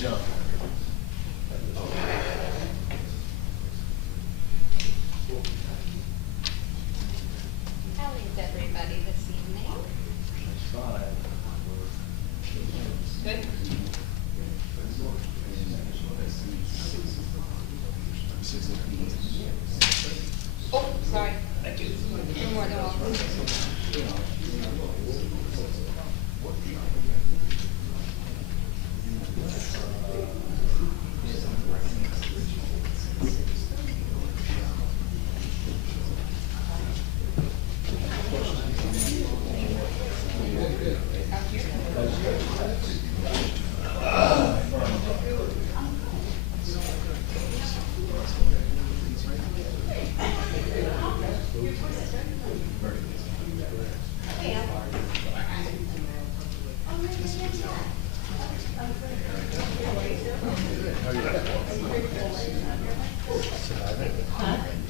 jump. How is everybody this evening? Good. Oh, sorry. Thank you. You're more than welcome.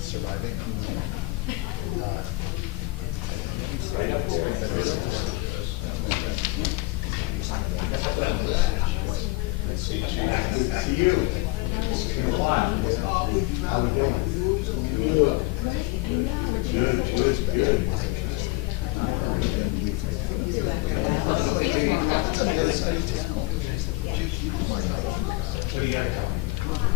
Surviving. Good to see you. It's been a while. How we doing? Good. What do you got to tell me?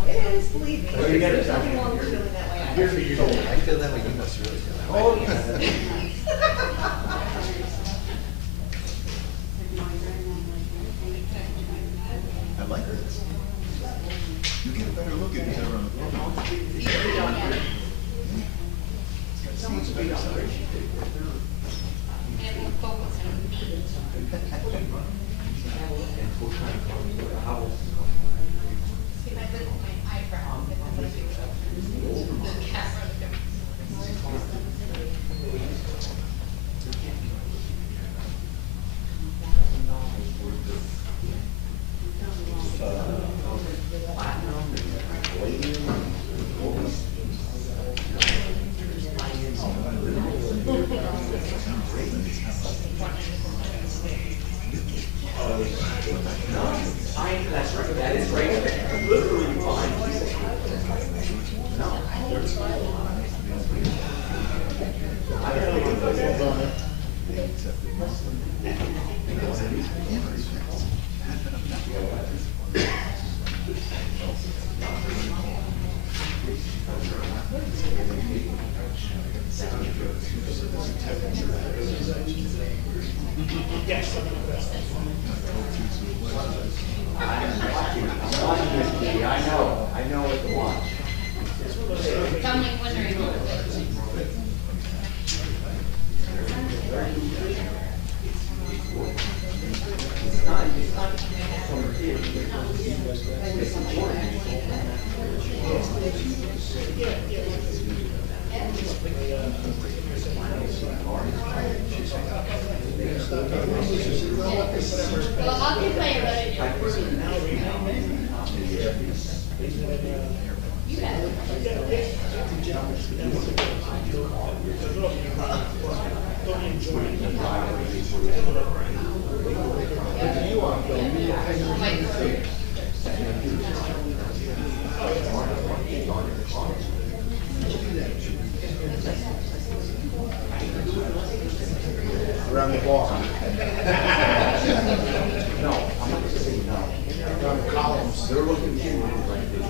It is, believe me. What do you got to There's tell nothing me? wrong with feeling that way. Here's what you told me. I feel that way, you must really feel that way. Oh, yeah. I like this. You get a better look at each other on the phone. Seems to be something. And we'll focus on me. See, if I put my eyebrows, if I put the camera. That's right, that is right. Literally fine. No. I know what to watch. Tell me when they're in. Well, I'll keep playing about it. You got it. Around the bar. No, I'm not gonna say no. Around the columns. They're looking for like this.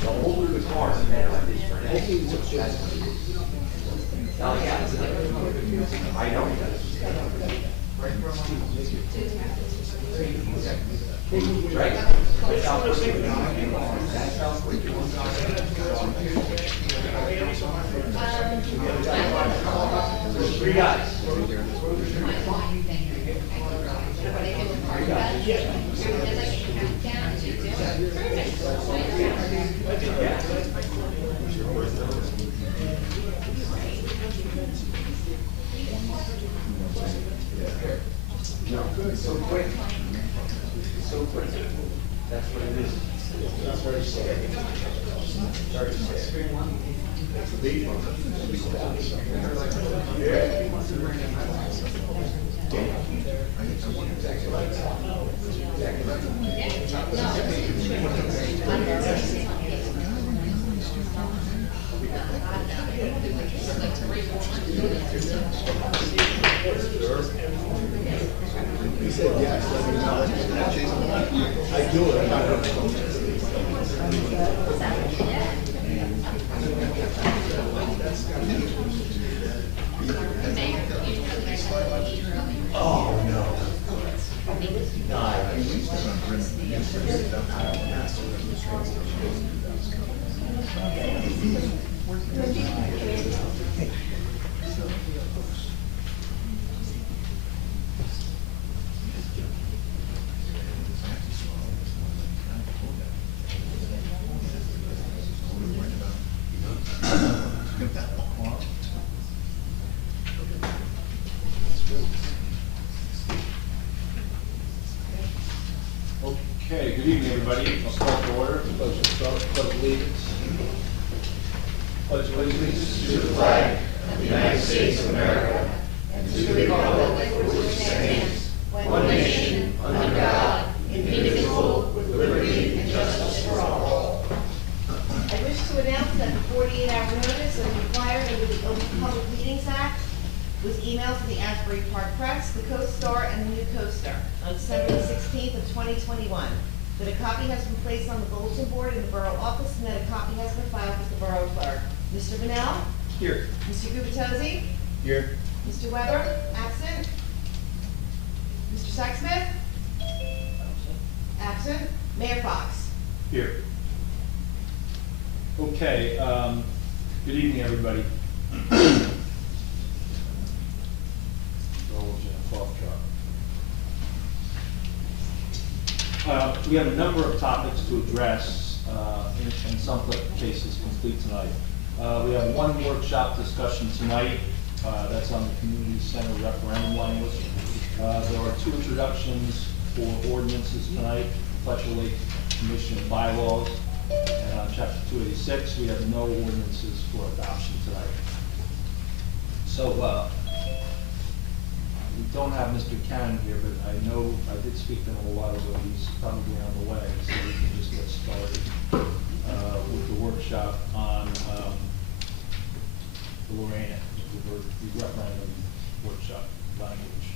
The older the car, the better it is for them. Oh, yeah. I know he does. Right? There's three guys. So quick. So quick. That's what it is. That's very sad. Very sad. That's a big one. Yeah. He said yes. I do it. Oh, no. Okay, good evening, everybody. I'll start the order. Pledge allegiance. Pledge allegiance to the flag of the United States of America and to the republic for which it stands, one nation, under God, indivisible, with liberty and justice for all. I wish to announce that the 48-hour notice as required under the Open Public Meetings Act was emailed to the Asbury Park Press, the Co-Star, and the New Coaster on December the 16th of 2021. That a copy has been placed on the bulletin board in the borough office and that a copy has been filed with the borough clerk. Mr. Vanel? Here. Mr. Gubatozzi? Here. Mr. Weber? Absent? Mr. Sexsmith? Absent? Mayor Fox? Here. Okay, good evening, everybody. We have a number of topics to address, in some cases complete tonight. We have one workshop discussion tonight, that's on the community center referendum language. There are two introductions for ordinances tonight, Fletcher Lake Commission bylaws. And on chapter 286, we have no ordinances for adoption tonight. So, we don't have Mr. Cannon here, but I know, I did speak to him a while ago, he's probably on the way, so we can just get started with the workshop on the Lorraine, the referendum workshop language.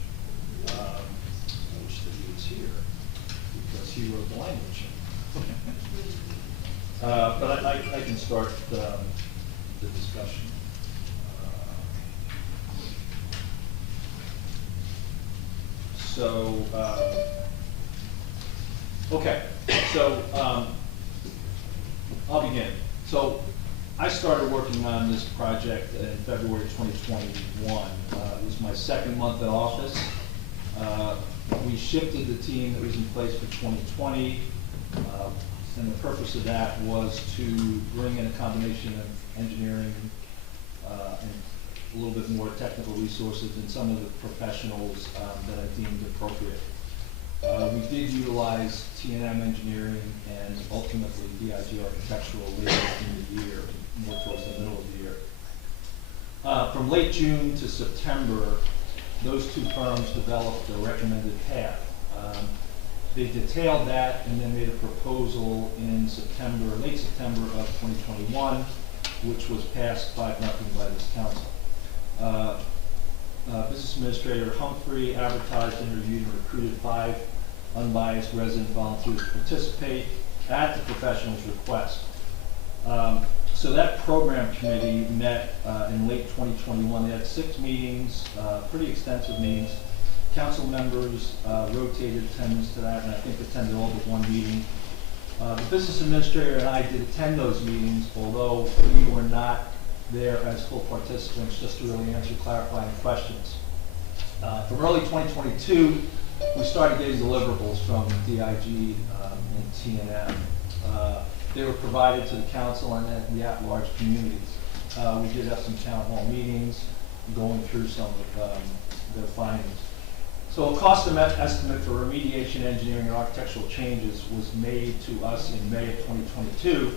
I wish that he was here, because he wrote the language. But I can start the discussion. Okay, so I'll begin. So I started working on this project in February 2021. It was my second month in office. We shifted the team that was in place for 2020, and the purpose of that was to bring in a combination of engineering and a little bit more technical resources and some of the professionals that I deemed appropriate. We did utilize T&M engineering and ultimately DIG architectural later in the year, more towards the middle of the year. From late June to September, those two firms developed a recommended path. They detailed that and then made a proposal in September, late September of 2021, which was passed 5-0 by this council. Business Administrator Humphrey advertised, interviewed, and recruited 5 unbiased resident volunteers to participate at the professional's request. So that program committee met in late 2021. They had 6 meetings, pretty extensive meetings. Council members rotated attendance to that, and I think attended all but one meeting. The business administrator and I did attend those meetings, although we were not there as full participants, just to really answer clarifying questions. From early 2022, we started getting deliverables from DIG and T&M. They were provided to the council and the at-large communities. We did have some town hall meetings going through some of their findings. So a cost estimate for remediation, engineering, and architectural changes was made to us in May of 2022,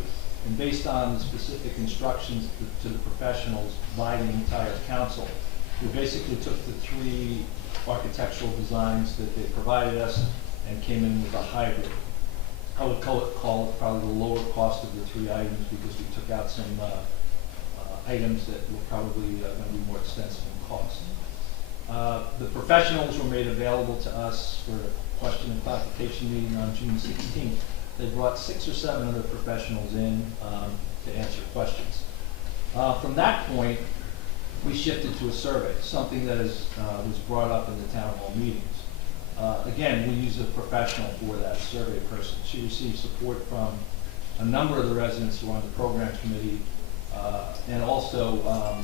and based on the specific instructions to the professionals by the entire council, we basically took the 3 architectural designs that they provided us and came in with a hybrid. I would call it probably the lower cost of the 3 items because we took out some items that were probably going to be more extensive in The professionals were made available to us for a question and clarification meeting on June 16th. They brought 6 or 7 other professionals in to answer questions. From that point, we shifted to a survey, something that was brought up in the town hall meetings. Again, we use a professional for that survey person. She received support from a number of the residents who are on the program committee, and also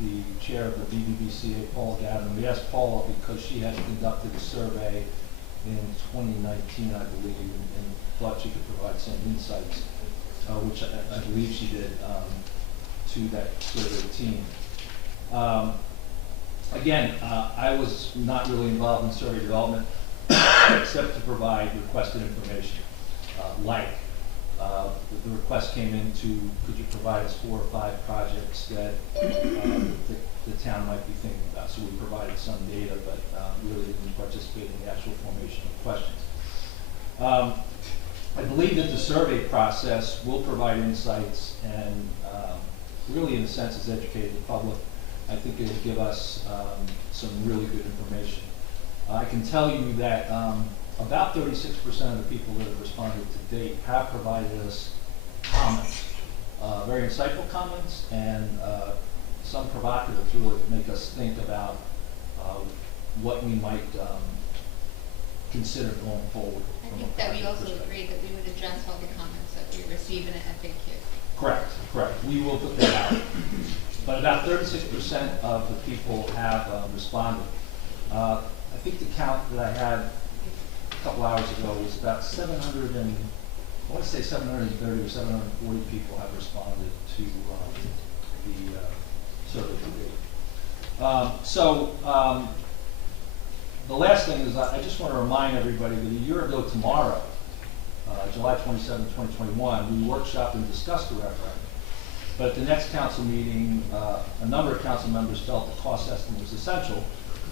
the chair of the BBBCA, Paula Gavin. We asked Paula because she had conducted a survey in 2019, I believe, and thought she could provide some insights, which I believe she did, to that survey team. Again, I was not really involved in survey development except to provide requested information, the request came into, could you provide us 4 or 5 projects that the town might be thinking about? So we provided some data, but really didn't participate in the actual formation of questions. I believe that the survey process will provide insights and really, in a sense, has educated the public. I think it will give us some really good information. I can tell you that about 36% of the people that have responded to date have provided us comments, very insightful comments, and some provocative to really make us think about what we might consider going forward. I think that we also agreed that we would address all the comments that we receive in an FAQ. Correct. We will put that out. But about 36% of the people have responded. I think the count that I had a couple hours ago was about 700 and, I want to say 730 or 740 people have responded to the survey today. The last thing is I just want to remind everybody that a year ago tomorrow, July 27, 2021, we workshopped and discussed the referendum. But at the next council meeting, a number of council members felt the cost estimate was essential,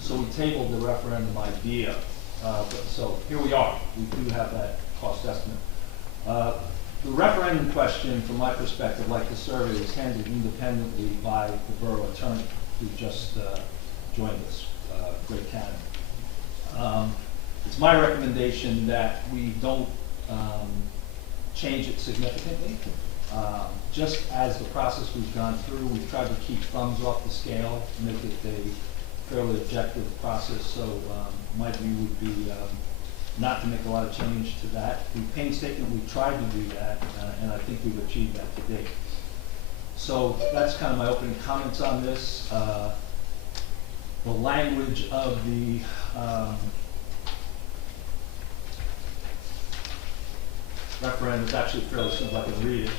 so we tabled the referendum idea. So here we are. We do have that cost estimate. The referendum question, from my perspective, like the survey, was handled independently by the borough attorney who just joined us, Greg Cannon. It's my recommendation that we don't change it significantly. Just as the process we've gone through, we've tried to keep thumbs off the scale, make it a fairly objective process. So my view would be not to make a lot of change to that. We painstakingly tried to do that, and I think we've achieved that to date. So that's kind of my opening comments on this. The language of the referendum is actually fairly simple. I can read it.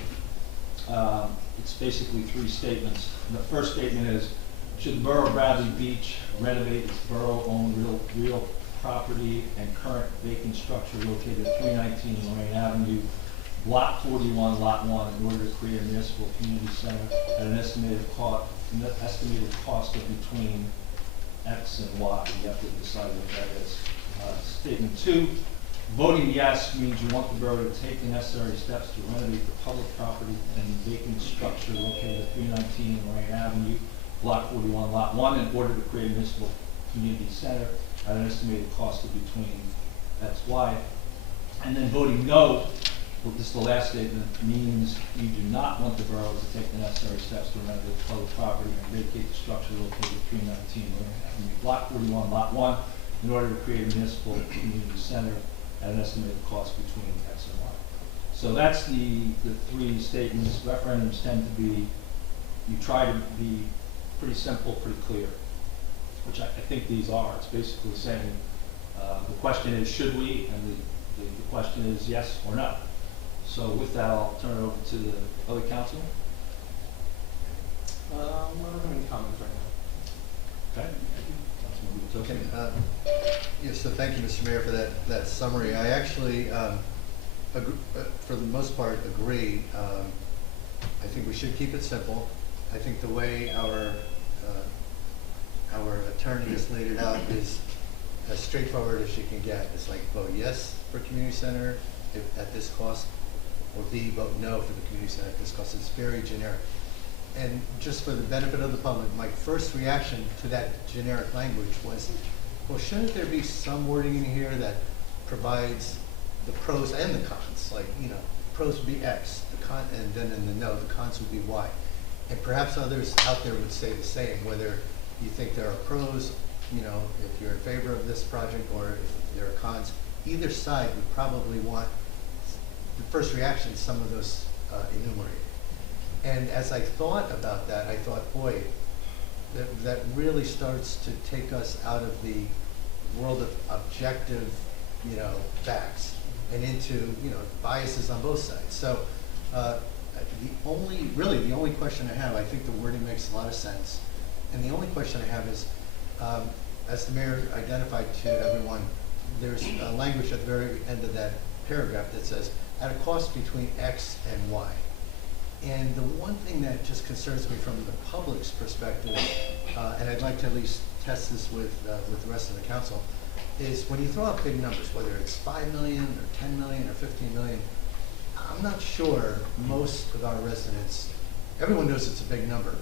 It's basically 3 statements. The first statement is, should the Borough of Bradley Beach renovate its borough-owned real property and current vacant structure located at 319 Lorraine Avenue, Block 41, Lot 1, in order to create a municipal community center at an estimated cost of between X and Y? You have to decide what that is. Statement 2. Voting yes means you want the borough to take the necessary steps to renovate the public property and vacant structure located at 319 Lorraine Avenue, Block 41, Lot 1, in order to create a municipal community center at an estimated cost of between X, Y. And then voting no, well, this is the last statement, means you do not want the borough to take the necessary steps to renovate the public property and vacate the structure located at 319 Lorraine Avenue, Block 41, Lot 1, in order to create a municipal community center at an estimated cost between X and Y. So that's the 3 statements. Referendums tend to be, you try to be pretty simple, pretty clear, which I think these are. It's basically saying the question is should we, and the question is yes or no. So with that, I'll turn it over to the other councilman. I don't have any comments right now. Okay. Councilman Butoki. Yes, so thank you, Mr. Mayor, for that summary. I actually, for the most part, agree. I think we should keep it simple. I think the way our attorney has laid it out is as straightforward as she can get. It's like vote yes for community center at this cost, or B, vote no for the community center at this cost. It's very generic. and just for the benefit of the public, my first reaction to that generic language was, well, shouldn't there be some wording in here that provides the pros and the cons? Like, you know, pros would be X, and then in the no, the cons would be Y. And perhaps others out there would say the same, whether you think there are pros, you know, if you're in favor of this project, or if there are cons. Either side would probably want the first reaction, some of those enumerated. And as I thought about that, I thought, boy, that really starts to take us out of the world of objective, you know, facts and into, you know, biases on both sides. So the only question I have, I think the wording makes a lot of sense. And the only question I have is, as the mayor identified to everyone, there's a language at the very end of that paragraph that says, at a cost between X and Y. And the one thing that just concerns me from the public's perspective, and I'd like to at least test this with the rest of the council, is when you throw out big numbers, whether it's 5 million or 10 million or 15 million, I'm not sure most of our residents, everyone knows it's a big number,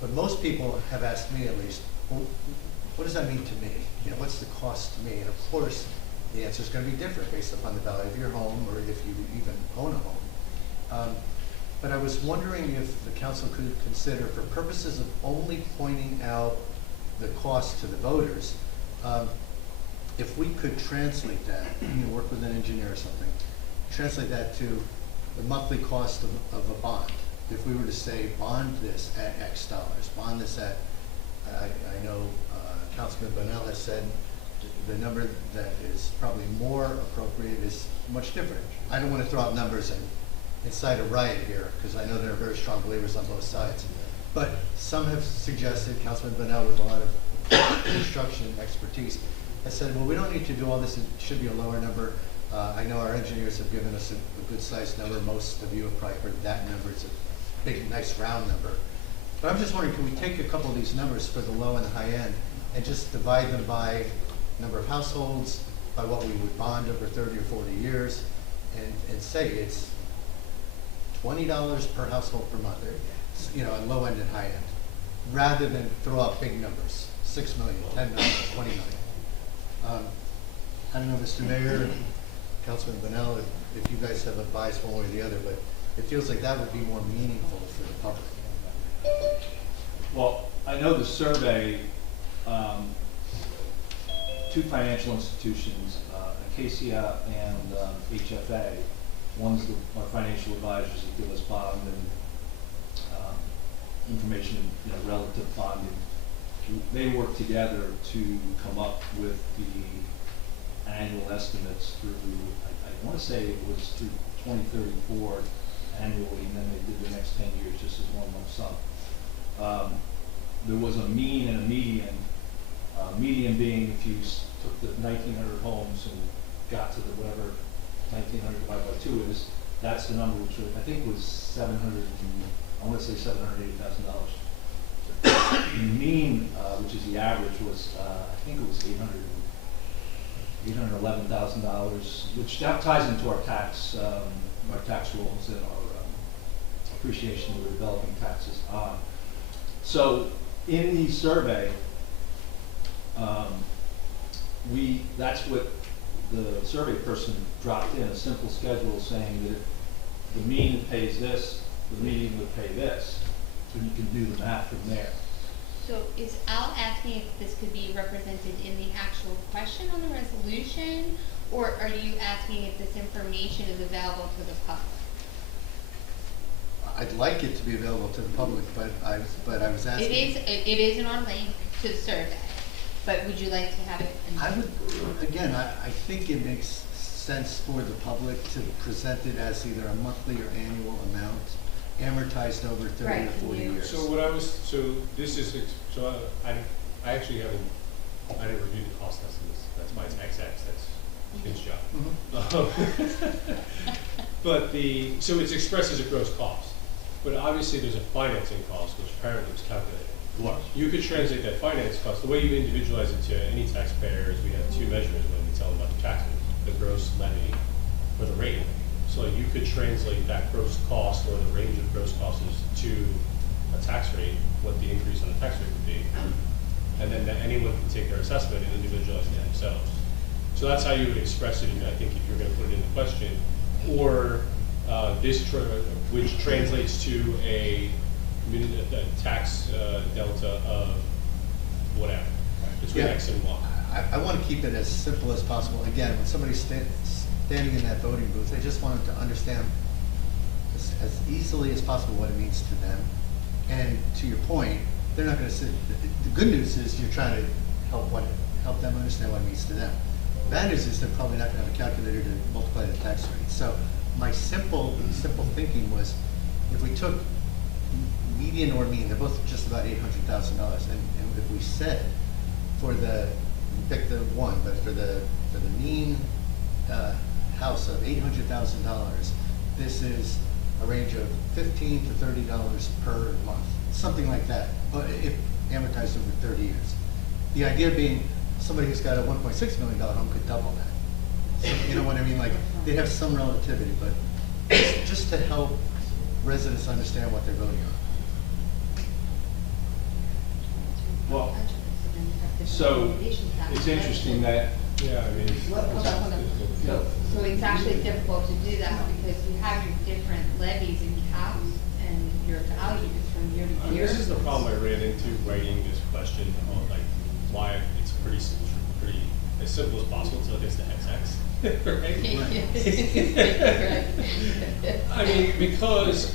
but most people have asked me at least, well, what does that mean to me? You know, what's the cost to me? And of course, the answer is going to be different based upon the value of your home, or if you even own a home. But I was wondering if the council could consider, for purposes of only pointing out the cost to the voters, if we could translate that, you know, work with an engineer or something, translate that to the monthly cost of a bond. If we were to say, bond this at X dollars, bond this at, I know Councilman Bonnell has said the number that is probably more appropriate is much different. I don't want to throw out numbers and incite a riot here, because I know there are very strong believers on both sides. But some have suggested, Councilman Bonnell with a lot of construction expertise, has said, well, we don't need to do all this, it should be a lower number. I know our engineers have given us a good sized number. Most of you have probably heard that number. It's a big, nice round number. But I'm just wondering, can we take a couple of these numbers for the low and the high end and just divide them by number of households, by what we would bond over 30 or 40 years, and say it's $20 per household per month, you know, on low end and high end, rather than throw out big numbers, 6 million, 10 million, 20 million. I don't know, Mr. Mayor, Councilman Bonnell, if you guys have a bias one way or the other, but it feels like that would be more meaningful for the public. Well, I know the survey, two financial institutions, Acacia and HFA, one's our financial advisors that give us bond and information, you know, relative bonding. They work together to come up with the annual estimates through, I want to say it was through 2034 annually, and then they did the next 10 years just as one lump sum. There was a mean and a median. Median being if you took the 1,900 homes and got to the whatever 1,900 divided by 2 is, that's the number which I think was I want to say $780,000. The mean, which is the average, was I think it was $811,000, which that ties into our tax rules and our appreciation of the developing taxes on. So in the survey, that's what the survey person dropped in, a simple schedule saying that if the mean pays this, the median would pay this. So you can do the math from there. So is Al asking if this could be represented in the actual question on the resolution, or are you asking if this information is available to the public? I'd like it to be available to the public, but I was asking. It is in our link to the survey, but would you like to have it? I would, again, I think it makes sense for the public to present it as either a monthly or annual amount, amortized over 30 Right, or 40 and you- years. I actually I didn't review the cost estimates. That's my tax X, that's his job. Mhm. But so it's expressed as a gross cost, but obviously there's a financing cost, which apparently was calculated. You could translate that finance cost, the way you individualize it to any taxpayer is we have two measures when we tell them about the taxes, the gross levy or the rate. So you could translate that gross cost or the range of gross costs to a tax rate, what the increase on the tax rate would be. And then that anyone can take their assessment and individualize it themselves. So that's how you would express it, I think, if you're gonna put it in the question. Or, which translates to a tax delta of whatever, between Yeah. X and Y. I want to keep it as simple as possible. Again, when somebody's standing in that voting booth, I just want them to understand as easily as possible what it means to them. And to your point, they're not gonna sit, the good news is you're trying to help them understand what it means to them. Bad news is they're probably not gonna have a calculator to multiply the tax rate. So my simple thinking was, if we took median or mean, they're both just about $800,000, and if we said for the, pick the one, but for the mean house of $800,000, this is a range of $15 to $30 per month, something like that, if amortized over 30 years. The idea being, somebody who's got a $1.6 million home could double that. So, you know what I mean? Like, they have some relativity, but just to help residents understand what they're voting on. Well, so it's interesting that, Yeah, I mean. Hold on. So it's actually difficult to do that because you have your different levies and caps and your values from year to year. This is the problem I ran into writing this question on, like, why it's pretty as simple as possible until it gets to XX, right? I mean, because,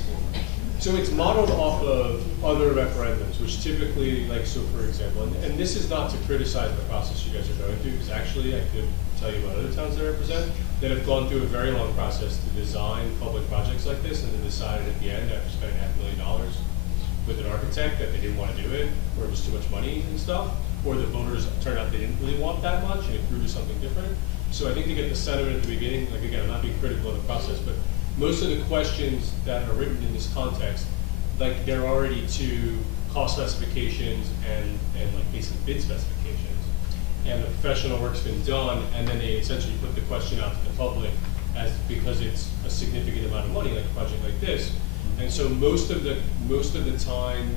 so it's modeled off of other referendums, which typically, like, so for example, and this is not to criticize the process you guys are going through, because actually I could tell you about other towns that I represent that have gone through a very long process to design public projects like this, and then decided at the end, after spending $500,000 with an architect, that they didn't want to do it, or it was too much money and stuff, or the voters turned out they didn't really want that much, and it grew to something different. So I think to get the sentiment at the beginning, like, again, I'm not being critical of the process, but most of the questions that are written in this context, like, they're already to cost specifications and like basic bid specifications. And the professional work's been done, and then they essentially put the question out to the public because it's a significant amount of money, like a project like this. And so most of the time,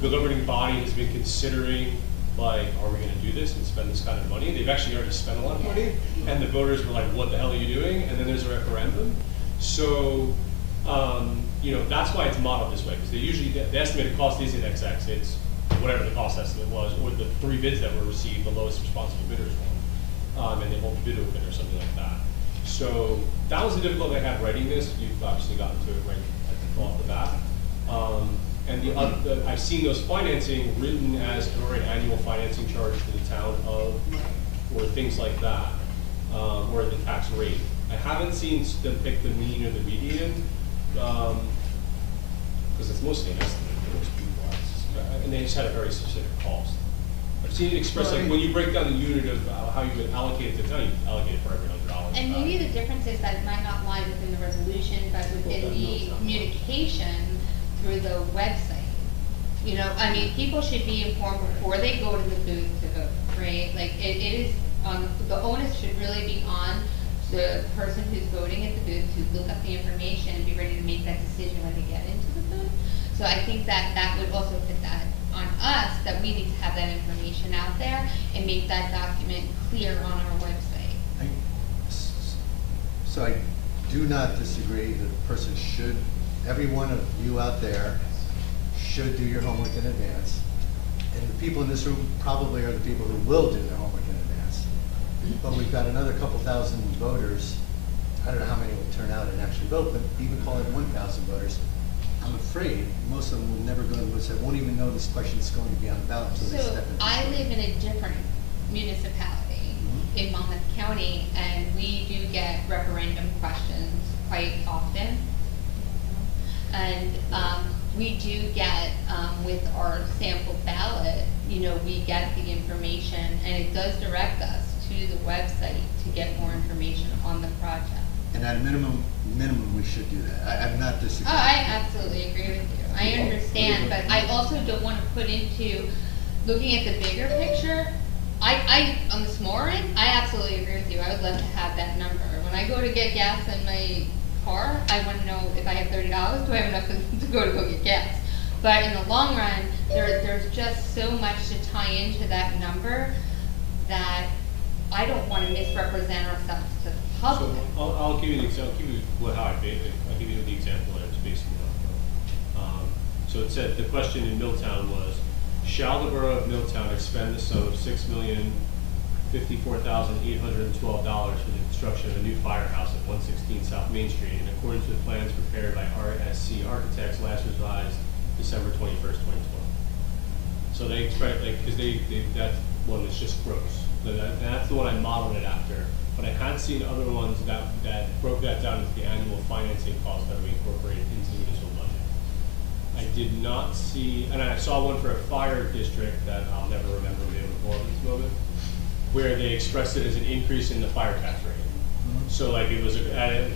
the governing body has been considering, like, are we gonna do this and spend this kind of money? They've actually already spent a lot of money, and the voters were like, what the hell are you doing? And then there's a referendum. So, you know, that's why it's modeled this way, because they usually, the estimated cost isn't XX, it's whatever the cost estimate was, or the 3 bids that were received, the lowest responsible bidders won, and they hold the bid open or something like that. So that was the difficulty I had writing this. You've obviously gotten to it right off the bat. And I've seen those financing written as an annual financing charge to the town of, or things like that, or the tax rate. I haven't seen them pick the mean or the median, because it's mostly an estimate for most people, and they just had a very specific cost. I've seen it expressed, like, when you break down the unit of how you would allocate it to the town, you allocate it for every $100. And maybe the difference is that it might not lie within the resolution, but within the communication through the website. You know, I mean, people should be informed before they go to the booth to vote, right? Like, it is on, the onus should really be on the person who's voting at the booth to look up the information and be ready to make that decision when they get into the booth. So I think that that would also put that on us, that we need to have that information out there and make that document clear on our website. So I do not disagree that the person should, every one of you out there should do your homework in advance. And the people in this room probably are the people who will do their homework in advance. But we've got another couple thousand voters. I don't know how many will turn out and actually vote, but even call it 1,000 voters. I'm afraid most of them will never go to the website, won't even know this question is going to be on the ballot until they So step in. I live in a different municipality in Monmouth County, and we do get referendum questions quite often. And we do get, with our sample ballot, you know, we get the information, and it does direct us to the website to get more information on the project. And at a minimum, we should do that. I'm not Oh, disagreeing. I absolutely agree with you. I understand, but I also don't want to put into looking at the bigger picture. On the smaller end, I absolutely agree with you. I would love to have that number. When I go to get gas in my car, I want to know if I have $30, do I have enough to go get gas? But in the long run, there's just so much to tie into that number that I don't wanna misrepresent ourselves to the public. So I'll give you the example, I'll give you how I made it, I'll give you the example that it's based on. So it said, the question in Milltown was, shall the Borough of Milltown expend the sum of $6,054,812 for the construction of a new firehouse at 116 South Main Street in accordance with plans prepared by RSC Architects, last revised December 21st, 2012. So they expect, like, because that one is just gross. That's the one I modeled it after. But I had seen other ones that broke that down into the annual financing cost that we incorporated into the municipal budget. I did not see, and I saw one for a fire district that I'll never remember being able to pull up at this moment, where they expressed it as an increase in the fire tax rate. So like it was,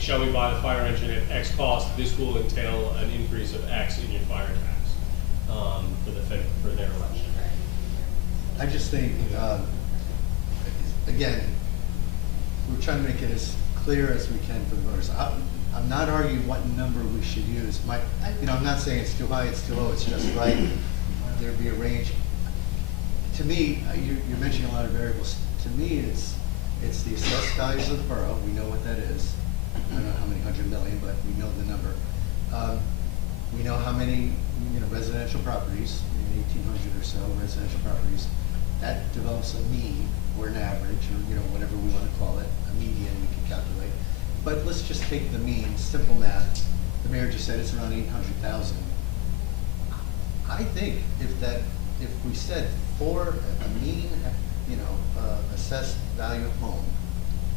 shall we buy the fire engine at X cost, this will entail an increase of X in your fire tax, for their election. I just think, again, we're trying to make it as clear as we can for the voters. I'm not arguing what number we should use. I'm not saying it's too high, it's too low, it's just right. There'd be a range. To me, you're mentioning a lot of variables. To me, it's the assessed values of the borough. We know what that is. I don't know how many 100 million, but we know the number. We know how many residential properties, 1,800 or so residential properties. That develops a mean or an average, or whatever we want to call it, a median we can calculate. But let's just take the mean, simple math. The mayor just said it's around 800,000. I think if we said for a mean, assessed value of home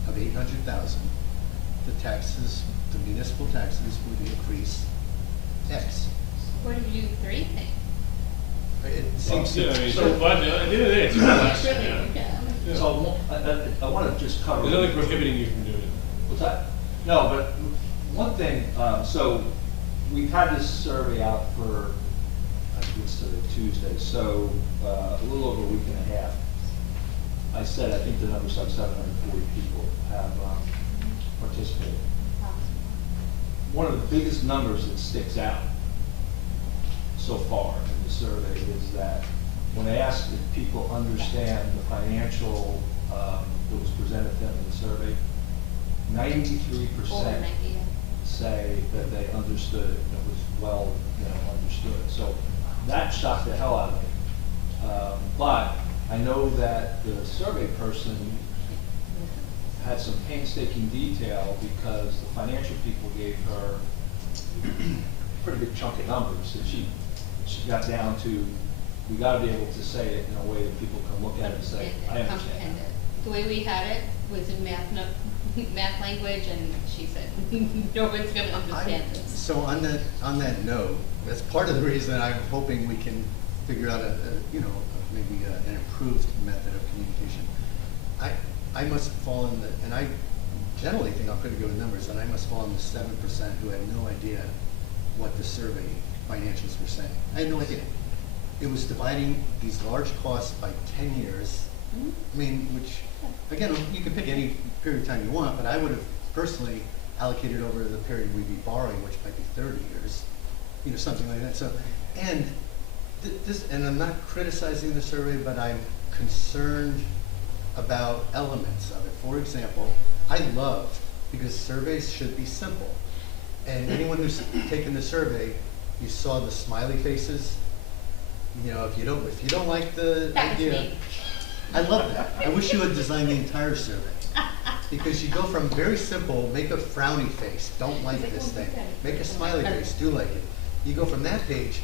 of 800,000, the taxes, the municipal taxes would increase X. What do you three think? It seems Yeah, I to. mean, so budget, at the end of the day, it's a question, yeah. So, I wanna just cover. There's nothing prohibiting you from doing it. What's that? No, but one thing, so we've had this survey out for, I think it's today, Tuesday, so a little over a week and a half. I said, I think the number's like 740 people have participated. One of the biggest numbers that sticks out so far in the survey is that when I asked if people understand the financial that was presented to them in the survey, 93% say that they understood it, and it was well understood. So that shocked the hell out of me. But I know that the survey person had some painstaking detail because the financial people gave her a pretty big chunk of numbers, and she got down to, we gotta be able to say it in a way that people can look at it and say, I understand. Comprehend it. The way we had it was in math language, and she said, no one's gonna understand this. So on that note, that's part of the reason I'm hoping we can figure out maybe an improved method of communication. I must fall in and I generally think I'm pretty good with numbers, and I must fall in the 7% who had no idea what the survey financials were saying. I had no idea. It was dividing these large costs by 10 years. I mean, which, again, you can pick any period of time you want, but I would have personally allocated over the period we'd be borrowing, which might be 30 years, something like that. So, and and I'm not criticizing the survey, but I'm concerned about elements of it. For example, I love, because surveys should be simple. And anyone who's taken the survey, you saw the smiley faces. If you don't like the That was idea, me. I love that. I wish you had designed the entire survey. Because you go from very simple, make a frowny face, don't like this thing. Make a smiley face, do like it. You go from that page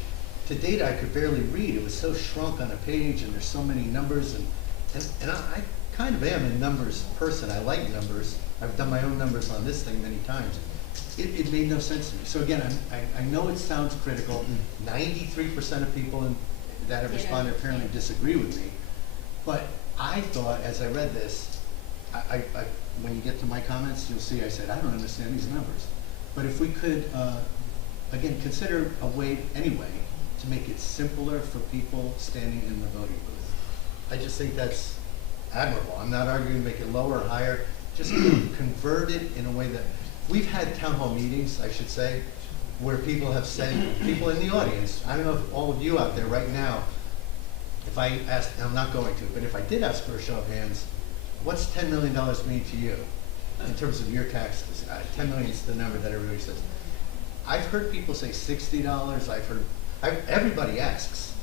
to data I could barely read. It was so shrunk on a page, and there's so many numbers, and I kind of am a numbers person. I like numbers. I've done my own numbers on this thing many times. It made no sense to me. So again, I know it sounds critical. 93% of people that have responded apparently disagree with me. But I thought, as I read this, when you get to my comments, you'll see I said, I don't understand these numbers. But if we could, again, consider a way anyway to make it simpler for people standing in the voting booth. I just think that's admirable. I'm not arguing to make it lower or higher, just convert it in a way that, we've had town hall meetings, I should say, where people have said, people in the audience, I don't know if all of you out there right now, if I asked, and I'm not going to, but if I did ask for a show of hands, what's $10 million mean to you in terms of your taxes? 10 million is the number that everybody says. I've heard people say $60. Everybody asks.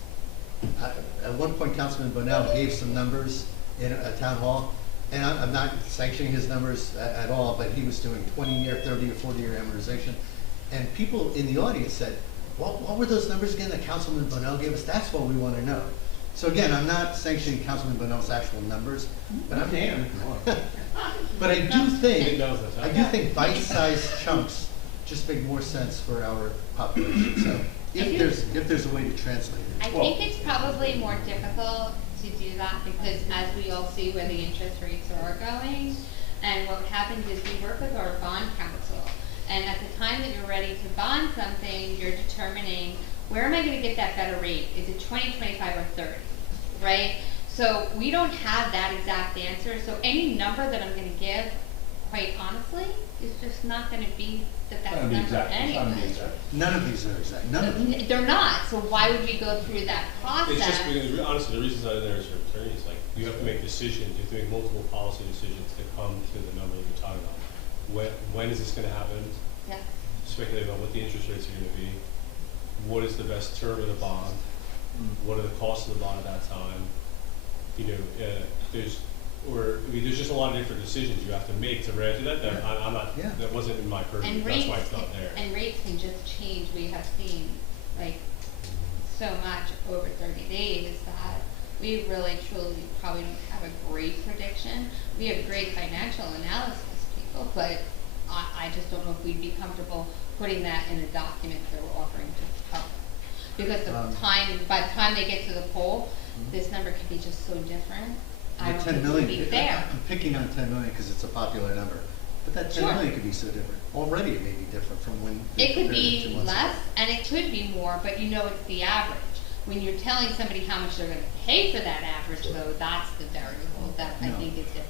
At one point, Councilman Bonnell gave some numbers in a town hall, and I'm not sanctioning his numbers at all, but he was doing 20-year, 30 or 40-year amortization. And people in the audience said, what were those numbers again that Councilman Bonnell gave us? That's what we want to know. So again, I'm not sanctioning Councilman Bonnell's actual numbers, but I am. But I do think bite-sized chunks just make more sense for our population. So if there's a way to translate it. I think it's probably more difficult to do that because as we all see where the interest rates are going, and what happens is we work with our bond counsel, and at the time that you're ready to bond something, you're determining where am I going to get that better rate? Is it 20, 25, or 30, right? So we don't have that exact answer. So any number that I'm going to give, quite honestly, is just not going to be the best number anyway. None of these are exact. None of them. They're not. So why would we go through that process? It's just because, honestly, the reason it's not in there is for attorneys. Like, you have to make decisions. You have to make multiple policy decisions to come to the number that you're talking about. When is this going to happen? Yeah. Speculate about what the interest rates are going to be. What is the best term of the bond? What are the costs of the bond at that time? You know, there's just a lot of different decisions you have to make to react to that. I'm not. Yeah. That wasn't in my purview. And that's why it's not there. And rates can just change. We have seen like so much over 30 days that we really truly probably don't have a great prediction. We have great financial analysis people, but I just don't know if we'd be comfortable putting that in a document that we're offering to the public. Because by the time they get to the poll, this number could be just so different. I don't 10 think million, it would be fair. I'm picking on 10 million because it's a popular number. But that 10 million could be so different. Already it may be different from when it could be 2 months less ago. and it could be more, but you know it's the average. When you're telling somebody how much they're going to pay for that average, though, that's the variable that I think is different.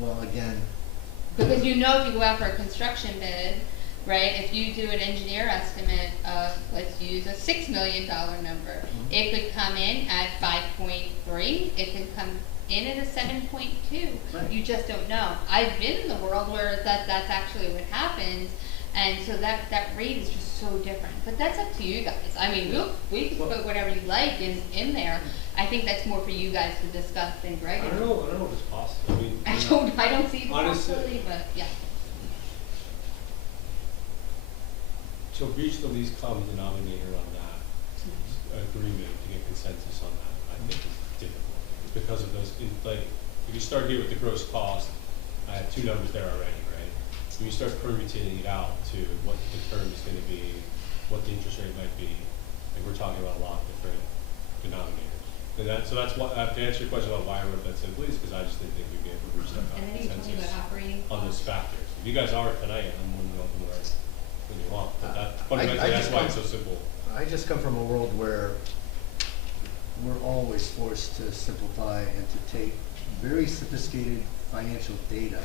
Well, again, because you know if you go out for a construction bid, right, if you do an engineer estimate of, let's use a $6 million number, it could come in at 5.3, it could come in at a 7.2. Right. You just don't know. I've been in the world where that's actually what happens, and so that rate is just so different. But that's up to you guys. I mean, we can put whatever you like in there. I think that's more for you guys to discuss than Greg. I don't know if it's possible. I mean, I don't see the honestly, possibility, but yeah. To reach the least common denominator on that agreement, to get consensus on that, I think is difficult because of those. If you start here with the gross cost, I have 2 numbers there already, right? When you start permutating it out to what the term is going to be, what the interest rate might be, like we're talking about a lot of different denominators. And so that's why, to answer your question about why I wrote that simply, is because I just didn't think we'd be able to reach that And then you're talking consensus about operating on those factors. If you guys are tonight, I'm more than welcome when you want. But fundamentally, that's why it's so simple. I just come from a world where we're always forced to simplify and to take very sophisticated financial data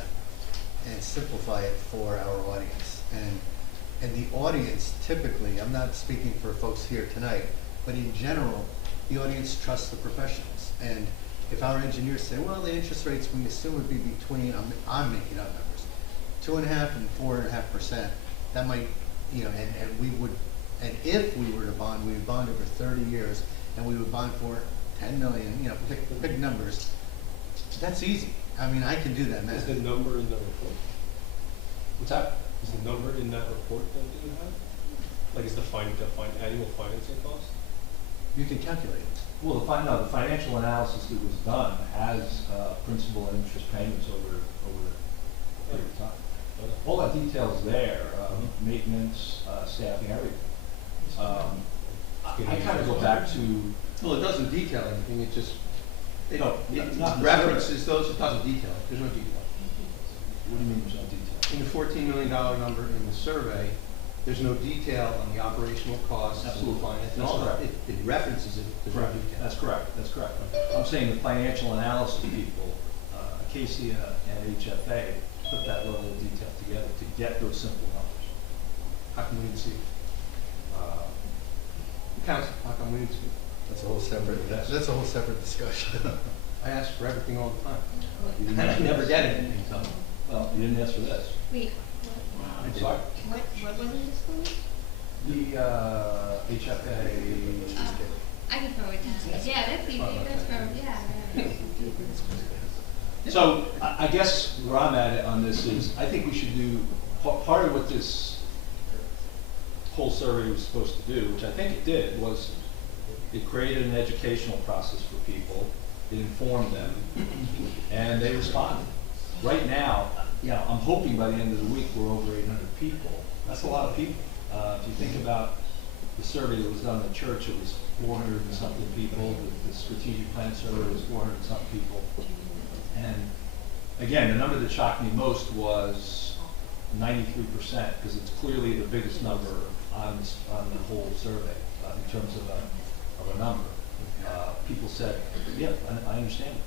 and simplify it for our audience. And the audience typically, I'm not speaking for folks here tonight, but in general, the audience trusts the professionals. And if our engineers say, well, the interest rates we assume would be between, I'm making up numbers, 2.5% and 4.5%, that might, you know, and we would, and if we were to bond, we would bond over 30 years, and we would bond for 10 million, you know, pick numbers. That's easy. I mean, I can do that math. Is the number in the report? What's that? Is the number in that report that you have? Like, is the annual financing cost? You can calculate it. Well, the financial analysis that was done has principal and interest payments over a period of time. All that detail's there, maintenance, staffing, everything. I kind of go back to, Well, it doesn't detail anything, it just, it not references those, it doesn't detail, there's no detail. what do you mean there's no detail? In the $14 million number in the survey, there's no detail on the operational costs. Absolutely. Finance, That's correct. it references it, there's no detail. That's correct. I'm saying the financial analysis people, Acacia and HFA, put that level of detail together to get those simple numbers. How come we didn't see it? Council, how come we need to? That's a whole separate, that's a whole separate discussion. I ask for everything all the time. And I never get anything, so. Well, you didn't ask for this. Wait, I'm sorry. what was it disclosed? The, HFA. I can forward that. Yeah, that's easy, that's from, yeah. So I guess where I'm at on this is, I think we should do, part of what this whole survey was supposed to do, which I think it did, was it created an educational process for people, it informed them, and they responded. Right now, you know, I'm hoping by the end of the week, we're over 800 people. That's a lot of people. If you think about the survey that was done in the church, it was 400 and something people. The strategic plan survey was 400 and something people. And again, the number that shocked me most was 93%, because it's clearly the biggest number on the whole survey in terms of a number. People said, yeah, I understand it.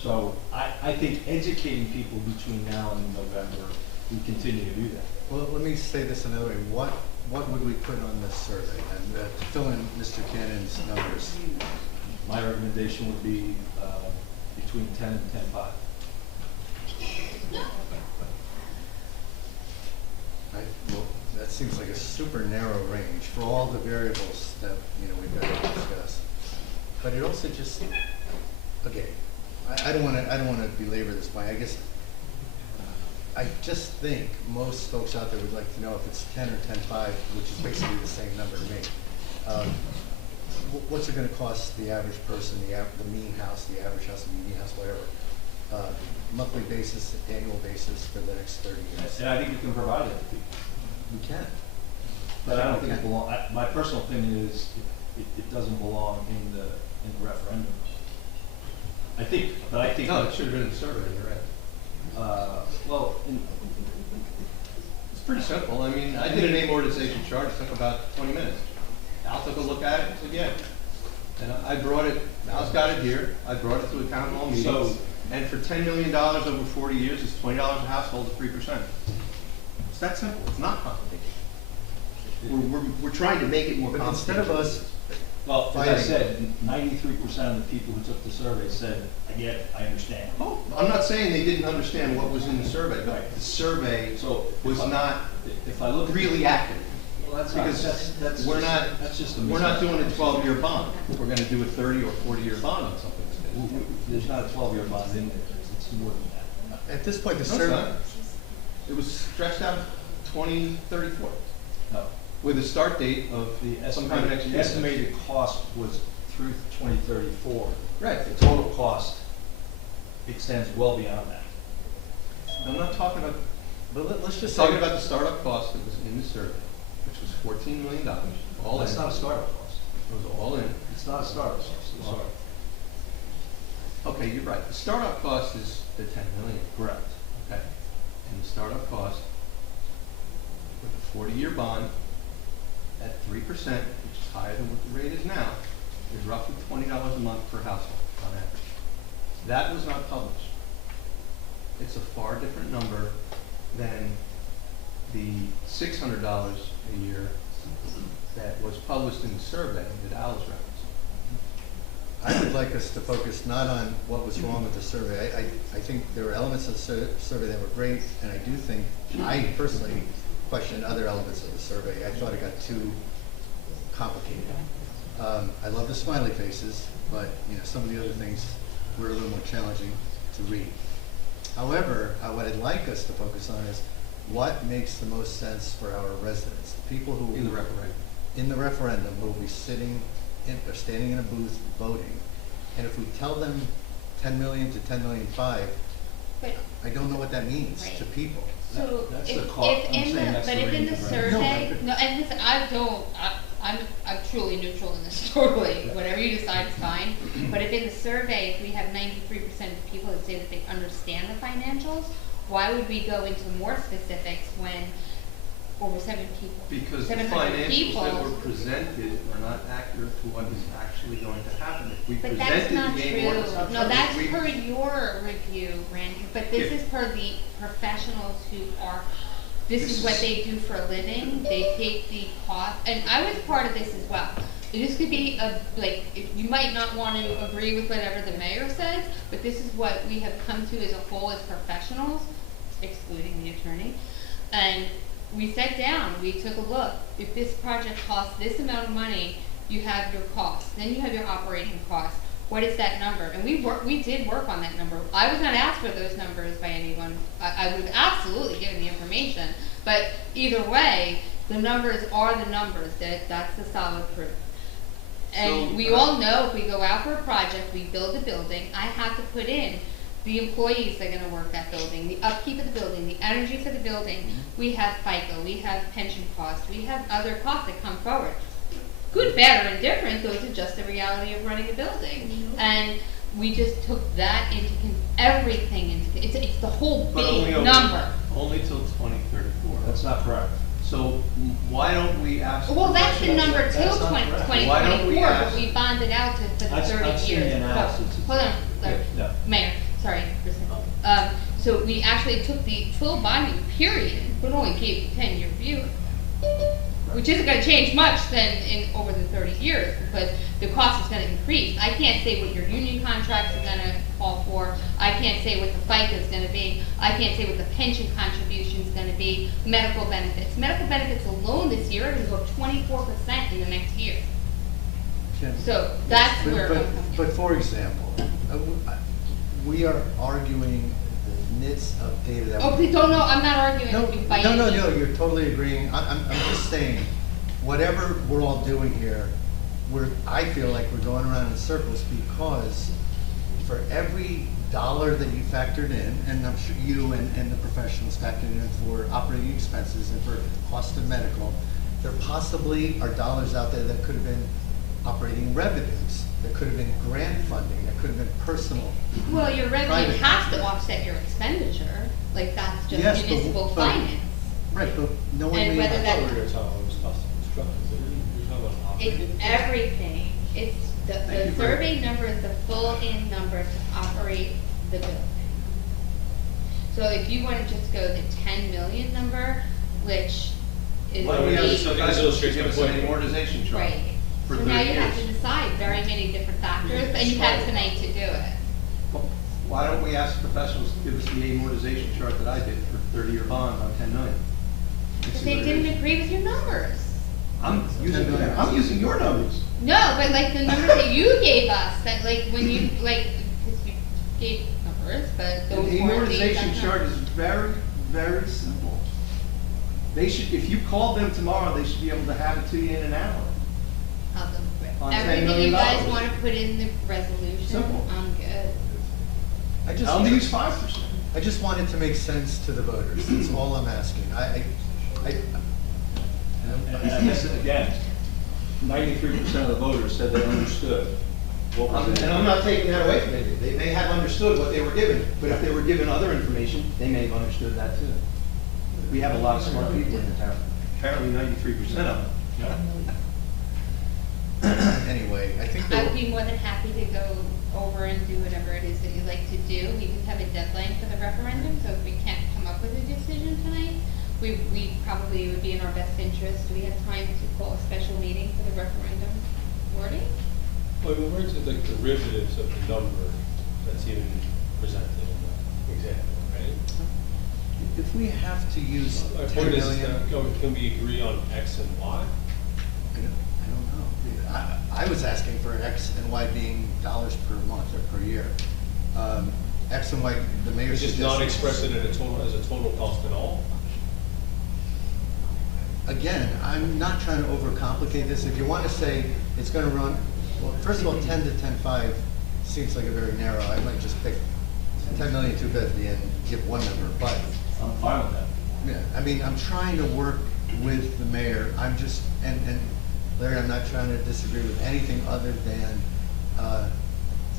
So I think educating people between now and November, we continue to do that. Well, let me say this another way. What would we put on this survey? And to fill in Mr. Cannon's numbers. My recommendation would be between 10 and 10.5. Well, that seems like a super narrow range for all the variables that, you know, we've got to discuss. But it also just, okay, I don't want to belabor this point. I guess I just think most folks out there would like to know if it's 10 or 10.5, which is basically the same number to me. What's it going to cost the average person, the mean house, the average house, the median house, whatever, monthly basis, annual basis for the next 30 years? And I think we can provide that to people. We can. But I don't think it belongs, my personal opinion is it doesn't belong in the referendum. I think. No, it should have been in the survey, you're right. Well, It's pretty simple. I mean, I did an amortization chart, it took about 20 minutes. Al took a look at it and said, yeah. And I brought it, Al's got it here, I brought it to a town hall meeting. So- And for $10 million over 40 years, it's $20 a household at 3%. It's that simple, it's not complicated. We're trying to make it more But complicated. instead of us, well, as I Fighting. said, 93% of the people who took the survey said, I get it, I understand. Oh, I'm not saying they didn't understand what was in the survey, but Right. the survey So was not if I look at really accurate. well, that's Because that's we're just, not, that's just a we're not misnomer. doing a 12-year bond. We're gonna do a 30 or 40-year bond on something. There's not a 12-year bond in there. It's more than that. at this point, the No, it's survey, not. It was stretched out 2034 No. with a start date of The some kind of estimated cost was through 2034. Right. The total cost extends well beyond that. I'm not talking about, but let's I'm just talking say, about the startup cost that was in the survey, which was $14 million, all in. That's not a startup cost. It was all in. It's not a startup cost. I'm sorry. Okay, you're right. The startup cost is the 10 million. Correct. Okay. And the startup cost with a 40-year bond at 3%, which is higher than what the rate is now, is roughly $20 a month per household on average. That was not published. It's a far different number than the $600 a year that was published in the survey that Al was referencing. I would like us to focus not on what was wrong with the survey. I think there were elements of the survey that were great, and I do think, I personally questioned other elements of the survey. I thought it got too complicated. I love the smiley faces, but you know, some of the other things were a little more challenging to read. However, what I'd like us to focus on is what makes the most sense for our residents, the people who In the referendum. in the referendum will be sitting in, or standing in a booth voting. And if we tell them 10 million to 10 million 5, But, I don't know what that means Right. to people. so, That's if, the cost. I'm if in saying the, that's but the if in range the of revenue. survey, no, and listen, I'm truly neutral in this, totally, whatever you decide is fine. But if in the survey, if we have 93% of people that say that they understand the financials, why would we go into more specifics when over 7 people, Because the 700 financials people? that were presented are not accurate to what is actually going to happen. If we But that's presented not the true. game order, No, that's we- per your review, Randy, but this If- is per the professionals who are this is what they do for a living, they take the cost, and I was part of this as well. This could be you might not want to agree with whatever the mayor says, but this is what we have come to as a whole as professionals, excluding the attorney. And we sat down, we took a look. If this project costs this amount of money, you have your costs, then you have your operating costs. What is that number? And we did work on that number. I was not asked for those numbers by anyone. I would have absolutely given the information, but either way, the numbers are the numbers. That's the solid proof. And So, we all know if we go out for a project, we build a building, I have to put in the employees that are gonna work that building, the upkeep of the building, the energy for the building. We have FICA, we have pension costs, we have other costs that come forward. Good, bad, or indifferent, those are just the reality of running a building. And we just took that into, everything into, it's the whole But only big over- number. Only till 2034. That's not correct. So why don't we ask? Well, that's the professionals- number till That's not correct. 2024, ask- but we bonded out for the I've 30 seen the years. analysis. Hold on, sorry. Yeah. Mayor, sorry, for a second. So we actually took the full bonding period, but only gave the 10-year view, which isn't gonna change much then over the 30 years, because the cost is gonna increase. I can't say what your union contracts are gonna call for, I can't say what the FICA is gonna be, I can't say what the pension contribution is gonna be, medical benefits. Medical benefits alone this year are gonna go up 24% in the next year. Jim, So that's but- where. But for example, we are arguing the nits of data that. Oh, please don't, no, I'm not arguing No, with you by no, any no, means. no, you're totally agreeing. I'm just saying, whatever we're all doing here, I feel like we're going around in circles because for every dollar that you factored in, and I'm sure you and the professionals factored in for operating expenses and for cost of medical, there possibly are dollars out there that could have been operating revenues, that could have been grant funding, that could have been personal. Well, your revenue private- has to offset your expenditure, like that's just Yes, but- municipal but- finance. Right, but no one And made. whether I that- thought we were talking about was cost of construction, you're talking about It's operating? everything, it's, Thank the you for- survey number is the full in number to operate the building. So if you wanna just go the 10 million number, which is. Why don't we have the the- So it professionals illustrates give us my an point. amortization chart? Right, For so now 30 you have years. to decide very many different factors, and you have tonight to do it. Why don't we ask professionals to give us the amortization chart that I did for 30-year bond on 10 million? But See they what it didn't is. agree with your numbers. I'm using your numbers. No, but like the numbers that you gave us, that like when you, like, because you gave numbers, but The those weren't the amortization exact chart numbers. is very, very simple. They should, if you called them tomorrow, they should be able to have it to you in an hour. I'll go for it. On $10 Everything million. you guys wanna put in the resolution, Simple. I'm good. I'll use 5%. I just want it to make sense to the voters, that's all I'm asking. And this, again, 93% of the voters said they understood what was in it. And I'm not taking that away from anybody. They may have understood what they were given, but if they were given other information, they may have understood that too. We have a lot of smart people in the town, apparently 93% of them. Anyway, I think I would that, be more than happy to go over and do whatever it is that you'd like to do. We just have a deadline for the referendum, so if we can't come up with a decision tonight, we probably, it would be in our best interest. Do we have time to call a special meeting for the referendum wording? Well, I mean, we're into the derivatives of the number that's even presented in the example, right? if we have to use My 10 point is, million. can we agree on X and Y? I don't know. I was asking for X and Y being dollars per month or per year. X and Y, the mayor It's just suggested. not express it as a total cost at all? Again, I'm not trying to overcomplicate this. If you want to say it's gonna run, well, first of all, 10 to 10.5 seems like a very narrow. I might just pick 10,250,000 and give one number, but, I'm fine with that. yeah, I mean, I'm trying to work with the mayor. I'm just, and Larry, I'm not trying to disagree with anything other than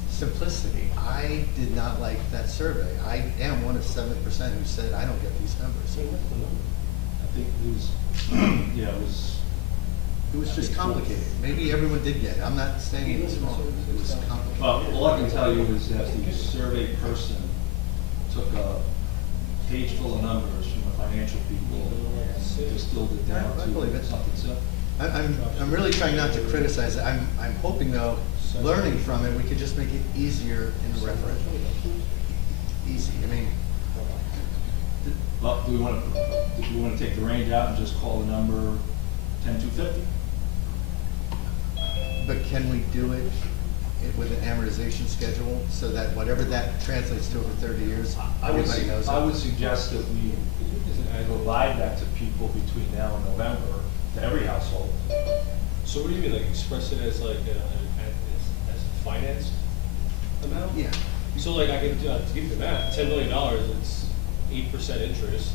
simplicity. I did not like that survey. I am one of 7% who said I don't get these numbers. I think it was, yeah, it was. It was just complicated. Maybe everyone did get it. I'm not saying it was wrong. It was complicated. Well, all I can tell you is that the survey person took a page full of numbers from the financial people, and distilled it down I believe to it. something simple. I'm really trying not to criticize it. I'm hoping though, learning from it, we could just make it easier in the referendum. Easy, I mean, Well, do we wanna take the range out and just call the number 10,250? but can we do it with an amortization schedule so that whatever that translates to over 30 years, everybody knows it? I would suggest that we provide that to people between now and November, to every household. So what do you mean, like express it as like, as a finance amount? Yeah. So like I could, to give you the math, $10 million, it's 8% interest.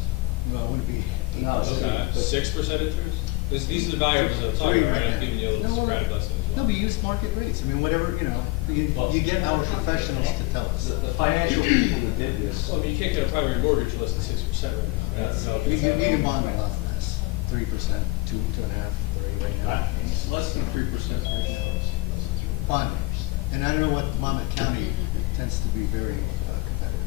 Well, it wouldn't be. No, Okay, but- 6% interest? These are the variables that I'm talking about, right? I'm giving you a little Socratic lesson as No, well. but use market rates. I mean, whatever, you get our professionals to tell us. The financial people that did this, Well, I mean, you can't get a primary mortgage for less than 6% right now, right? So You can bond a lot less, 3%, 2.5, 3 right now. It's less than 3% right now. Bond, and I don't know what Monmouth County tends to be very competitive.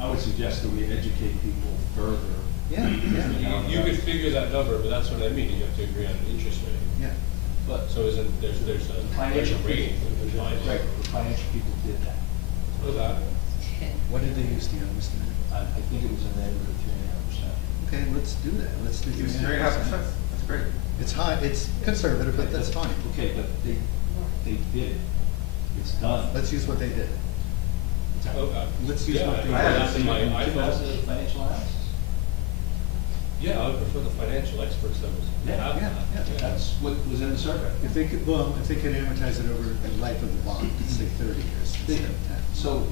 I would suggest that we educate people further. Yeah, You could figure that number, but that's what I mean, you have to agree on an interest rate. yeah. But So isn't, there's financial a rating people, for the finance. right, the financial people did that. Okay. What did they use, do you know, Mr. Mayor? I think it was in the neighborhood of 3.5%. Okay, let's do that. Let's do It's 3.5%. 3.5%, that's great. It's high, it's conservative, but that's fine. Okay, but they did it. It's done. Let's use what they did. Okay. Let's use Yeah, what I they think did. that's in my Give us iPhone. a financial analysis. Yeah, I would prefer the financial experts that was. Yeah, yeah. That's what was in the survey. If they could, well, if they could amortize it over the life of the bond, let's say 30 years instead of 10.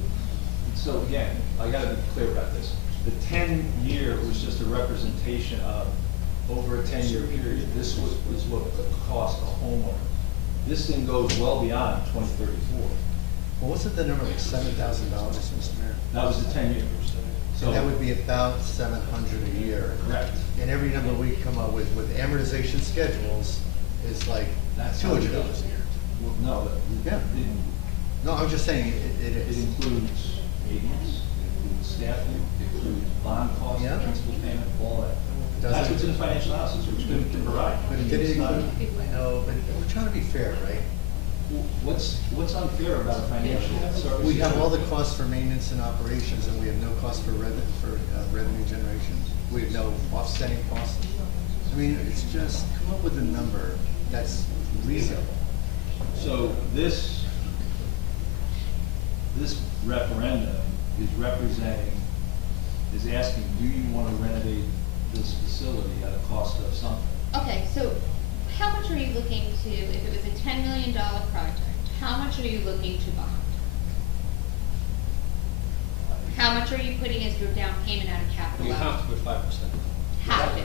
So again, I gotta be clear about this. The 10-year was just a representation of, over a 10-year period, this was what it would cost a homeowner. This thing goes well beyond 2034. Well, wasn't the number like $7,000, Mr. Mayor? That was the 10 years. So And that would be about $700 a year. Correct. And every number we come up with amortization schedules is like That's how $200 we a do year. it. Well, no, but Yeah. No, I'm just saying, it it is. includes maintenance, it includes staffing, it includes bond costs, Yeah. principal payment, all that. Does That's it? what's in the financial analysis, which we can provide. But it didn't It's not- include, no, but we're trying to be fair, right? What's unfair about a financial service? We have all the costs for maintenance and operations, and we have no cost for revenue generation. We have no offsetting costs. I mean, it's just, come up with a number that's reasonable. So this referendum is asking, do you want to renovate this facility at a cost of something? Okay, so how much are you looking to, if it was a $10 million project, how much are you looking to bond? How much are you putting as your down payment out of capital? You have to put 5%. Have to. You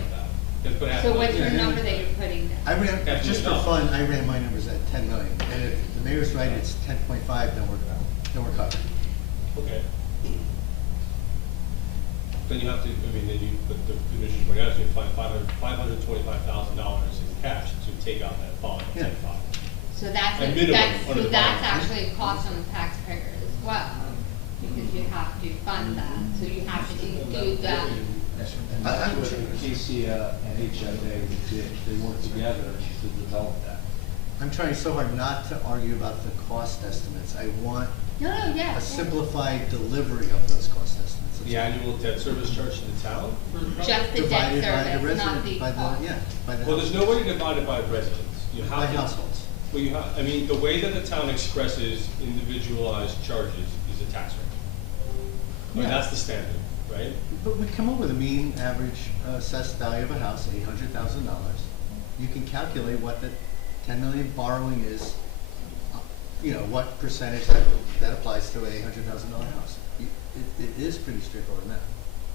have to put half So of what's it. your number that you're putting down? I ran, Half just for $1 million. fun, I ran my numbers at 10 million, and if the mayor's right, it's 10.5, then we're covered. Okay. Then you have to, I mean, then you, but the commission point out, you find $525,000 in cash to take out that bond, Yeah. 10.5. So that's, A minimum that's, under so the that's bond. actually a cost on the taxpayer as well, because you have to fund that, so you have to include that. And that's what Casey and HIA did, they worked together to develop that. I'm trying so hard not to argue about the cost estimates. I want No, yeah. a simplified delivery of those cost estimates. The annual debt service charge to the town for the project? Just the debt Divided by the service, not resident, the by cost. yeah, by the. Well, there's no way to divide it by residents. You have By to. households. Well, you have, I mean, the way that the town expresses individualized charges is a tax rate. I mean, Yeah. that's the standard, right? But we come up with a mean average assessed value of a house, $800,000. You can calculate what the 10 million borrowing is, what percentage that applies to an $800,000 house. It is pretty straightforward math.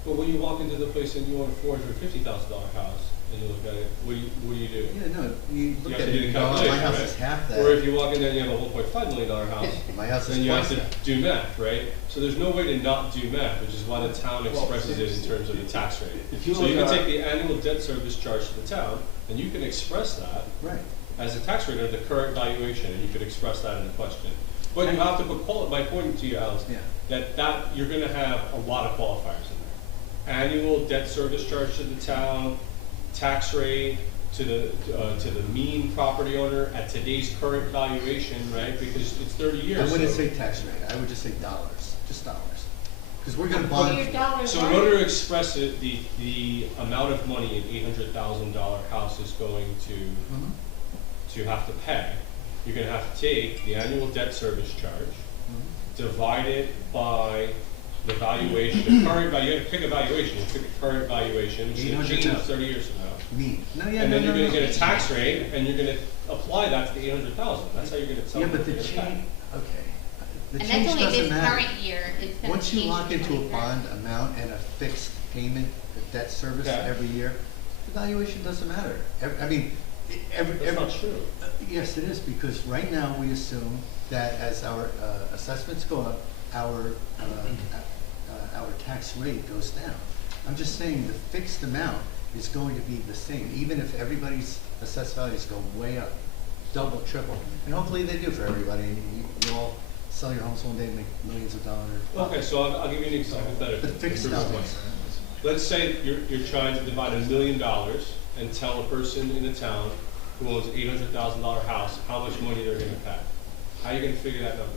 But when you walk into the place and you want a $450,000 house, and you look at it, what do you do? Yeah, no, you look have at to it, do the you go, oh, my calculation, house right? is half that. Or if you walk in there and you have a $1.5 million house, My house is then you have twice to that. do math, right? So there's no way to not do math, which is why the town expresses it in terms of the tax rate. If you So you look can at- take the annual debt service charge to the town, and you can express that Right. as a tax rate of the current valuation, and you could express that in the question. But you have to put my point to you, Alice, Yeah. that you're gonna have a lot of qualifiers in there. Annual debt service charge to the town, tax rate, to the mean property owner at today's current valuation, right? Because it's 30 years. I wouldn't so- say tax rate, I would just say dollars, just dollars. Because we're gonna So bond. your dollars So in are- order to express it, the amount of money an $800,000 house is going Mhm. to have to pay, you're gonna have to take the annual debt service charge, divide it by the valuation, the current value, you have to pick a valuation, you pick a current valuation, which is gonna change 800,000. 30 years from now. Me, no, yeah, And no, then you're no, gonna no. get a tax rate, and you're gonna apply that to the 800,000, that's how you're gonna tell Yeah, them but the what they're gonna change, pay. okay. The And change that's only doesn't this matter. current year, it's gonna Once you change lock into a 23. bond amount and a fixed payment, a debt service Okay. every year, the valuation doesn't matter. I mean, That's not true. Yes, it is, because right now we assume that as our assessments go up, our tax rate goes down. I'm just saying the fixed amount is going to be the same, even if everybody's assessed values go way up, double, triple. And hopefully they do for everybody, and you all sell your homes one day and make millions of dollars. Okay, so I'll give you an example that The fixed numbers. Let's say you're trying to divide $1 million and tell a person in the town who owns an $800,000 house how much money they're gonna pay. How are you gonna figure that number?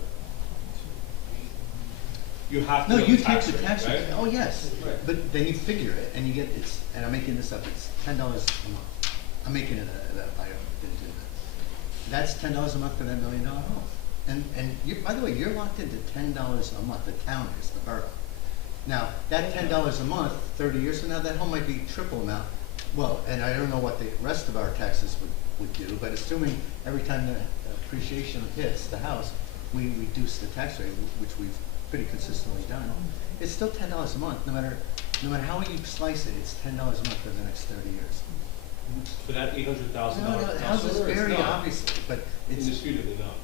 You have to No, know you the take tax the rate, tax rate, right? oh, yes, Right. but then you figure it, and you get, and I'm making this up, it's $10 a month. I'm making it I didn't do that. That's $10 a month for that $1 million home. And you, by the way, you're locked into $10 a month, the town is, the borough. Now, that $10 a month, 30 years from now, that home might be triple amount. Well, and I don't know what the rest of our taxes would do, but assuming every time the appreciation hits the house, we reduce the tax rate, which we've pretty consistently done, it's still $10 a month, no matter how you slice it, it's $10 a month for the next 30 years. For that $800,000 No, the house house is owner, it's very not. obviously, but it's, Indisputably not.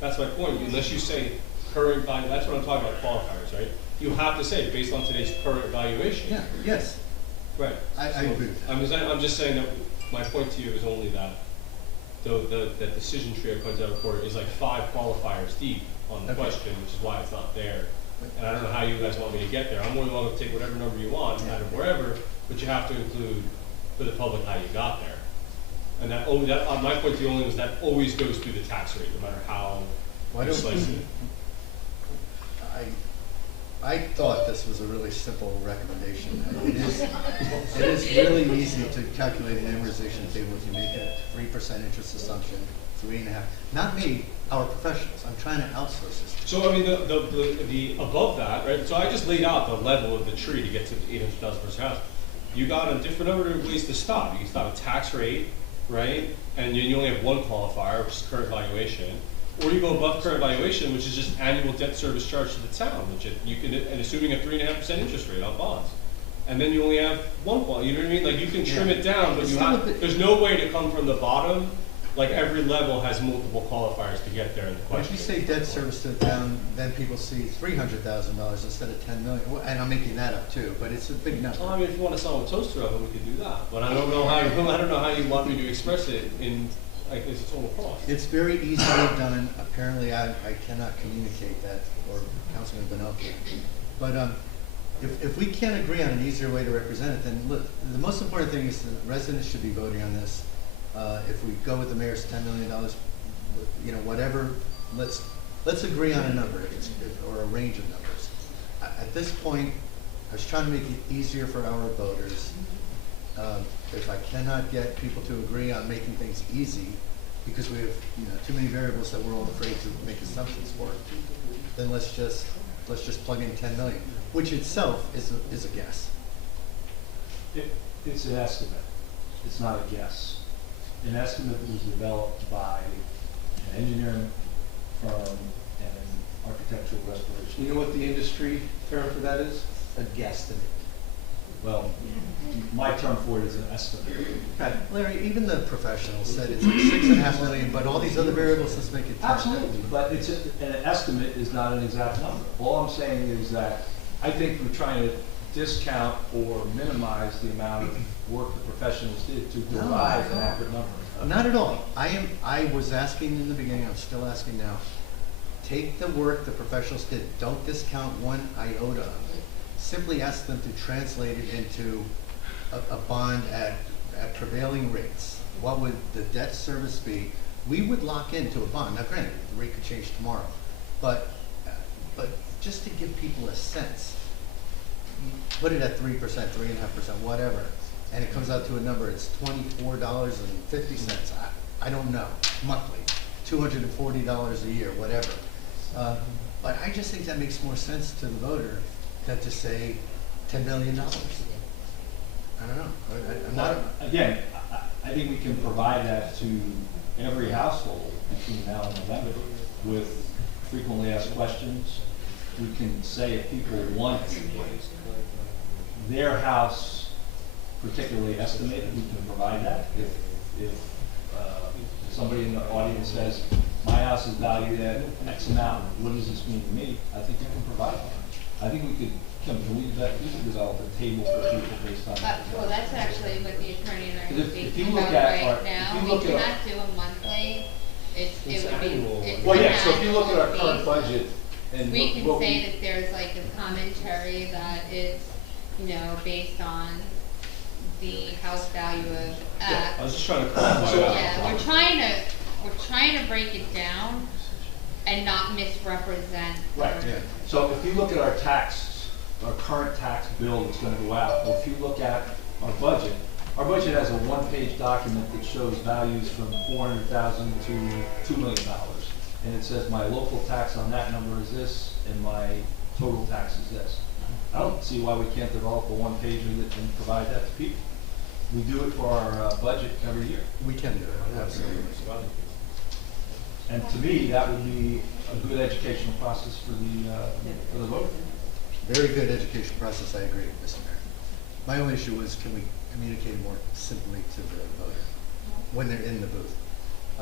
That's my point, unless you say current value, that's what I'm talking about, qualifiers, right? You have to say, based on today's current valuation. yeah, yes, Right. I So, agree with that. I'm just saying that my point to you is only that the decision tree I put out for is like 5 qualifiers deep on the Okay. question, which is why it's not there. And I don't know how you guys want me to get there. I'm more than welcome to take whatever number you want out of wherever, but you have to include for the public how you got there. And my point to you only was that always goes through the tax rate, no matter how Why you don't slice it. I thought this was a really simple recommendation. It is really easy to calculate an amortization table if you make a 3% interest assumption, 3.5. Not me, our professionals. I'm trying to outsource this. So, I mean, the above that, right, so I just laid out the level of the tree to get to the 800,000 per house. You got a different number of ways to stop. You can stop at tax rate, right, and you only have one qualifier, which is current valuation. Or you go above current valuation, which is just annual debt service charge to the town, which you can, and assuming a 3.5% interest rate on bonds. And then you only have one qual, you know what I mean? Like, you can trim Yeah. it down, but It's you still a have, bit- there's no way to come from the bottom. Like, every level has multiple qualifiers to get there in the If question. you say debt service to the town, then people see $300,000 instead of $10 million. Well, and I'm making that up too, but it's a big number. Well, I mean, if you want to sell a toaster oven, we could do that, but I don't know how, I don't know how you want me to express it in, like, as a total cost. It's very easily done. Apparently, I cannot communicate that, or Councilman Benelli. But if we can't agree on an easier way to represent it, then look, the most important thing is the residents should be voting on this. If we go with the mayor's $10 million, you know, whatever, let's agree on a number, or a range of numbers. At this point, I was trying to make it easier for our voters. If I cannot get people to agree on making things easy, because we have, you know, too many variables that we're all afraid to make assumptions for, then let's just plug in 10 million, which itself is a guess. It's an estimate, it's not a guess. An estimate was developed by an engineering firm and an architectural restoration. You know what the industry term for that is? A guesstimate. Well, my term for it is an estimate. Okay. Larry, even the professionals said it's like 6.5 million, but all these other variables, let's make it 10. Absolutely, but it's, an estimate is not an exact number. All I'm saying is that I think we're trying to discount or minimize the amount of work the professionals did to No, derive an no. accurate number. Not at all. I was asking in the beginning, I'm still asking now. take the work the professionals did, don't discount one iota of it. Simply ask them to translate it into a bond at prevailing rates. What would the debt service be? We would lock into a bond. Now granted, the rate could change tomorrow, but just to give people a sense, you put it at 3%, 3.5%, whatever, and it comes out to a number, it's $24.50. I don't know, monthly, $240 a year, whatever. But I just think that makes more sense to the voter than to say $10 million. I don't know. I'm not. Again, I think we can provide that to every household between now and November with frequently asked questions. We can say if people want their house particularly estimated, we can provide that. If somebody in the audience says, my house is valued at X amount, what does this mean to me? I think you can provide that. I think we could, Kim, can we develop a table for people based on that? Well, that's actually what the attorney and I are Because if you speaking look about at our- right now. if you We look at our- cannot do a monthly. It would be. annual. it's Well, an yeah, so if you look at our annual current basis. budget and We can what say that there's like a commentary that is, based on the house value of X. I was just trying to clarify that. Yeah, we're trying to break it down and not misrepresent. Right, Yeah. so if you look at our current tax bill that's gonna go out, or if you look at our budget has a one-page document that shows values from $400,000 to $2 million. And it says my local tax on that number is this, and my total tax is this. I don't see why we can't develop a one-pager that can provide that to people. We do it for our budget every year. We can do it, absolutely. And to me, that would be a good educational process for the voter. Very good education process, I agree, Mr. Mayor. My only issue was, can we communicate more simply to the voter when they're in the booth?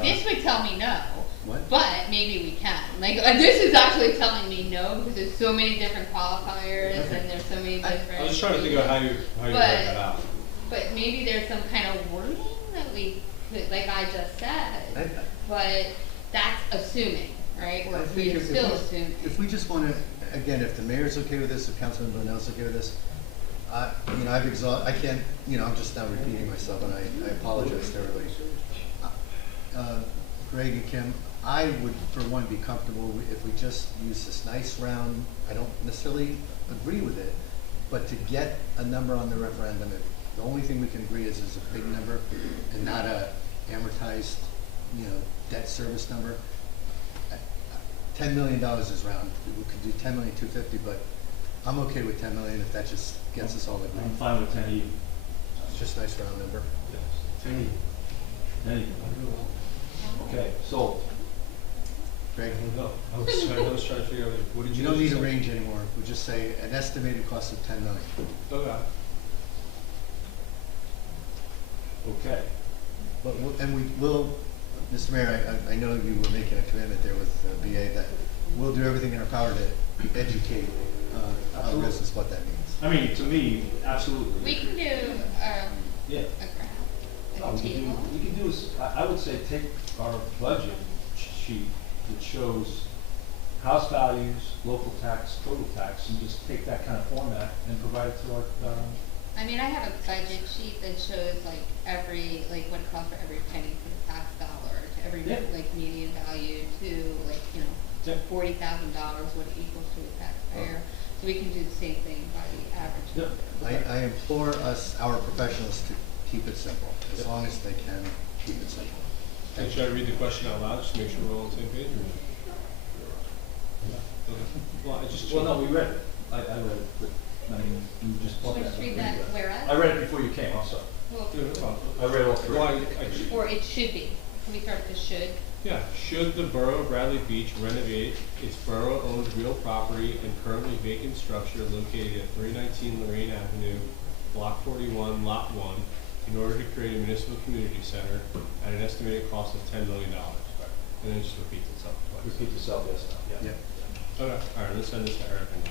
This would tell me no. What? But maybe we can. Like, this is actually telling me no because there's so many different qualifiers and there's so many different. I was just trying to think of how you work that out. But maybe there's some kind of wording that we could, like I just said, but that's assuming, right? I We're think if still we- assuming. If we just want to, again, if the mayor's okay with this, if Councilman Bonnell's okay with this, I can't, I'm just now repeating myself, and I apologize to everybody. Greg and Kim, I would, for one, be comfortable if we just use this nice round, I don't necessarily agree with it, but to get a number on the referendum, the only thing we can agree is a big number and not a amortized, debt service number. $10 million is round. We could do $10,250,000, but I'm okay with 10 million if that just gets us all I'm agreed. fine with 10 even. It's just a nice round number. 10 even. 10 even. Okay, so, Greg? No, I was trying to figure out, what did you? You don't need just a say? range anymore. We just say an estimated cost of 10 million. Okay. okay. But, and we will, Mr. Mayor, I know you were making a commitment there with BA that we'll do everything in our power to educate our Absolutely. residents what that means. I mean, to me, absolutely. We can do, Yeah. a graph, No, like a we table. can do, I would say take our budget sheet that shows house values, local tax, total tax, and just take that kind of format and provide it to our, I mean, I have a budget sheet that shows like what it costs for every penny for the tax dollar, to every Yeah. median value to Yeah. $40,000, what it equals to a taxpayer. So we can do the same thing by the average Yeah. number. I implore our professionals to keep it simple, as long as they can keep it simple. Should I read the question out loud, just to make sure we're all on the same page, or? Okay. Well, I just. well, no, we read it. I read it, but, I mean, you just. Should we just read that whereas? I read it before you came, I'm sorry. Well, Yeah, no problem. I read all three. Well, I just. or it should be. Can we start with the should? Yeah, should the Borough of Bradley Beach renovate its borough-owned real property and currently vacant structure located at 319 Lorraine Avenue, Block 41, Lot 1, in order to create a municipal community center at an estimated cost of $10 million? And then it just repeats itself twice. Repeat yourself, yes, no, yeah. Yeah. Okay, all right, let's send this to Eric and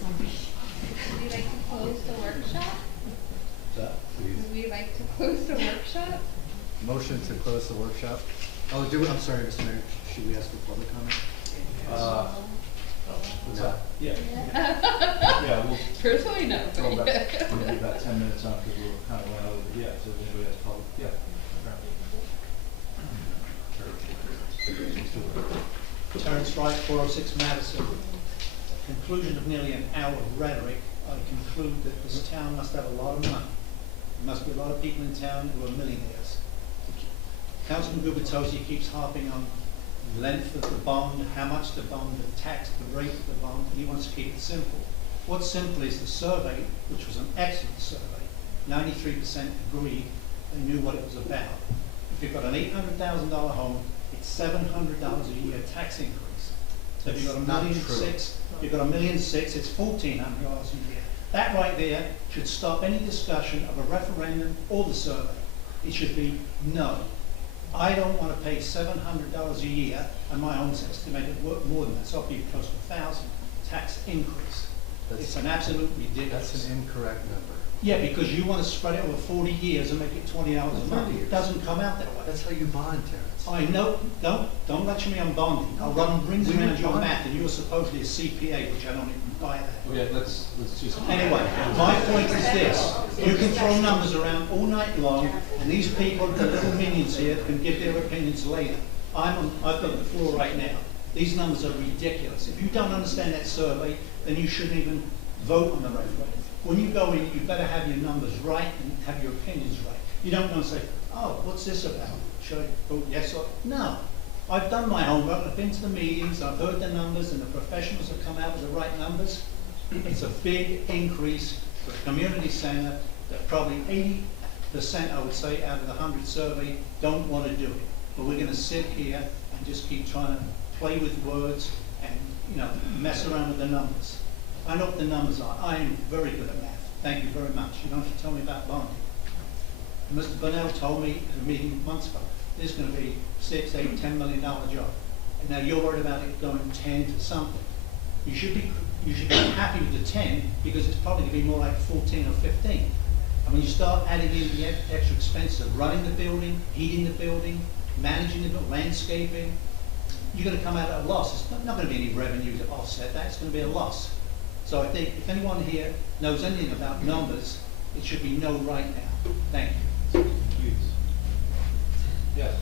Would we like to close the workshop? Is that? Would we like to close the workshop? Motion to close the workshop? Oh, I'm sorry, Mr. Mayor, should we ask for public comment? What's that? Yeah. Yeah, we'll Personally, no. throw about, maybe about 10 minutes on because we're kind of went over, yeah, so if anybody has public, yeah. Terence Wright, 406 Madison. Conclusion of nearly an hour of rhetoric, I conclude that this town must have a lot of money. There must be a lot of people in town who are millionaires. Councilman Gubitosi keeps harping on the length of the bond, how much the bond, the tax, the rate of the bond. He wants to keep it simple. What's simple is the survey, which was an excellent survey. 93% agreed they knew what it was about. If you've got an $800,000 home, it's $700 a year tax increase. So if you've got That's not $1,600,000, true. you've got $1,600,000, it's $1,400 a year. That right there should stop any discussion of a referendum or the survey. It should be no. I don't want to pay $700 a year, and my home's estimated worth more than that, so I'll be close to $1,000 tax increase. It's an absolute ridiculous. That's an incorrect number. Yeah, because you want to spread it over 40 years and make it $20 a 30 month. years. It doesn't come out that way. That's how you bond, Terrence. I know, don't lecture me on bonding. I'll run rings We around would your bond. math, and you're supposedly a CPA, which I don't even buy that. Okay, let's just. Anyway, my point is this, you can throw numbers around all night long, and these people, the little minions here, can give their opinions later. I've got the floor right now. These numbers are ridiculous. If you don't understand that survey, then you shouldn't even vote on the referendum. When you go in, you better have your numbers right and have your opinions right. You don't want to say, oh, what's this about? Should I vote yes or no? I've done my homework, I've been to the meetings, I've heard the numbers, and the professionals have come out with the right numbers. It's a big increase for a community center that probably 80%, I would say, out of the 100 surveyed don't want to do it. But we're going to sit here and just keep trying to play with words and, mess around with the numbers. I know what the numbers are. I am very good at math. Thank you very much. You don't have to tell me about bonding. Mr. Burnell told me at a meeting months ago, there's going to be $6, $8, $10 million job. And now you're worried about it going 10 to something. You should be happy with the 10 because it's probably going to be more like 14 or 15. And when you start adding in the extra expenses of running the building, heating the building, managing the building, landscaping, you're going to come out at a loss. It's not going to be any revenue to offset that. It's going to be a loss. So I think if anyone here knows anything about numbers, it should be no right now. Thank you. Yes.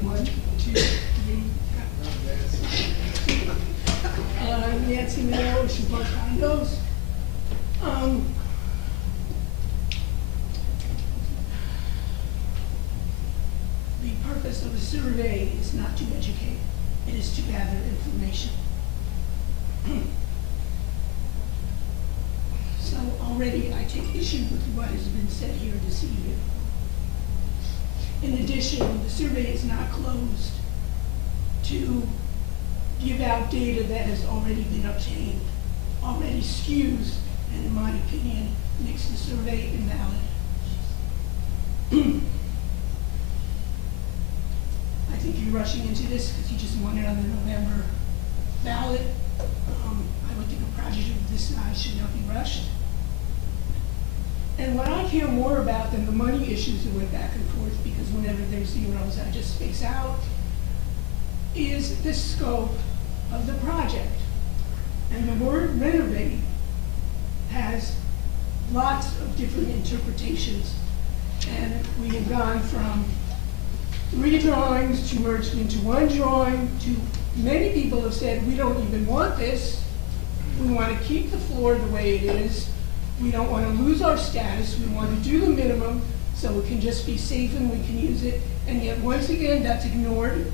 One, two, three. Nancy Miller, Ocean Park Condos. The purpose of a survey is not to educate, it is to gather information. So already I take issue with what has been said here this evening. In addition, the survey is not closed to give out data that has already been obtained, already skews, and in my opinion, makes the survey invalid. I think you're rushing into this because you just want it on the November ballot. I would think a project of this size should not be rushed. And what I care more about than the money issues that went back and forth, because whenever there's zeros, I just space out, is the scope of the project. And the word renovate has lots of different interpretations. And we have gone from 3 drawings to merged into 1 drawing to many people have said, we don't even want this. We want to keep the floor the way it is. We don't want to lose our status. We want to do the minimum so it can just be safe and we can use it. And yet, once again, that's ignored.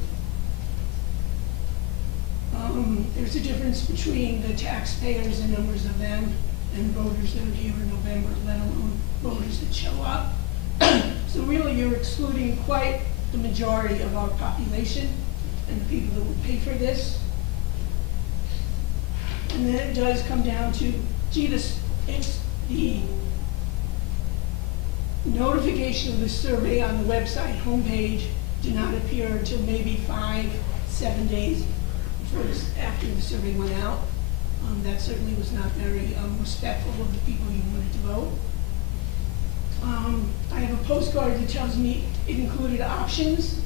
There's a difference between the taxpayers and numbers of them and voters that are here in November, let alone voters that show up. So really, you're excluding quite the majority of our population and the people that would pay for this. And then it does come down to, it's the notification of the survey on the website homepage did not appear until maybe 5-7 days after the survey went out. That certainly was not very respectful of the people you wanted to vote. I have a postcard that tells me it included options.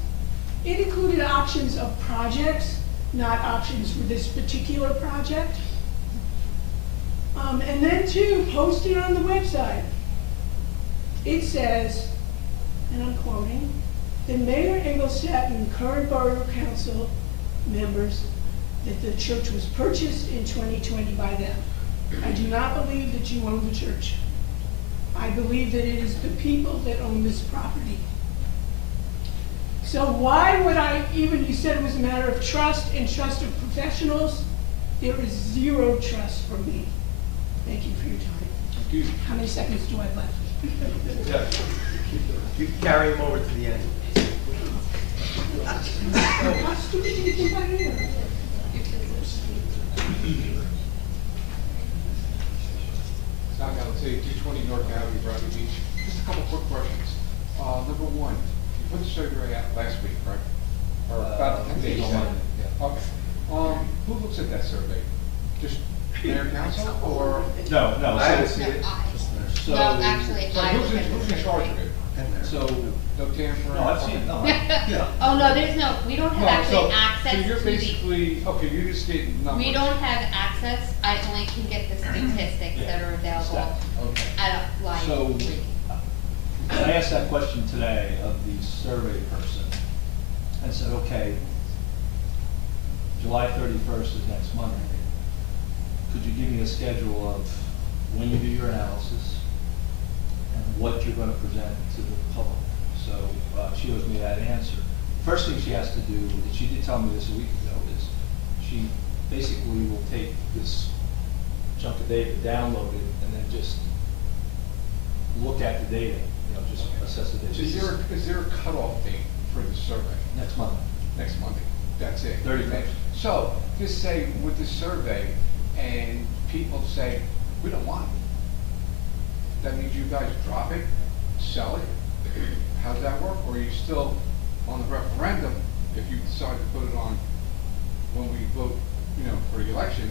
It included options of projects, not options for this particular project. And then too, posted on the website, it says, and I'm quoting, "The Mayor Engelstadt and current Borough Council members that the church was purchased in 2020 by them. I do not believe that you own the church. I believe that it is the people that own this property." So why would I even, you said it was a matter of trust and trust of professionals. There is zero trust from me. Thank you for your time. Thank you. How many seconds do I have left? You can carry him over to the end. How stupid do you think I am? Scott Galatei, 220 North Avenue, Bradley Beach. Just a couple quick questions. Number one, you put the survey out last week, right? Or about 10 days ago? Okay. Who looks at that survey? Just mayor council or? No, I haven't so, seen it. so. No, actually, So I. who's in charge of it? So, No tampering? no, I've seen it, no, yeah. Oh, no, there's no, we don't have actually So access you're to the, basically, okay, you just get numbers. we don't have access, I only can get the statistics that are available Okay. at a live. So, I asked that question today of the survey person, and said, okay, July 31st is next Monday. Could you give me a schedule of when you do your analysis and what you're gonna present to the public? So, she owes me that answer. First thing she has to do, and she did tell me this a week ago, is she basically will take this chunk of data, download it, and then just look at the data, just assess the data. Is there a cutoff date for the survey? Next month. Next Monday? That's it? 31st. So, just say with the survey, and people say, we don't want it. That means you guys drop it, sell it? How does that work? Or are you still on the referendum, if you decide to put it on when we vote, for the election,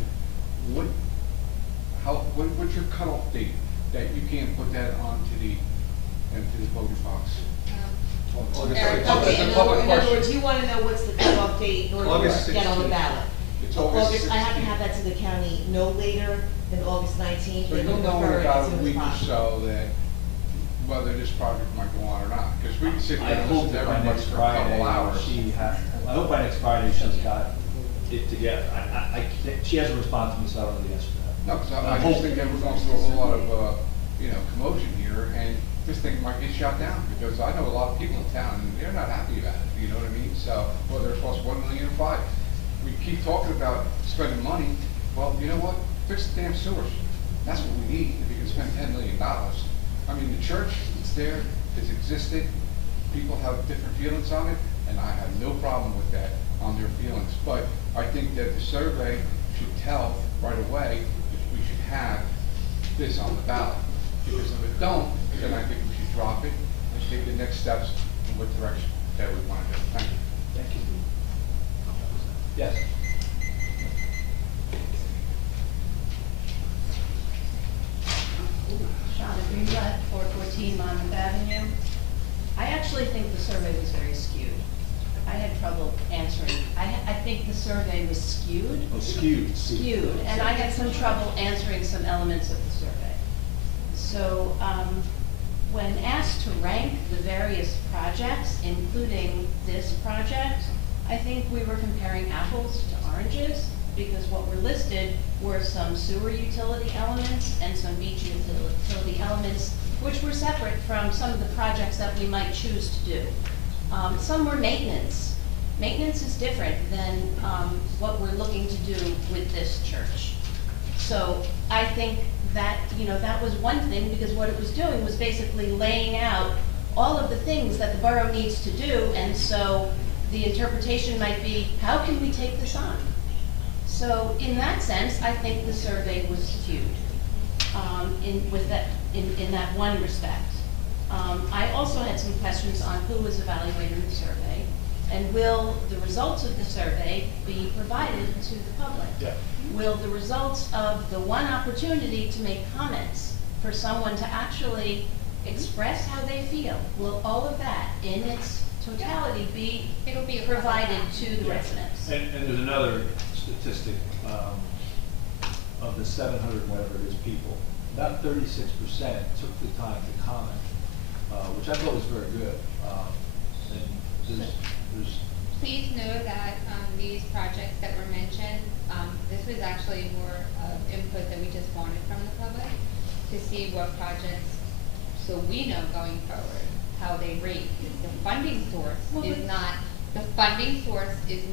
what's your cutoff date that you can't put that onto the voting box? Eric, Public- okay, it's a public in other question. words, you wanna know what's the cutoff date in order August to get on the 16th. ballot. It's August August, I have to 16th. have that to the county no later than August 19th. So They you'll will know in defer it about as a soon as week or possible. so that whether this project might go on or not, because we can sit I there and hope listen to that by everybody next for a couple Friday, hours. I hope by next Friday she's got it together. She hasn't responded to me, so I don't know the answer to that. No, because But I hope- just think that we're going through a whole lot of, commotion here, and this thing might get shut down, because I know a lot of people in town, and they're not happy about it, you know what I mean? So, whether it costs $1 million or $5 million. We keep talking about spending money, well, you know what? Fix the damn sewers. That's what we need, if you can spend $10 million. I mean, the church, it's there, it's existed, people have different feelings on it, and I have no problem with that, on their feelings. But I think that the survey should tell right away if we should have this on the ballot. Because if it don't, then I think we should drop it and take the next steps in what direction that we want to go. Thank you. Thank you. Yes. Shauna Greenblatt, 414 Monmouth Avenue. I actually think the survey was very skewed. I had trouble answering. I think the survey was skewed. Oh, skewed. Skewed, and I had some trouble answering some elements of the survey. So, when asked to rank the various projects, including this project, I think we were comparing apples to oranges, because what were listed were some sewer utility elements and some beach utility elements, which were separate from some of the projects that we might choose to do. Some were maintenance. Maintenance is different than what we're looking to do with this church. So I think that, that was one thing, because what it was doing was basically laying out all of the things that the borough needs to do, and so the interpretation might be, how can we take this on? So in that sense, I think the survey was skewed in that one respect. I also had some questions on who was evaluating the survey. And will the results of the survey be provided to the public? Yeah. Will the results of the one opportunity to make comments for someone to actually express how they feel, will all of that in its totality be It'll be a provided public to the residents? And there's another statistic, of the 700, whatever it is, people, about 36% took the time to comment, which I thought was very good. And there's Please know that these projects that were mentioned, this was actually more of input that we just wanted from the public to see what projects, so we know going forward how they rate. The funding source is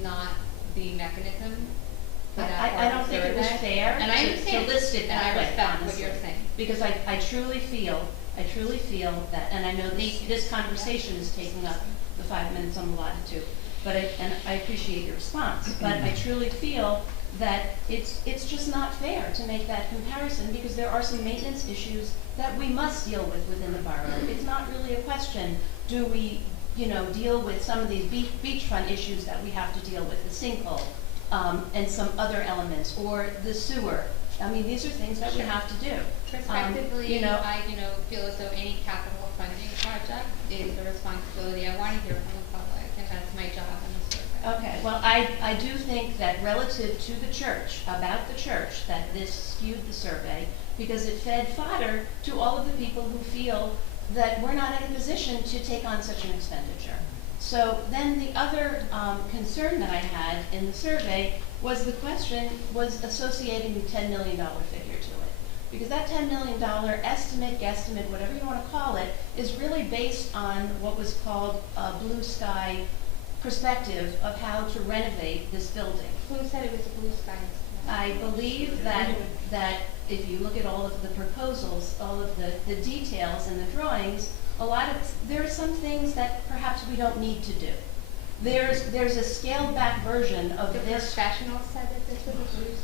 not the mechanism for that I part of don't the think it was survey. fair And I to understand, list it and that I way, respect what honestly. you're saying. Because I truly feel that, and I know this conversation is taking up the 5 minutes I'm allotted to, but I appreciate your response, but I truly feel that it's just not fair to make that comparison, because there are some maintenance issues that we must deal with within the borough. It's not really a question, do we, deal with some of these beachfront issues that we have to deal with, the sinkhole, and some other elements, or the sewer. I mean, these are things that we have to do. Prospectively, I feel as though any capital funding project is the responsibility. I want to hear from the public, and that's my job in the survey. Okay, well, I do think that relative to the church, about the church, that this skewed the survey, because it fed fodder to all of the people who feel that we're not in a position to take on such an expenditure. So then the other concern that I had in the survey was the question was associating the $10 million figure to it. Because that $10 million estimate, guesstimate, whatever you want to call it, is really based on what was called a blue sky perspective of how to renovate this building. Who said it was a blue sky? I believe that if you look at all of the proposals, all of the details and the drawings, there are some things that perhaps we don't need to do. There's a scaled back version of The this. professionals said that this was a blue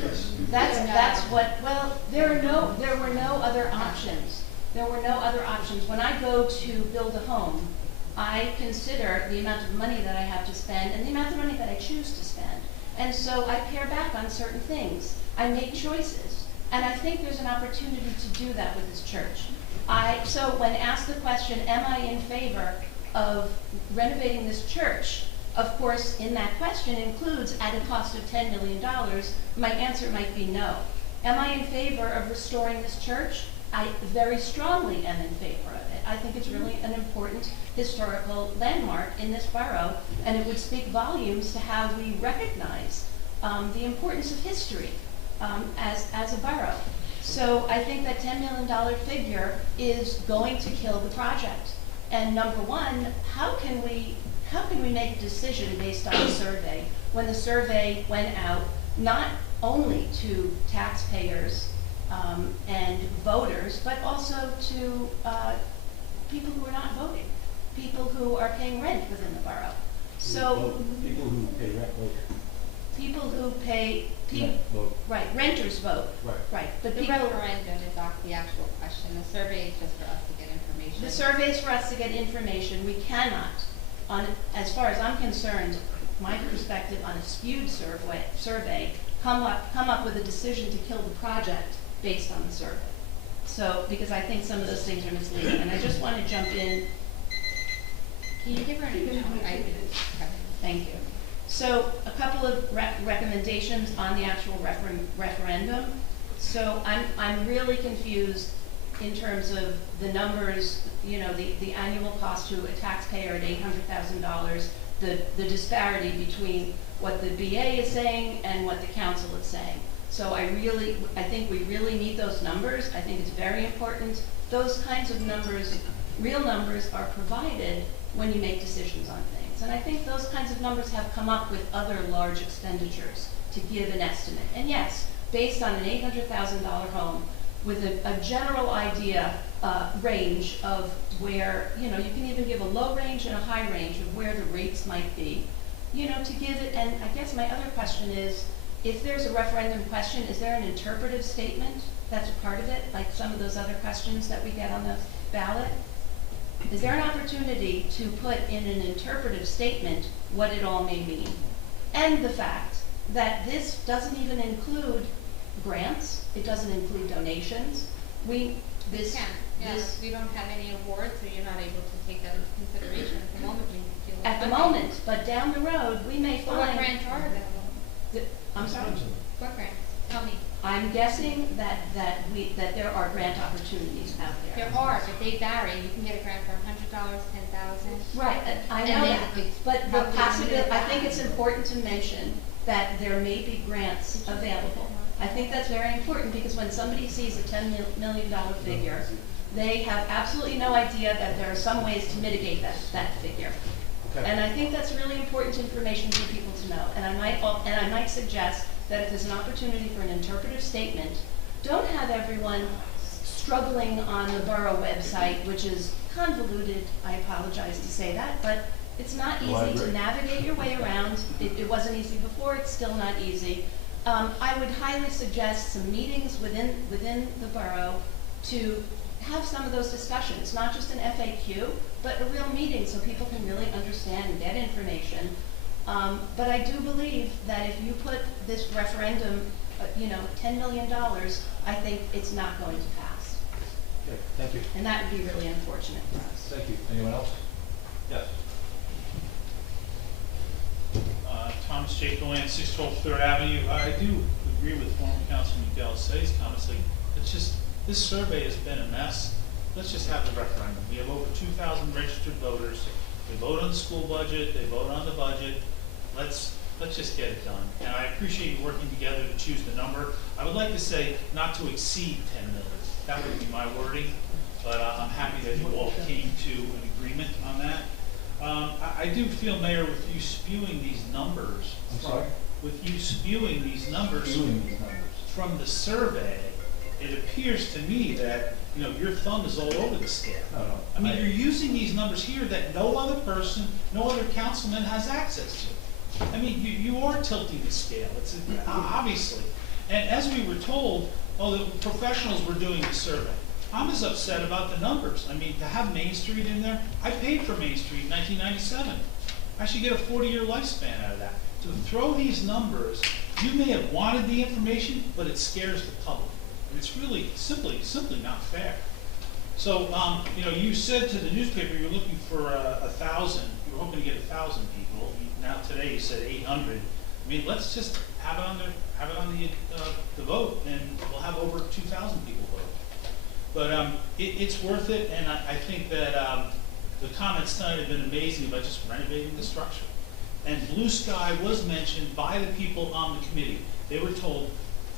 sky? That's what, well, there were no other options. There were no other options. When I go to build a home, I consider the amount of money that I have to spend and the amount of money that I choose to spend. And so I pare back on certain things. I make choices. And I think there's an opportunity to do that with this church. So when asked the question, am I in favor of renovating this church? Of course, in that question includes at a cost of $10 million, my answer might be no. Am I in favor of restoring this church? I very strongly am in favor of it. I think it's really an important historical landmark in this borough, and it would speak volumes to how we recognize the importance of history as a borough. So I think that $10 million figure is going to kill the project. And number one, how can we make a decision based on the survey when the survey went out not only to taxpayers and voters, but also to people who are not voting, people who are paying rent within the borough. So people who pay rent vote. people who pay, Vote. right, renters vote, Right. right, but The people. referendum is not the actual question. The survey is just for us to get information. The survey is for us to get information. We cannot, as far as I'm concerned, my perspective on a skewed survey, come up with a decision to kill the project based on the survey. So, because I think some of those things are misleading, and I just want to jump in. Can you give her an additional? Thank you. So, a couple of recommendations on the actual referendum. So, I'm really confused in terms of the numbers, the annual cost to a taxpayer at $800,000, the disparity between what the BA is saying and what the council is saying. So I think we really need those numbers. I think it's very important. Those kinds of numbers, real numbers, are provided when you make decisions on things. And I think those kinds of numbers have come up with other large expenditures to give an estimate. And yes, based on an $800,000 home, with a general idea range of where, you can even give a low range and a high range of where the rates might be, to give it. And I guess my other question is, if there's a referendum question, is there an interpretive statement that's a part of it, like some of those other questions that we get on the ballot? is there an opportunity to put in an interpretive statement what it all may mean? And the fact that this doesn't even include grants, it doesn't include donations. We don't have any awards, so you're not able to take that into consideration at the moment. At the moment, but down the road, we may Well, find. what grants are available? I'm sorry? What grants? Tell me. I'm guessing that there are grant opportunities out there. There are, but they vary. You can get a grant for $100, $10,000. Right, I And know then that, it's but the probably possibility, I limited think it's value. important to mention that there may be grants available. I think that's very important, because when somebody sees a $10 million figure, they have absolutely no idea that there are some ways to mitigate that figure. Okay. And I think that's really important information for people to know. And I might suggest that if there's an opportunity for an interpretive statement, don't have everyone struggling on the borough website, which is convoluted. I apologize to say that, but it's not Oh, I easy to agree. navigate your way around. It wasn't easy before, it's still not easy. I would highly suggest some meetings within the borough to have some of those discussions, not just an FAQ, but a real meeting so people can really understand and get information. But I do believe that if you put this referendum, $10 million, I think it's not going to pass. Okay, thank you. And that would be really unfortunate for us. Thank you. Anyone else? Yes. Thomas J. Deland, 612 Third Avenue. I do agree with former Councilman Delasay's comments. Like, this survey has been a mess. Let's just have the referendum. We have over 2,000 registered voters. They vote on the school budget. They vote on the budget. Let's just get it done. And I appreciate you working together to choose the number. I would like to say not to exceed 10 million. That would be my wording. But I'm happy that you all came to an agreement on that. I do feel, Mayor, with you spewing these numbers. I'm sorry? With you spewing these numbers from the survey, it appears to me that, your thumb is all over the scale. No. I mean, you're using these numbers here that no other person, no other councilman has access to. I mean, you are tilting the scale, it's obviously. And as we were told, the professionals were doing the survey. I'm as upset about the numbers. I mean, to have Main Street in there, I paid for Main Street in 1997. I should get a 40-year lifespan out of that. To throw these numbers, you may have wanted the information, but it scares the public. And it's really simply not fair. So, you said to the newspaper you're looking for 1,000. You were hoping to get 1,000 people. Now today you said 800. I mean, let's just have it on the vote, and we'll have over 2,000 people vote. But it's worth it, and I think that the comments tonight have been amazing about just renovating the structure. And blue sky was mentioned by the people on the committee. They were told,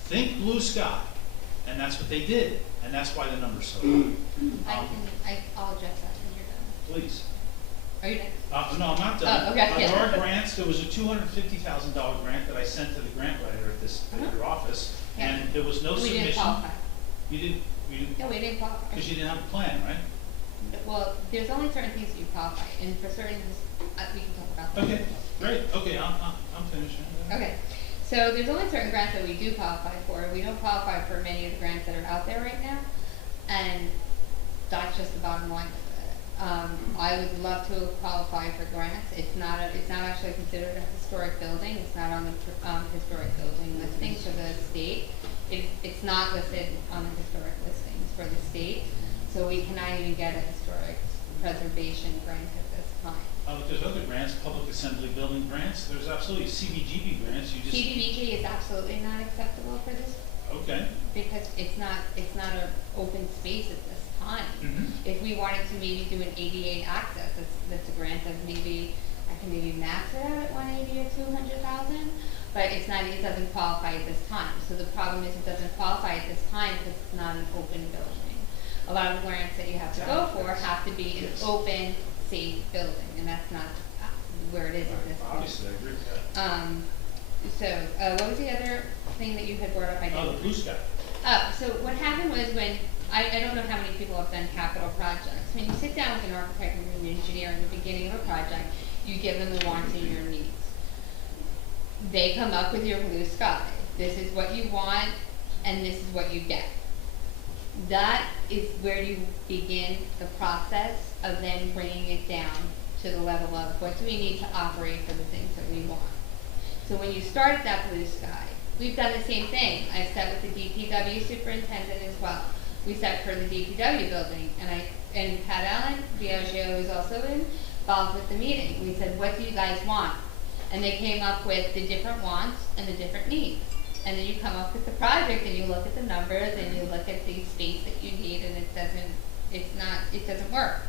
think blue sky, and that's what they did, and that's why the number's so high. I'll address that when you're done. Please. Are you done? No, I'm not done. Oh, okay, yeah. There are grants. There was a $250,000 grant that I sent to the grant writer at your office, Yeah. and there was no We submission. didn't qualify. You didn't, No, we didn't qualify. because you didn't have a plan, right? Well, there's only certain things that you qualify, and for certain, we can talk about that. Okay, great. Okay, I'm finishing. Okay, so there's only certain grants that we do qualify for. We don't qualify for many of the grants that are out there right now, and that's just the bottom line of it. I would love to qualify for grants. It's not actually considered a historic building. It's not on the historic building listings for the state. It's not listed on the historic listings for the state, so we cannot even get a historic preservation grant at this time. But there's other grants, public assembly building grants. There's absolutely CDBG grants. You just CDBG is absolutely not acceptable for this okay. because it's not an open space at this time. Mm-hmm. If we wanted to maybe do an ADA access, that's a grant that maybe I can maybe max it out at 180 or 200,000, but it doesn't qualify at this time. So the problem is it doesn't qualify at this time because it's not an open building. A lot of the grants that you have to go for have to be an open, safe building, and that's not where it is at this point. Obviously, I agree with that. What was the other thing that you had brought up? Oh, the blue sky. So what happened was when, I don't know how many people have done capital projects. When you sit down with an architect and an engineer in the beginning of a project, you give them the wants and your needs. They come up with your blue sky. This is what you want, and this is what you get. That is where you begin the process of then bringing it down to the level of what do we need to operate for the things that we want. So when you start at that blue sky, we've done the same thing. I've sat with the DPW superintendent as well. We sat for the DPW building, and Pat Allen, Biagio, is also involved with the meeting. We said, what do you guys want? And they came up with the different wants and the different needs. And then you come up with the project and you look at the numbers and you look at the space that you need, and it doesn't work.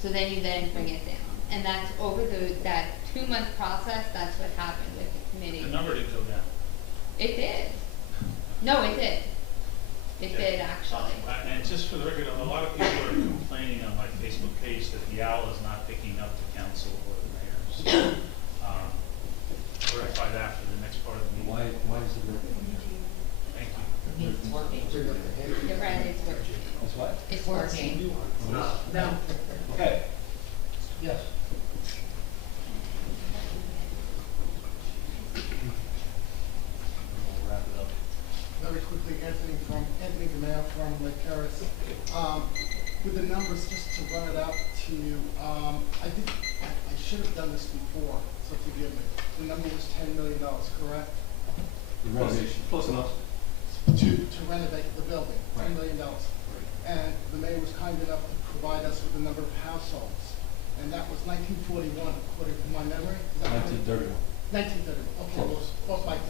So then you bring it down. And that's over that 2-month process, that's what happened with the committee. The number didn't go down. It did. No, it did. It did, actually. And just for the record, a lot of people are complaining on my Facebook page that the owl is not picking up the council or the mayor. So, verify that for the next part of the meeting. Why is it working? Thank you. It's working. You're right, it's working. It's what? It's working. No. Okay. Yes. We'll wrap it up. Very quickly, Anthony Gamel from Lake Terrace. With the numbers, just to run it out to you, I think I should have done this before, so forgive me. The number was $10 million, correct? The renovation. Close enough. To renovate the building, $10 million. And the mayor was kind enough to provide us with a number of households. And that was 1941, according to my memory. Is that right? 1931. 1931, okay, well, off by 10.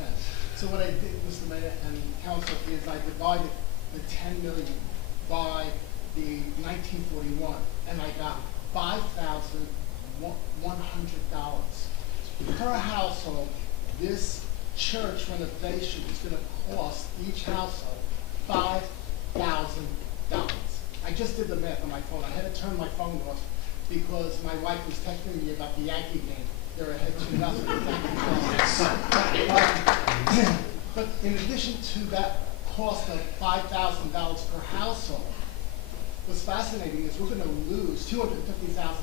So what I did, Mr. Mayor and Council, is I divided the 10 million by the 1941, and I got $5,100 per household. This church renovation is going to cost each household $5,000. I just did the math on my phone. I had to turn my phone off because my wife was texting me about the Yankee game. They're ahead 2-0. But in addition to that cost of $5,000 per household, what's fascinating is we're going to lose $250,000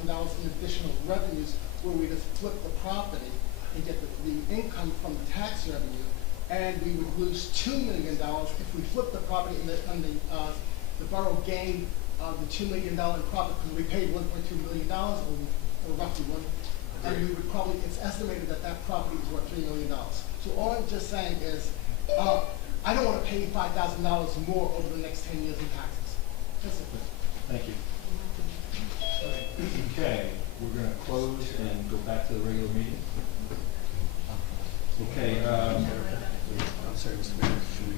in additional revenues where we just flip the property and get the income from the tax revenue, and we would lose $2 million if we flip the property and the borough gained the $2 million in profit because we paid $1.2 million or roughly one. And we would probably, it's estimated that that property is worth $3 million. So all I'm just saying is, I don't want to pay $5,000 more over the next 10 years in taxes. That's it. Thank you. Okay, we're going to close and go back to the regular meeting. Okay. I'm sorry, Mr. Mayor, should we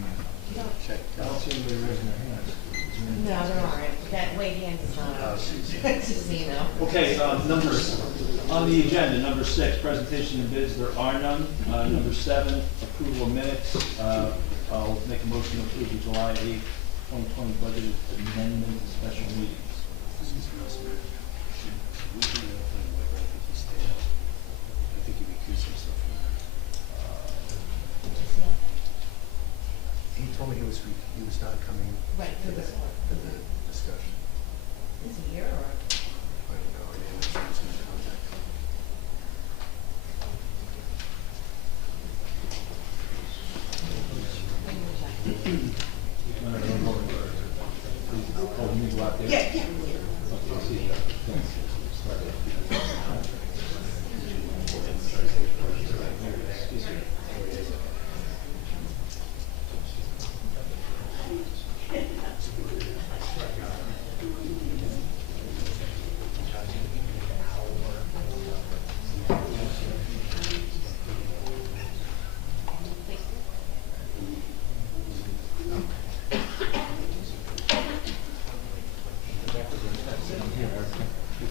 check? I don't see anybody raising their hands. No, they're all right. That way hand is not up. Just so you know. Okay, numbers. On the agenda, number 6, presentation and bids, there are none. Number 7, approval of minutes. I'll make a motion to approve the July 8, 2020 budget amendment and special meetings. I think he recused himself from that. He told me he was not coming Right, to the discussion. Is he here or? I don't know, I didn't know if he was going to contact him. Oh, you need to go out there? Yeah. Okay, see. Excuse me.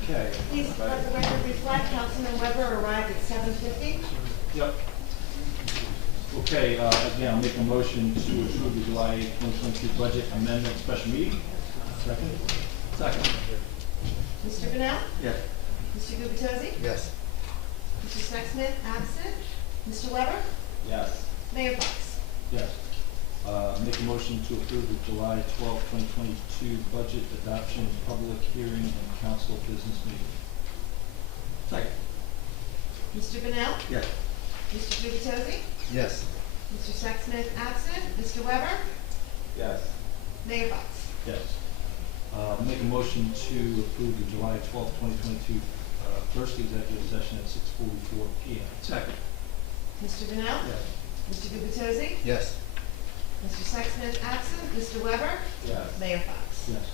Okay. Please let the record reflect, Councilman Weber arrived at 7:50. Yep. Okay, again, I'll make a motion to approve the July 8, 2022 budget amendment special meeting. Second? Second. Mr. Vanel? Yes. Mr. Gubatose? Yes. Mr. Sexsmith, absent. Mr. Weber? Yes. Mayor Fox? Yes. Make a motion to approve the July 12, 2022 budget adoption, public hearing, and council business meeting. Second. Mr. Vanel? Yes. Mr. Gubatose? Yes. Mr. Sexsmith, absent. Mr. Weber? Yes. Mayor Fox? Yes. Make a motion to approve the July 12th, 2022 first executive session at 6:44 PM. Second. Mr. Bennell? Yes. Mr. Gubatose? Yes. Mr. Sexsmith absent. Mr. Weber? Yes. Mayor Fox? Yes.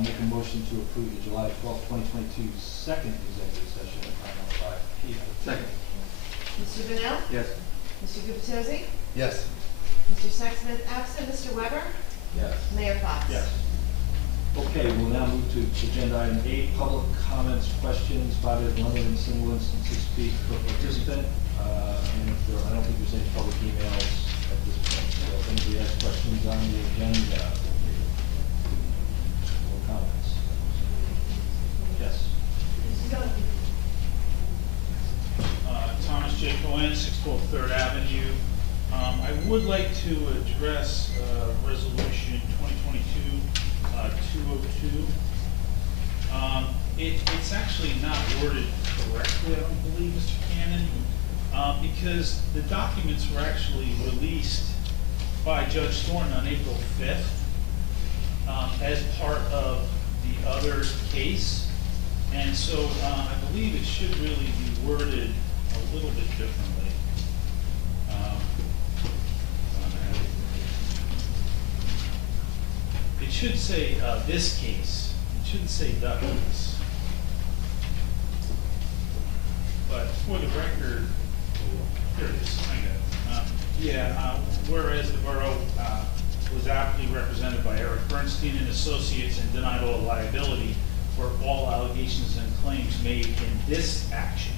Make a motion to approve the July 12th, 2022 second executive session at 9:05 PM. Second. Mr. Bennell? Yes. Mr. Gubatose? Yes. Mr. Sexsmith absent. Mr. Weber? Yes. Mayor Fox? Yes. Okay, we'll now move to agenda item 8, public comments, questions, private, limited, and single instance speak per participant. And if there, I don't think there's any public emails at this point, so if anybody has questions on the agenda or comments. Yes. Thomas J. Cohen, 612 Third Avenue. I would like to address Resolution 2022-202. It's actually not worded correctly, I don't believe, Mr. Cannon, because the documents were actually released by Judge Thornton on April 5th as part of the other case. And so I believe it should really be worded a little bit differently. It should say this case. It shouldn't say the case. But for the record, here it is. I got it. Whereas the borough was aptly represented by Eric Bernstein and Associates and denied all liability for all allegations and claims made in this action.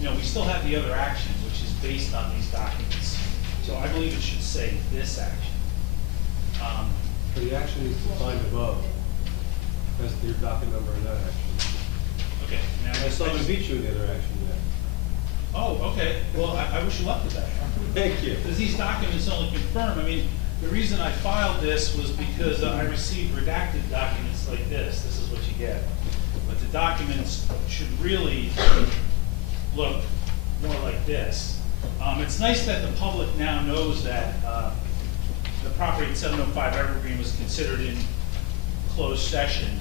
You know, we still have the other action, which is based on these documents. So I believe it should say this action. But the action is defined above, as your docket number in that action. Okay. Now, I still haven't beat you in the other action yet. Oh, okay. Well, I wish you luck with that. Thank you. Because these documents only confirm, I mean, the reason I filed this was because I received redacted documents like this. This is what you get. But the documents should really look more like this. It's nice that the public now knows that the property at 705 Evergreen was considered in closed session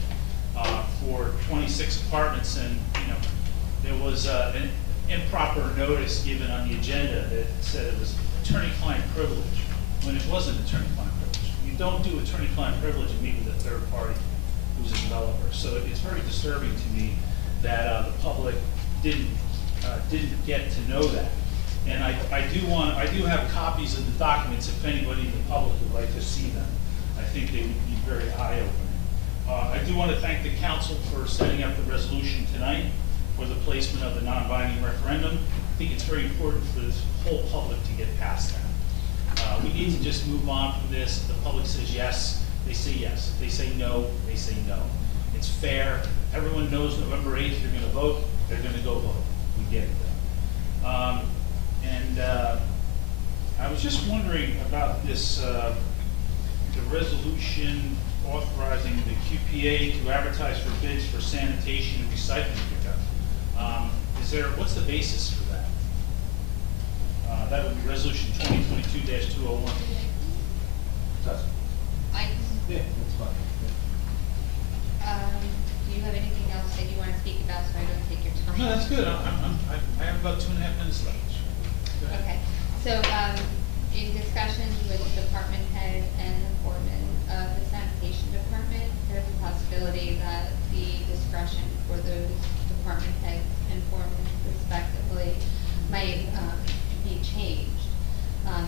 for 26 apartments, and there was an improper notice given on the agenda that said it was attorney-client privilege, when it wasn't attorney-client privilege. You don't do attorney-client privilege and meet with a third party who's a developer. So it's very disturbing to me that the public didn't get to know that. And I do have copies of the documents if anybody in the public would like to see them. I think they would be very eye-opening. I do want to thank the council for setting up the resolution tonight for the placement of the non-binding referendum. I think it's very important for this whole public to get past that. We need to just move on from this. The public says yes, they say yes. If they say no, they say no. It's fair. Everyone knows November 8th you're going to vote. They're going to go vote. We get it. I was just wondering about this, the resolution authorizing the QPA to advertise for bids for sanitation and recycling pickup. What's the basis for that? That would be resolution 2022-201. Yeah, that's fine. Do you have anything else that you want to speak about, so I don't take your time? No, that's good. I have about 2.5 minutes left. Go ahead. Okay, so, in discussion with the department head and the foreman of the sanitation department, there's a possibility that the discretion for those department heads and foremen respectively might, be changed.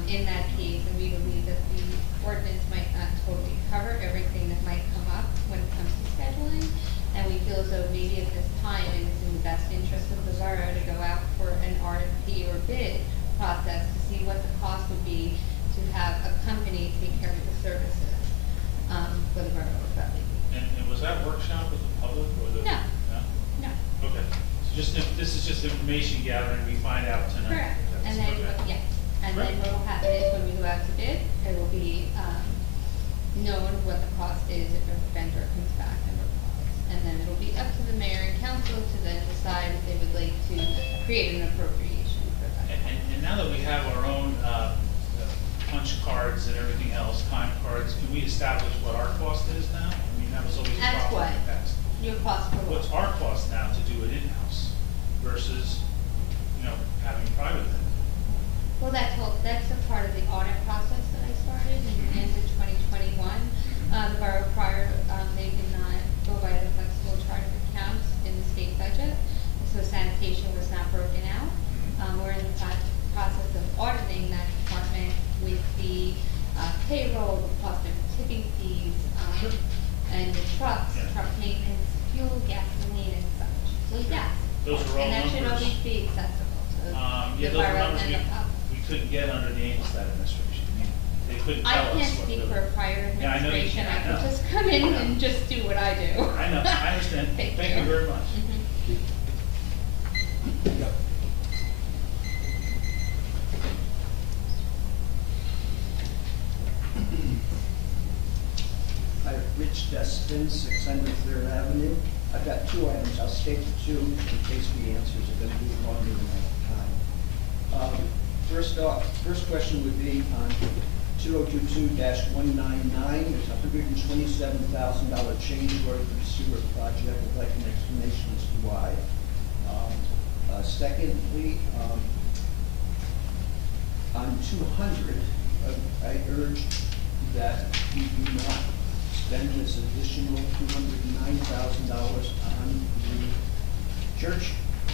In that case, and we believe that the ordinance might not totally cover everything that might come up when it comes to scheduling, and we feel as though maybe at this time, it is in the best interest of the borough to go out for an RFP or bid process to see what the cost would be to have a company take care of the services for the borough of Rutland. And was that workshop with the public or the? No. No? No. Okay. So this is just information gathering we find out tonight. Correct. And then, Okay. yes, and then Right. what will happen is when we go out to bid, it will be known what the cost is if a vendor comes back and replies. And then it'll be up to the mayor and council to then decide if they would like to create an appropriation for that. And now that we have our own punch cards and everything else, time cards, can we establish what our cost is now? I mean, that was always a As problem what? in the past. Your cost per What's our cost now to do it in-house versus, having a private vendor? Well, that's a part of the audit process that I started in the end of 2021. The borough prior, they did not go by the flexible chart of accounts in the state budget, so sanitation was not broken out. We're in the process of auditing that department with the payroll, the cost of tipping fees, and the trucks, truck maintenance, fuel, gasoline, and such. So yes. Those are all And that should numbers. always be accessible to Yeah, the those are borough numbers and the public. we couldn't get under the Amistad administration. I mean, they couldn't tell I us what can't speak for a prior Yeah, I know you administration, can't. I could just come in and just do what I do. I know, I understand. Thank Thank you you. very much. Mhm. Yep. Hi, Rich Destin, 600 Third Avenue. I've got two items. I'll state the two in case the answers are going to be longer than I have time. First question would be on 2022-199. There's $127,000 change order for the sewer project. I'd like an explanation as to why. Secondly, on 200, I urge that we do not spend this additional $209,000 on the church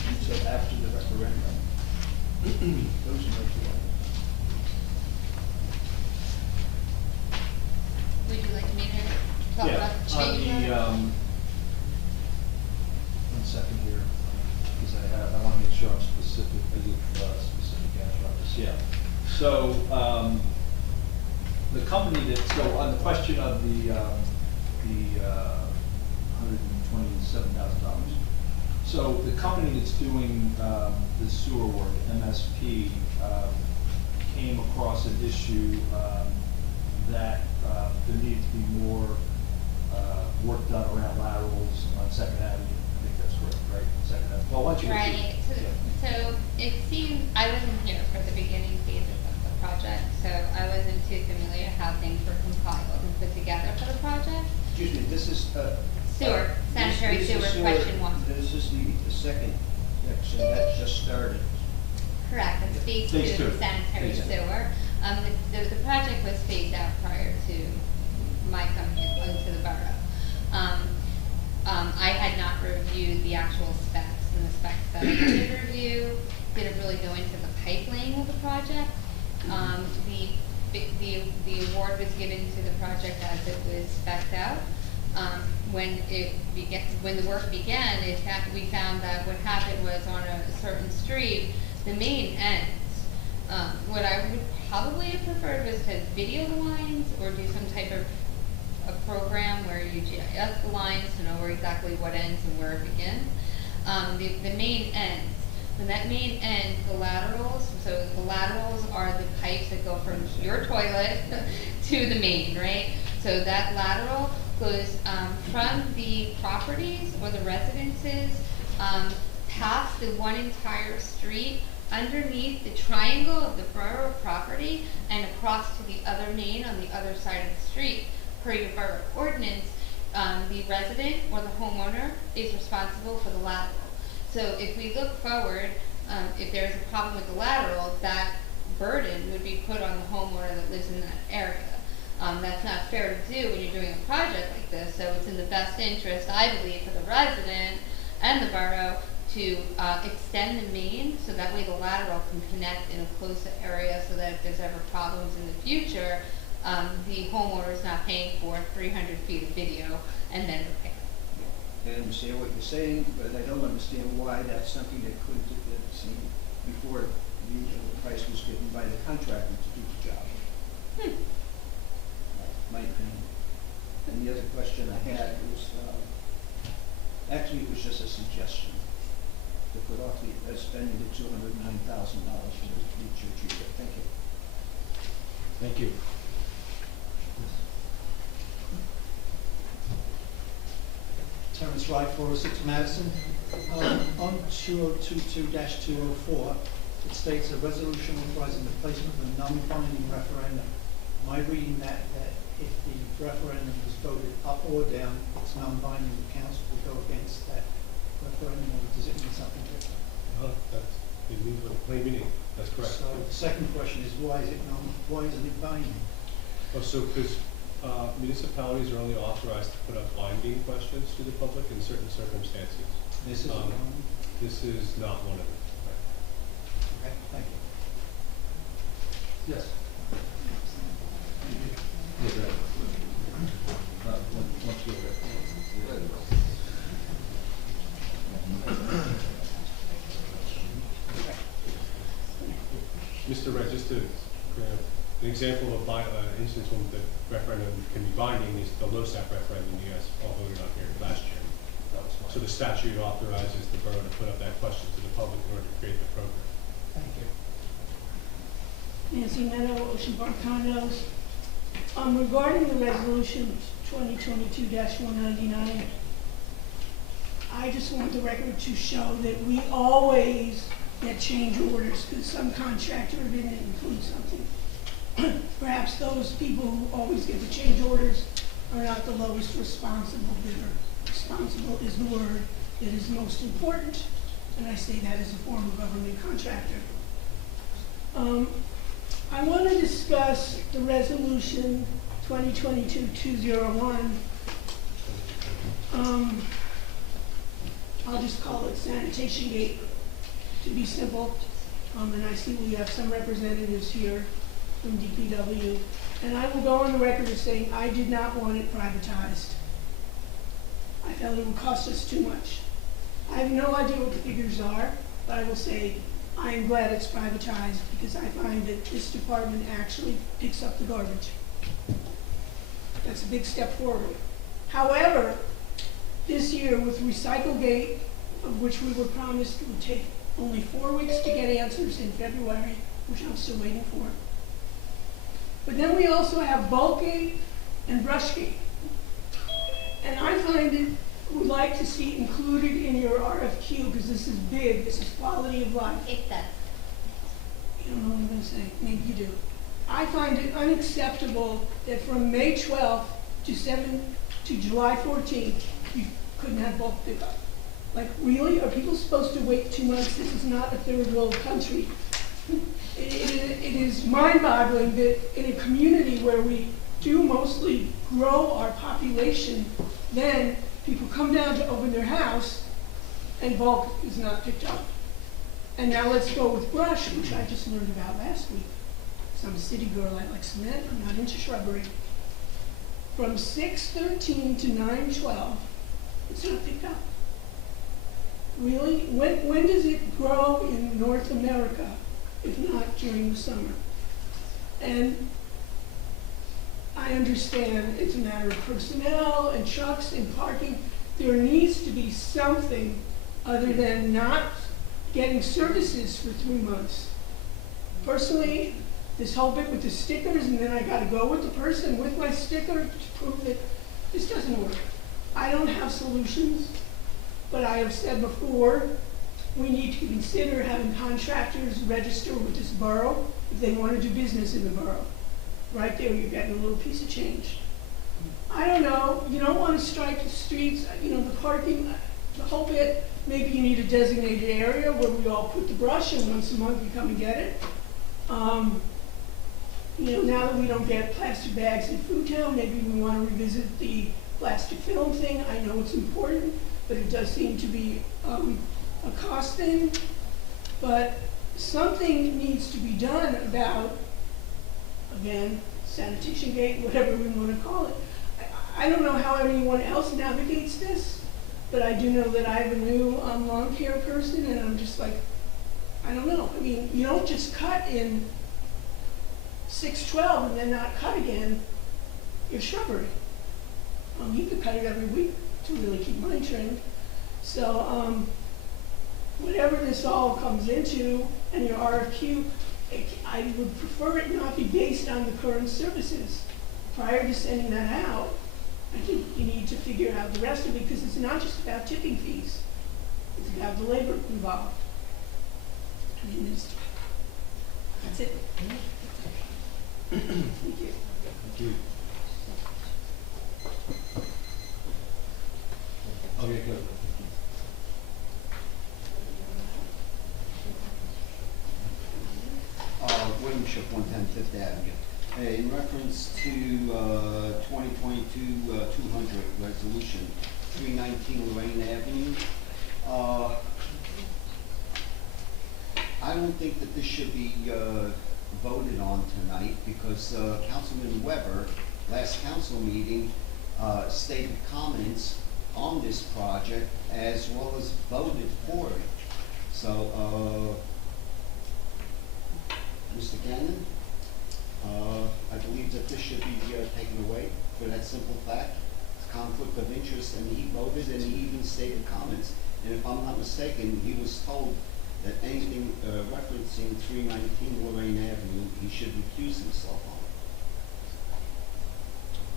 until after the referendum. Those are my two items. Would you like me to talk about the On change the, order? 1 second here, because I want to make sure I'm specific, I give specific answer on this, yeah. So, the company so on the question of the $127,000. So the company that's doing, the sewer work, MSP, came across an issue, that, there needed to be more, work done around laterals on Second Avenue. I think that's correct, right? Second Avenue. Well, why don't you repeat? Right, so it seemed, I wasn't here for the beginning phases of the project, so I wasn't too familiar how things were compiled and put together for the project. Excuse me, this is, Sewer, sanitary this is sewer, question one. This is the second section that just started. Correct, it's phase Phase two, two. sanitary Phase two. sewer. The project was phased out prior to my coming into the borough. I had not reviewed the actual specs, and the specs that I did review didn't really go into the pipeline of the project. The award was given to the project as it was spec'd out. When the work began, we found that what happened was on a certain street, the main ends, what I would probably have preferred was to video the lines or do some type of a program where you GIS the lines to know where exactly what ends and where it begins. The main ends. When that main end, the laterals, so the laterals are the pipes that go from your toilet to the main, right? So that lateral goes from the properties or the residences, past the one entire street, underneath the triangle of the borough property, and across to the other main on the other side of the street. Per your borough ordinance, the resident or the homeowner is responsible for the lateral. So if we look forward, if there's a problem with the lateral, that burden would be put on the homeowner that lives in that area. That's not fair to do when you're doing a project like this, so it's in the best interest, I believe, for the resident and the borough to extend the main, so that way the lateral can connect in a closer area, so that if there's ever problems in the future, the homeowner is not paying for 300 feet of video and then repair. I understand what you're saying, but I don't understand why that's something that couldn't have been seen before the price was given by the contractor to do the job. My opinion. And the other question I had was, actually it was just a suggestion to put off the spending the $209,000 for the church year. Thank you. Thank you. Terrence Wright, 406 Madison. On 2022-204, it states a resolution authorizing the placement of a non-binding referendum my reading that if the referendum was voted up or down, it's non-binding, the council will go against that referendum, or does it mean something different? It means what the plain meaning, that's correct. So the second question is, why isn't it binding? Oh, so, because municipalities are only authorized to put up binding questions to the public in certain circumstances. This is one. This is not one of them. Okay, thank you. Yes. Once you're ready. Mr. Wright, just to, an example of an instance when the referendum can be binding is the LoSAP referendum you guys all voted on here last year. So the statute authorizes the borough to put up that question to the public in order to create the program. Thank you. Nancy Meadow, Ocean Park Condos. Regarding the resolution 2022-199, I just want the record to show that we always get change orders because some contractor didn't include something. Perhaps those people who always get the change orders are not the lowest responsible bidder. Responsible is the word that is most important, and I say that as a former government contractor. I want to discuss the resolution 2022-201. I'll just call it sanitation gate to be simple. And I see we have some representatives here from DPW. And I will go on the record as saying I did not want it privatized. I felt it would cost us too much. I have no idea what the figures are, but I will say I am glad it's privatized because I find that this department actually picks up the garbage. That's a big step forward. However, this year with Recyclegate, of which we were promised would take only 4 weeks to get answers in February, which I'm still waiting for. But then we also have Bulkgate and Brushgate. And I would like to see included in your RFQ, because this is big, this is quality of life. It does. You don't know what I'm going to say, maybe you do. I find it unacceptable that from May 12th to July 14th, you couldn't have bulk pickup. Like, really? Are people supposed to wait 2 months? This is not a third world country. It is mind-boggling that in a community where we do mostly grow our population, then people come down to open their house and bulk is not picked up. And now let's go with brush, which I just learned about last week. So I'm a city girl, I like cement, I'm not into shrubbery. From 6/13 to 9/12, it's not picked up. Really? When does it grow in North America, if not during the summer? And I understand it's a matter of personnel and trucks and parking. There needs to be something other than not getting services for 3 months. Personally, this whole bit with the stickers, and then I gotta go with the person with my sticker to prove that this doesn't work. I don't have solutions, but I have said before, we need to consider having contractors register with this borough if they want to do business in the borough. Right there, you're getting a little piece of change. I don't know, you don't want to strike the streets, the parking, the whole bit. Maybe you need a designated area where we all put the brush and once a month we come and get it. Now that we don't get plastic bags in Food Town, maybe we want to revisit the plastic film thing. I know it's important, but it does seem to be a cost thing. But something needs to be done about, again, sanitation gate, whatever we want to call it. I don't know how anyone else navigates this, but I do know that I have a new lawn care person, and I'm just like, I don't know. I mean, you don't just cut in 6/12 and then not cut again your shrubbery. You could cut it every week to really keep mine trimmed. So whatever this all comes into and your RFQ, I would prefer it not be based on the current services. Prior to sending that out, I think you need to figure out the rest of it because it's not just about tipping fees. It's about the labor involved. I mean, that's it. Thank you. Fifth Avenue. In reference to 2022-200 resolution, 319 Lorraine Avenue, I don't think that this should be voted on tonight because Councilman Weber, last council meeting, stated comments on this project as well as voted for it. So, Mr. Gannon, I believe that this should be taken away for that simple fact. It's conflict of interest, and he voted and he even stated comments. And if I'm not mistaken, he was told that anything referencing 319 Lorraine Avenue, he should recuse himself on.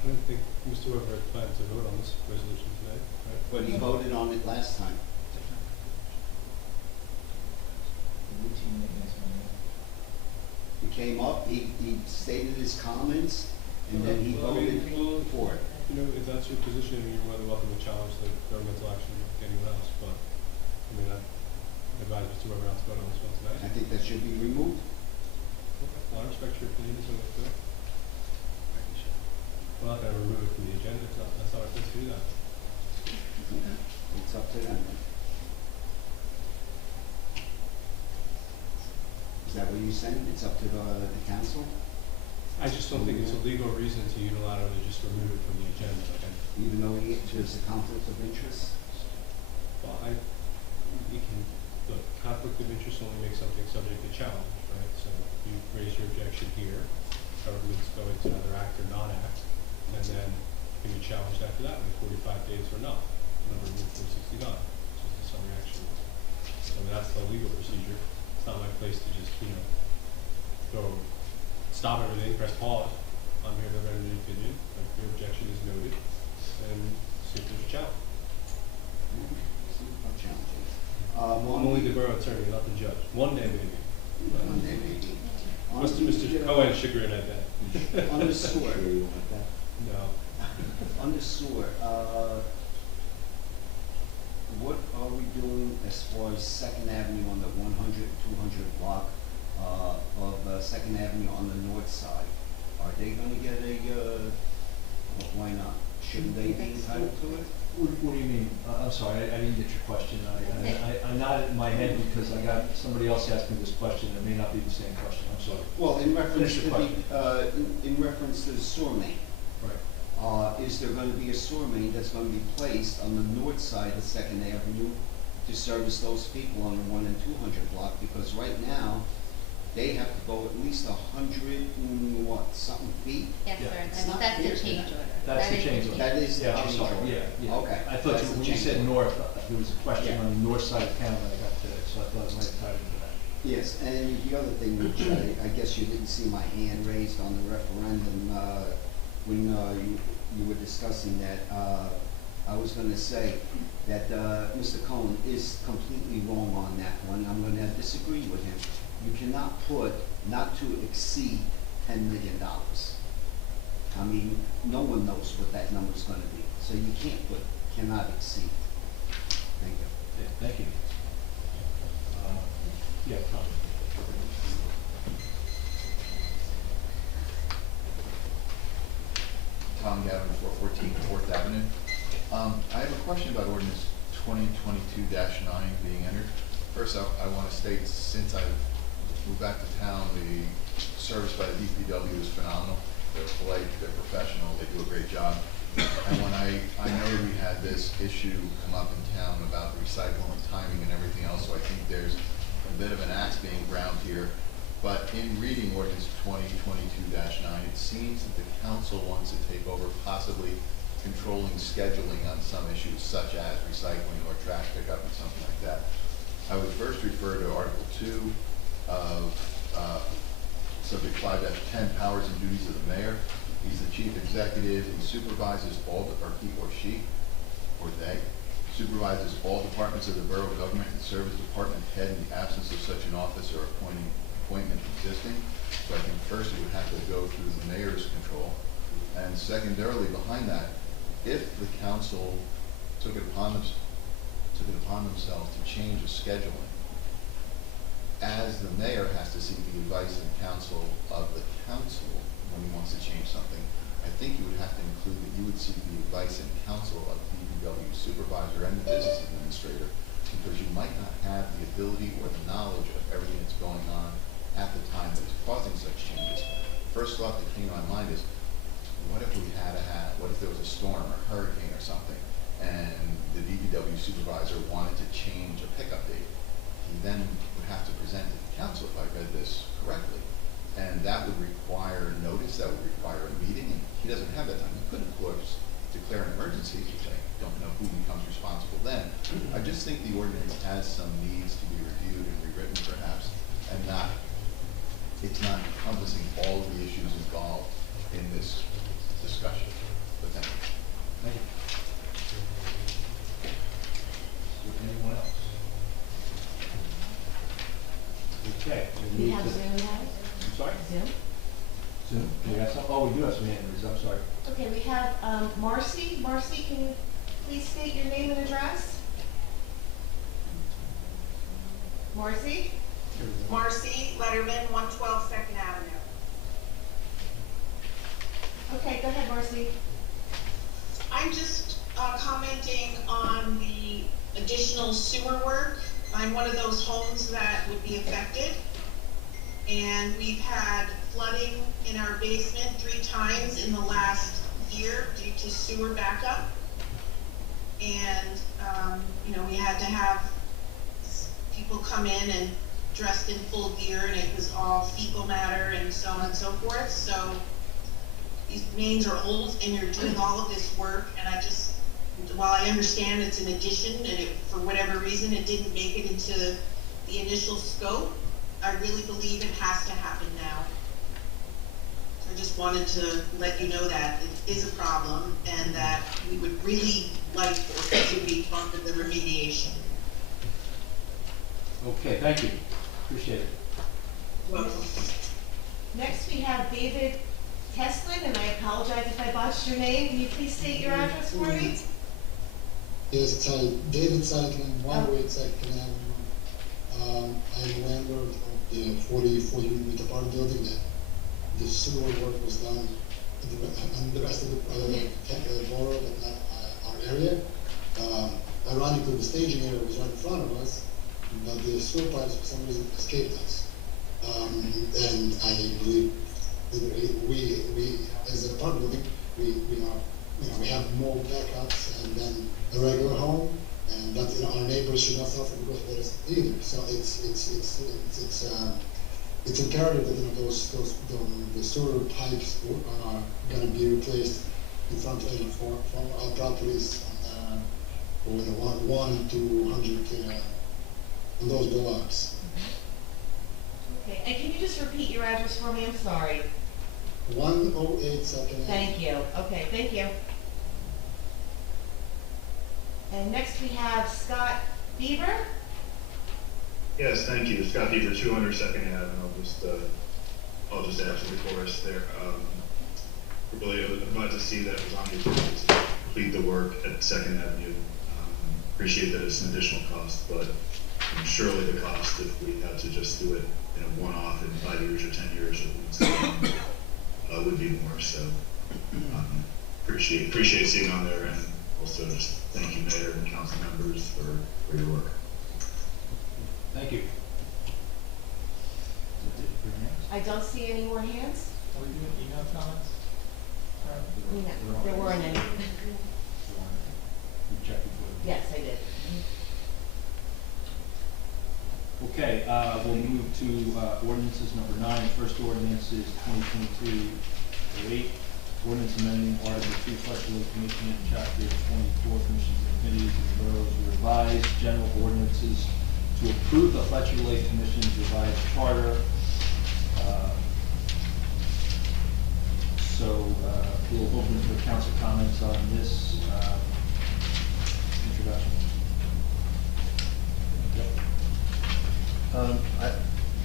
I don't think Mr. Weber had planned to vote on this resolution today, right? But he voted on it last time. He came up, he stated his comments, and then he voted for it. You know, if that's your position, you're more than welcome to challenge the governmental action of getting else, but, I mean, I advise Mr. Weber not to vote on this one tonight. I think that should be removed. Okay. Well, I respect your opinion, so let's do it. We're not gonna remove it from the agenda, that's not our place to do that. Okay. It's up to them. Is that what you're saying? It's up to the council? I just don't think it's a legal reason to unilaterally just remove it from the agenda. Even though there's a conflict of interest? Well, you can, look, conflict of interest only makes something subject to challenge, right? So you raise your objection here, government's going to either act or not act, and then can be challenged after that in 45 days or not, under Rule 469, which is the summary action. So I mean, that's the legal procedure. It's not my place to just, go stop everything, press pause. I'm here to render an opinion, like your objection is noted, and see if there's a challenge. I'm only the borough attorney, not the judge. One day maybe. One day maybe. Mr. Cohen should grin at that. On the sewer. No. On the sewer, what are we doing as far as Second Avenue on the 100, 200 block of Second Avenue on the north side? Are they gonna get why not? Shouldn't they be entitled to it? What do you mean? I'm sorry, I didn't get your question. I nodded in my head because I got somebody else asked me this question. It may not be the same question. I'm sorry. Well, in reference Finish to your question. in reference to the sewer main. Right. Is there going to be a sewer main that's going to be placed on the north side of Second Avenue to service those people on the 1 and 200 block? Because right now, they have to go at least 100 and something feet. Yes, Yeah. sir, It's and not that's fair the to change them. order. That's the change order. That is the Yeah, I'm change sorry. order. Yeah. Okay. I thought That's the when you change said order. north, there was a question Yeah. on the north side of town that I got today, so I thought it might tie into that. Yes, and the other thing, which I guess you didn't see my hand raised on the referendum, when you were discussing that, I was gonna say that, Mr. Cohen is completely wrong on that one. I'm gonna disagree with him. You cannot put not to exceed $10 million. I mean, no one knows what that number's gonna be, so you can't put cannot exceed. Thank you. Yeah, thank you. Yeah, Tom. Tom Gavin, 414 Fourth Avenue. I have a question about ordinance 2022-9 being entered. First, I want to state, since I've moved back to town, the service by the DPW is phenomenal. They're polite, they're professional, they do a great job. And when I know we had this issue come up in town about recycling and timing and everything else, so I think there's a bit of an axe being ground here. But in reading ordinance 2022-9, it seems that the council wants to take over possibly controlling scheduling on some issues such as recycling or trash pickup and something like that. I would first refer to Article 2 of Subject 5-10, Powers and Duties of the Mayor. He's the chief executive. He supervises all, or he or she, or they, supervises all departments of the borough government and serves as department head in the absence of such an office or appointment existing. So I think first it would have to go through the mayor's control. And secondarily, behind that, if the council took it upon themselves to change the scheduling, as the mayor has to seek the advice and counsel of the advice and counsel of the DPW supervisor and the business administrator, because you might not have the ability or the knowledge of everything that's going on at the time that is causing such changes. First thought that came to my mind is, what if we what if there was a storm or hurricane or something, and the DPW supervisor wanted to change a pickup date? He then would have to present it to the council, if I read this correctly. And that would require notice, that would require a meeting, and he doesn't have that time. He could, of course, declare an emergency, which I don't know who becomes responsible then. I just think the ordinance has some needs to be reviewed and rewritten perhaps, and it's not encompassing all of the issues involved in this discussion. But thank you. Thank you. Is there anyone else? Okay. We have Zoom now. I'm sorry? Zoom? Zoom? Do we have some? Oh, we do have some hand raised. I'm sorry. Okay, we have Marcy. Marcy, can you please state your name and address? Marcy? Marcy Letterman, 112 Second Avenue. Okay, go ahead, Marcy. I'm just commenting on the additional sewer work. I'm one of those homes that would be affected. And we've had flooding in our basement 3 times in the last year due to sewer backup. And, you know, we had to have people come in and dressed in full gear, and it was all fecal matter and so on and so forth. So these mains are old and you're doing all of this work, and I just, while I understand it's an addition and it, for whatever reason it didn't make it into the initial scope, I really believe it has to happen now. So I just wanted to let you know that it is a problem and that we would really like for it to be part of the remediation. Okay, thank you. Appreciate it. Welcome. Next, we have David Teslin, and I apologize if I botched your name. Can you please state your address for me? Yes, sorry, David Cycling, 108 Second Avenue. I'm a landlord of the 44 unit apartment building that the sewer work was done in the rest of the borough, but not our area. Ironically, the staging area was right in front of us, but the sewer pipes for some reason escaped us. And I believe that we as a apartment building, we have more backups and then a regular home, and but our neighbors should not suffer because of this either. So it's imperative that the sewer pipes are going to be replaced in front of for our properties for the 1 to 100 on those blocks. Okay, and can you just repeat your address for me? I'm sorry. 108 Second Avenue. Thank you. Okay, thank you. And next we have Scott Beaver. Yes, thank you. Scott Beaver, 200 Second Avenue. I'll just add to the chorus there. Really, I'm glad to see that it was on the agenda to complete the work at Second Avenue. Appreciate that it's an additional cost, but surely the cost, if we had to just do it in a one-off in 5 years or 10 years, would be more. So appreciate seeing on there, and also just thank you, Mayor and council members, for your work. Thank you. I don't see any more hands. Are we doing email comments? No, there weren't any. You checked before. Yes, I did. Okay, we'll move to ordinances number 9. First ordinance is 2022-08. Ordinance amending Article 2 Fletcher Lake Commission and Chapter 24 Commissions and Committees of the Borough's revised general ordinances to approve the Fletcher Lake Commission's revised charter. We'll open for council comments on this introduction.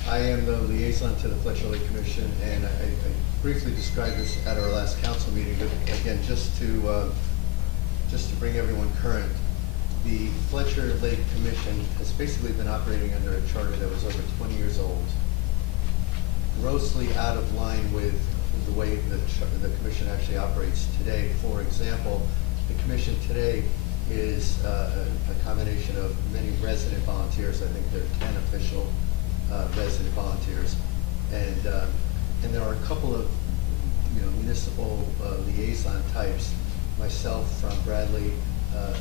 I am the liaison to the Fletcher Lake Commission, and I briefly described this at our last council meeting, but again, just to bring everyone current, the Fletcher Lake Commission has basically been operating under a charter that was over 20 years old, grossly out of line with the way the commission actually operates today. For example, the commission today is a combination of many resident volunteers. I think there are 10 official resident volunteers. And there are a couple of municipal liaison types. Myself from Bradley, a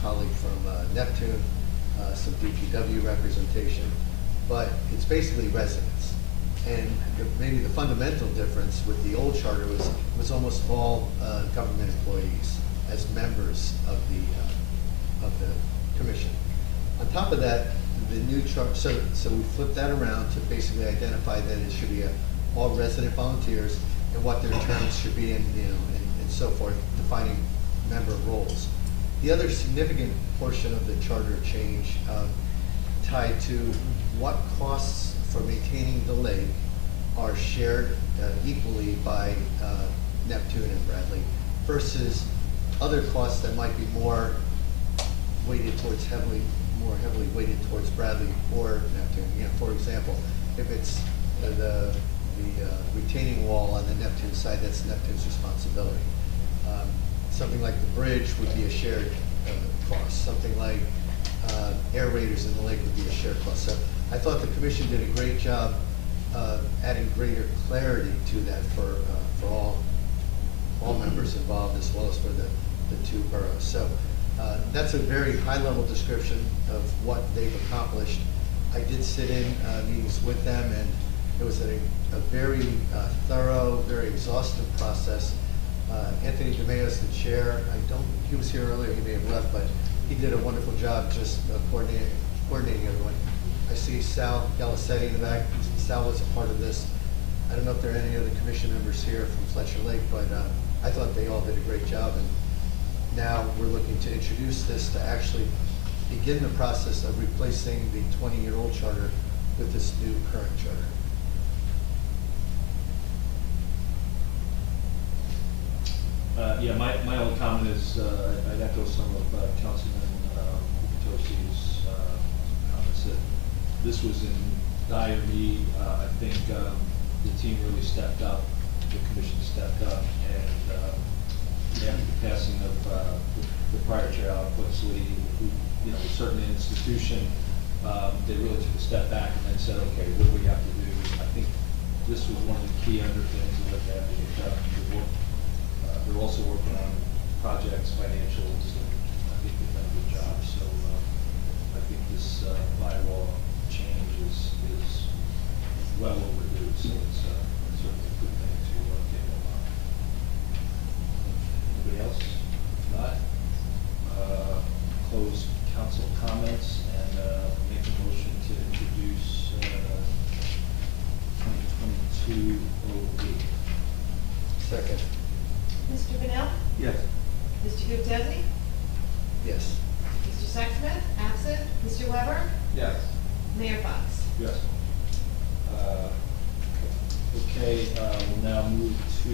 colleague from Neptune, some DPW representation, but it's basically residents. And maybe the fundamental difference with the old charter was almost all government employees as members of the commission. On top of that, the new charter, so we flipped that around to basically identify that it should be all resident volunteers and what their terms should be, and so forth, defining member roles. The other significant portion of the charter change tied to what costs for maintaining the lake are shared equally by Neptune and Bradley versus other costs that might be more heavily weighted towards Bradley or Neptune. For example, if it's the retaining wall on the Neptune side, that's Neptune's responsibility. Something like the bridge would be a shared cost. Something like aerators in the lake would be a shared cost. So I thought the commission did a great job adding greater clarity to that for all members involved, as well as for the two boroughs. So that's a very high-level description of what they've accomplished. I did sit in meetings with them, and it was a very thorough, very exhaustive process. Anthony DeMeo is the chair. He was here earlier, he may have left, but he did a wonderful job just coordinating everyone. I see Sal Galicetti in the back. Sal was a part of this. I don't know if there are any other commission members here from Fletcher Lake, but I thought they all did a great job. And now we're looking to introduce this to actually begin the process of replacing the 20-year-old charter with this new current charter. Yeah, my only comment is I'd echo some of Councilman Kutosi's comments that this was in dire need. I think the team really stepped up, the commission stepped up, and after the passing of the prior chair, Alec Quinsley, who was certainly an institution, they really took a step back and then said, okay, what do we have to do? And I think this was one of the key underpinnings of what they have to get done. They're also working on projects, financials, and I think they've done a good job. So I think this bylaw change is well overdue. So it's certainly a good thing to get going on. Anybody else? If not, close council comments and make a motion to introduce 2022-08. Second. Mr. Vanel? Yes. Mr. Gutesi? Yes. Mr. Sexsmith? Absent. Mr. Weber? Yes. Mayor Fox? Yes. Okay, we'll now move to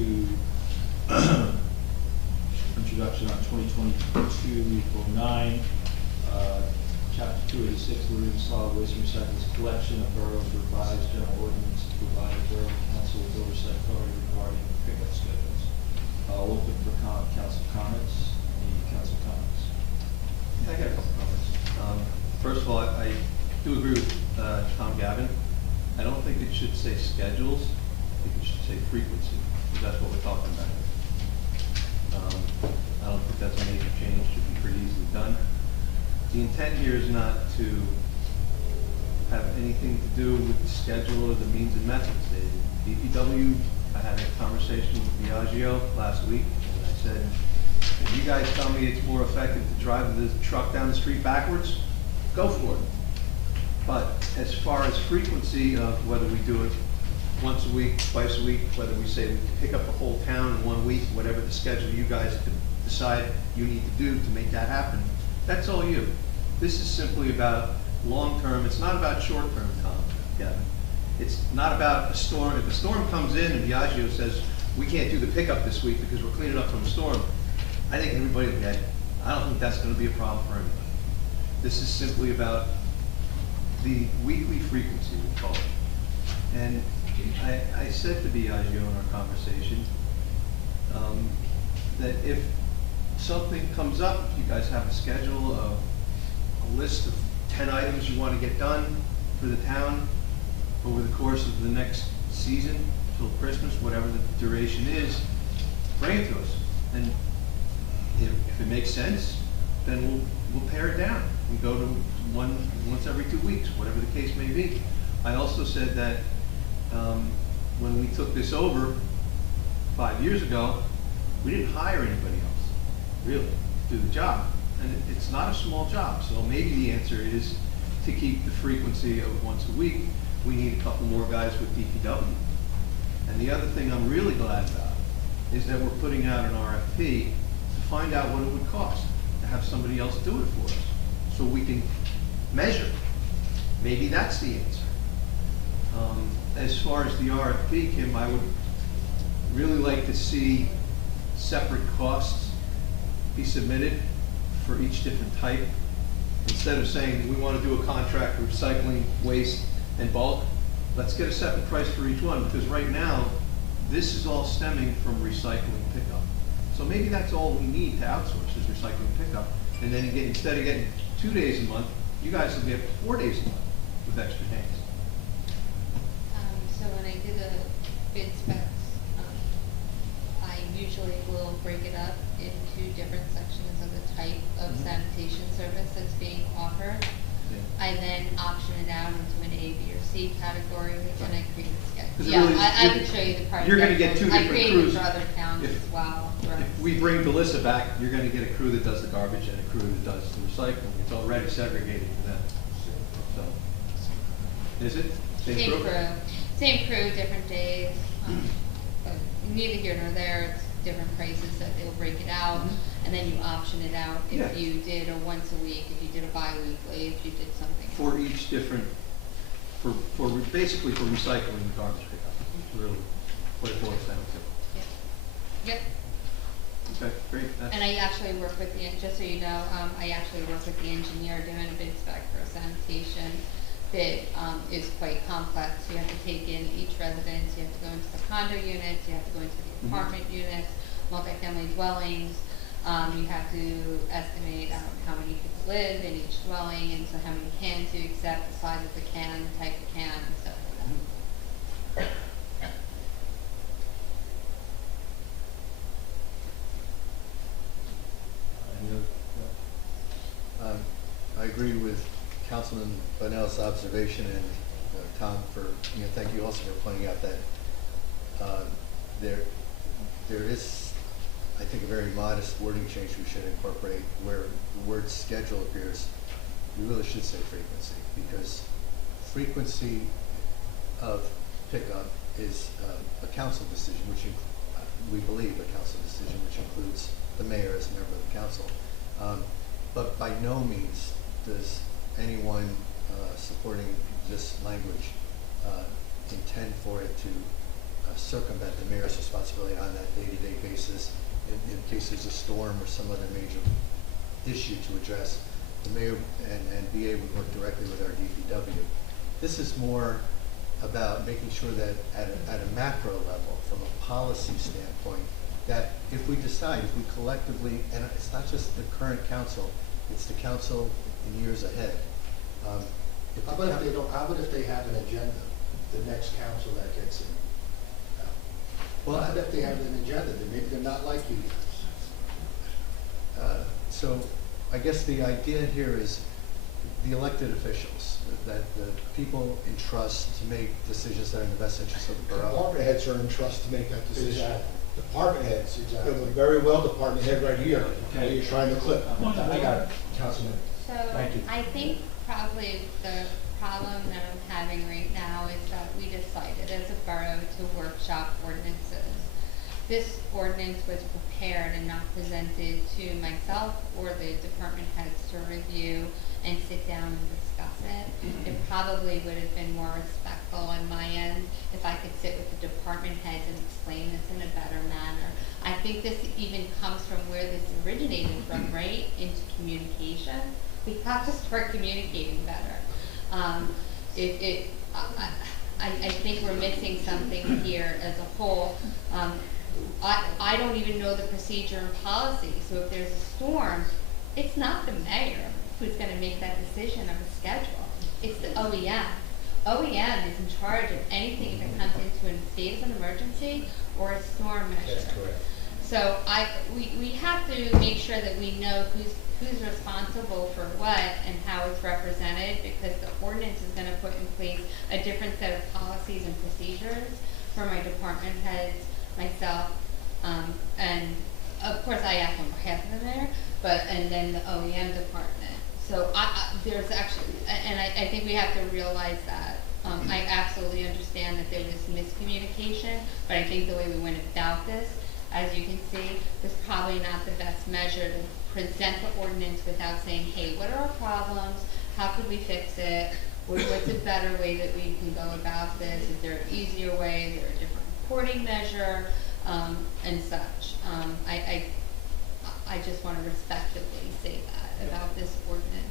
introduction on 2022-09, Chapter 286, Marine Solid Waste and Recycling Collection of Borough's revised general ordinance to provide Borough Council with oversight authority regarding pickup schedules. I'll open for council comments. Any council comments? I got a couple comments. First of all, I do agree with Tom Gavin. I don't think it should say schedules. I think it should say frequency, because that's what we're talking about. I don't think that's a major change. It should be pretty easily done. The intent here is not to have anything to do with the schedule or the means and methods. The DPW, I had a conversation with Biagio last week, and I said, if you guys tell me it's more effective to drive the truck down the street backwards, go for it. But as far as frequency of whether we do it once a week, twice a week, whether we say we pick up the whole town in 1 week, whatever the schedule you guys could decide you need to do to make that happen, that's all you. This is simply about long-term. It's not about short-term, Tom, Gavin. It's not about a storm. If a storm comes in and Biagio says, we can't do the pickup this week because we're cleaning up from a storm, I think everybody will get it. I don't think that's going to be a problem for anybody. This is simply about the weekly frequency, we call it. And I said to Biagio in our conversation that if something comes up, you guys have a schedule of a list of 10 items you want to get done for the town over the course of the next season, till Christmas, whatever the duration is, bring it to us. And if it makes sense, then we'll pare it down. We go to once every 2 weeks, whatever the case may be. I also said that when we took this over 5 years ago, we didn't hire anybody else, really, to do the job. And it's not a small job, so maybe the answer is to keep the frequency of once a week. We need a couple more guys with DPW. And the other thing I'm really glad about is that we're putting out an RFP to find out what it would cost to have somebody else do it for us, so we can measure. Maybe that's the answer. As far as the RFP, Kim, I would really like to see separate costs be submitted for each different type. Instead of saying we want to do a contract for recycling, waste, and bulk, let's get a separate price for each one, because right now, this is all stemming from recycling pickup. So maybe that's all we need to outsource is recycling pickup. And then you get, instead of getting 2 days a month, you guys will get 4 days a month with extra hands. So when I do the bid specs, I usually will break it up into different sections of the type of sanitation service that's being offered. I then option it out into an A, B, or C category, and I create a schedule. Yeah, really, I can show you the price. You're gonna get two different I created crews. for other towns as well. If we bring Delissa back, you're gonna get a crew that does the garbage and a crew that does the recycling. It's already segregated for them. So, is it? Same crew. Same crew, different days, but neither here nor there, it's different prices that they'll break it out, and then you option it out Yeah. if you did a once a week, if you did a bi-weekly, if you did something. For each different, basically for recycling and garbage pickup, is really what it boils down to. Yep. Okay, great. And I actually work with the, just so you know, I actually work with the engineer doing a bid spec for a sanitation bid, is quite complex. You have to take in each residence, you have to go into the condo units, you have to go into the apartment units, multifamily dwellings. You have to estimate how many people live in each dwelling, and so how many cans you accept, the size of the can, the type of can, and stuff like that. I agree with Councilman Bunnell's observation, and Tom, thank you also for pointing out that there is, I think, a very modest wording change we should incorporate where the word schedule appears. We really should say frequency, because frequency of pickup is a council decision, which we believe a council decision, which includes the mayor as a member of the council. But by no means does anyone supporting this language intend for it to circumvent the mayor's responsibility on that day-to-day basis in case there's a storm or some other major issue to address. The mayor and BA would work directly with our DPW. This is more about making sure that at a macro level, from a policy standpoint, that if we decide, if we collectively, and it's not just the current council, it's the council in years ahead. How about if they have an agenda, the next council that gets in? Well, how about if they have an agenda, then maybe they're not like you guys? So I guess the idea here is the elected officials, that the people in trust to make decisions that are in the best interest of the borough. Department heads are in trust to make that decision. Exactly. Department heads. Exactly. Very well, department head right here. Okay. You're trying to clip. I got it, Councilman. So Thank you. I think probably the problem that I'm having right now is that we decided as a borough to workshop ordinances. This ordinance was prepared and not presented to myself or the department heads to review and sit down and discuss it. It probably would have been more respectful on my end if I could sit with the department heads and explain this in a better manner. I think this even comes from where this originated from, right? Into communication. We have to start communicating better. I think we're missing something here as a whole. I don't even know the procedure and policy, so if there's a storm, it's not the mayor who's gonna make that decision of a schedule, it's the OEM. OEM is in charge of anything that comes into a state of an emergency or a storm measure. That's correct. So we have to make sure that we know who's responsible for what and how it's represented, because the ordinance is gonna put in place a different set of policies and procedures for my department heads, myself, and of course I act on behalf of the mayor, and then the OEM department. So there's actually, and I think we have to realize that. I absolutely understand that there was miscommunication, but I think the way we went about this, as you can see, was probably not the best measure to present the ordinance without saying, hey, what are our problems? How could we fix it? What's a better way that we can go about this? Is there an easier way? Is there a different reporting measure? And such. I just want to respectively say that about this ordinance.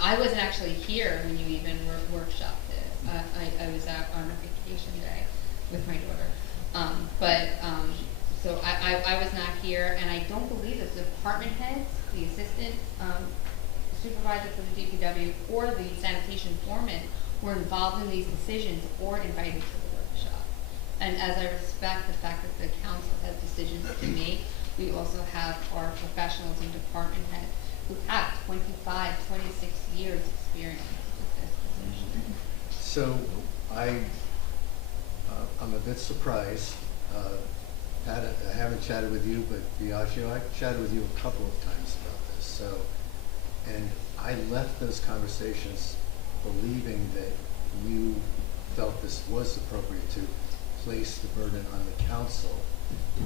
I wasn't actually here when you even workshopped it. I was out on a vacation day with my daughter. So I was not here, and I don't believe that the department heads, the assistant supervisor for the DPW, or the sanitation foreman were involved in these decisions or invited to the workshop. And as I respect the fact that the council has decisions to make, we also have our professionals and department heads who have 25, 26 years experience with this position. So I'm a bit surprised. Pat, I haven't chatted with you, but Biagio, I chatted with you a couple of times about this. So, and I left those conversations believing that you felt this was appropriate to place the burden on the council,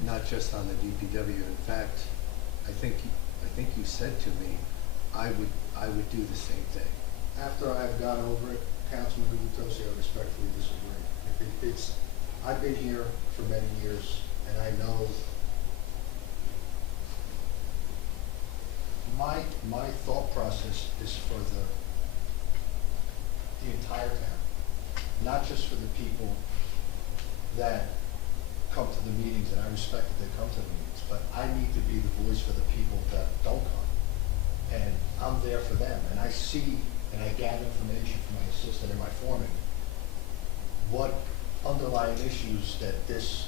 not just on the DPW. In fact, I think you said to me, I would do the same thing. After I've got over it, Councilman Gutierrez, I respectfully disagree. I've been here for many years, and I know my thought process is for the entire town, not just for the people that come to the meetings, and I respect that they come to the meetings, but I need to be the voice for the people that don't come. And I'm there for them, and I see and I gather information from my assistant and my foreman, what underlying issues that this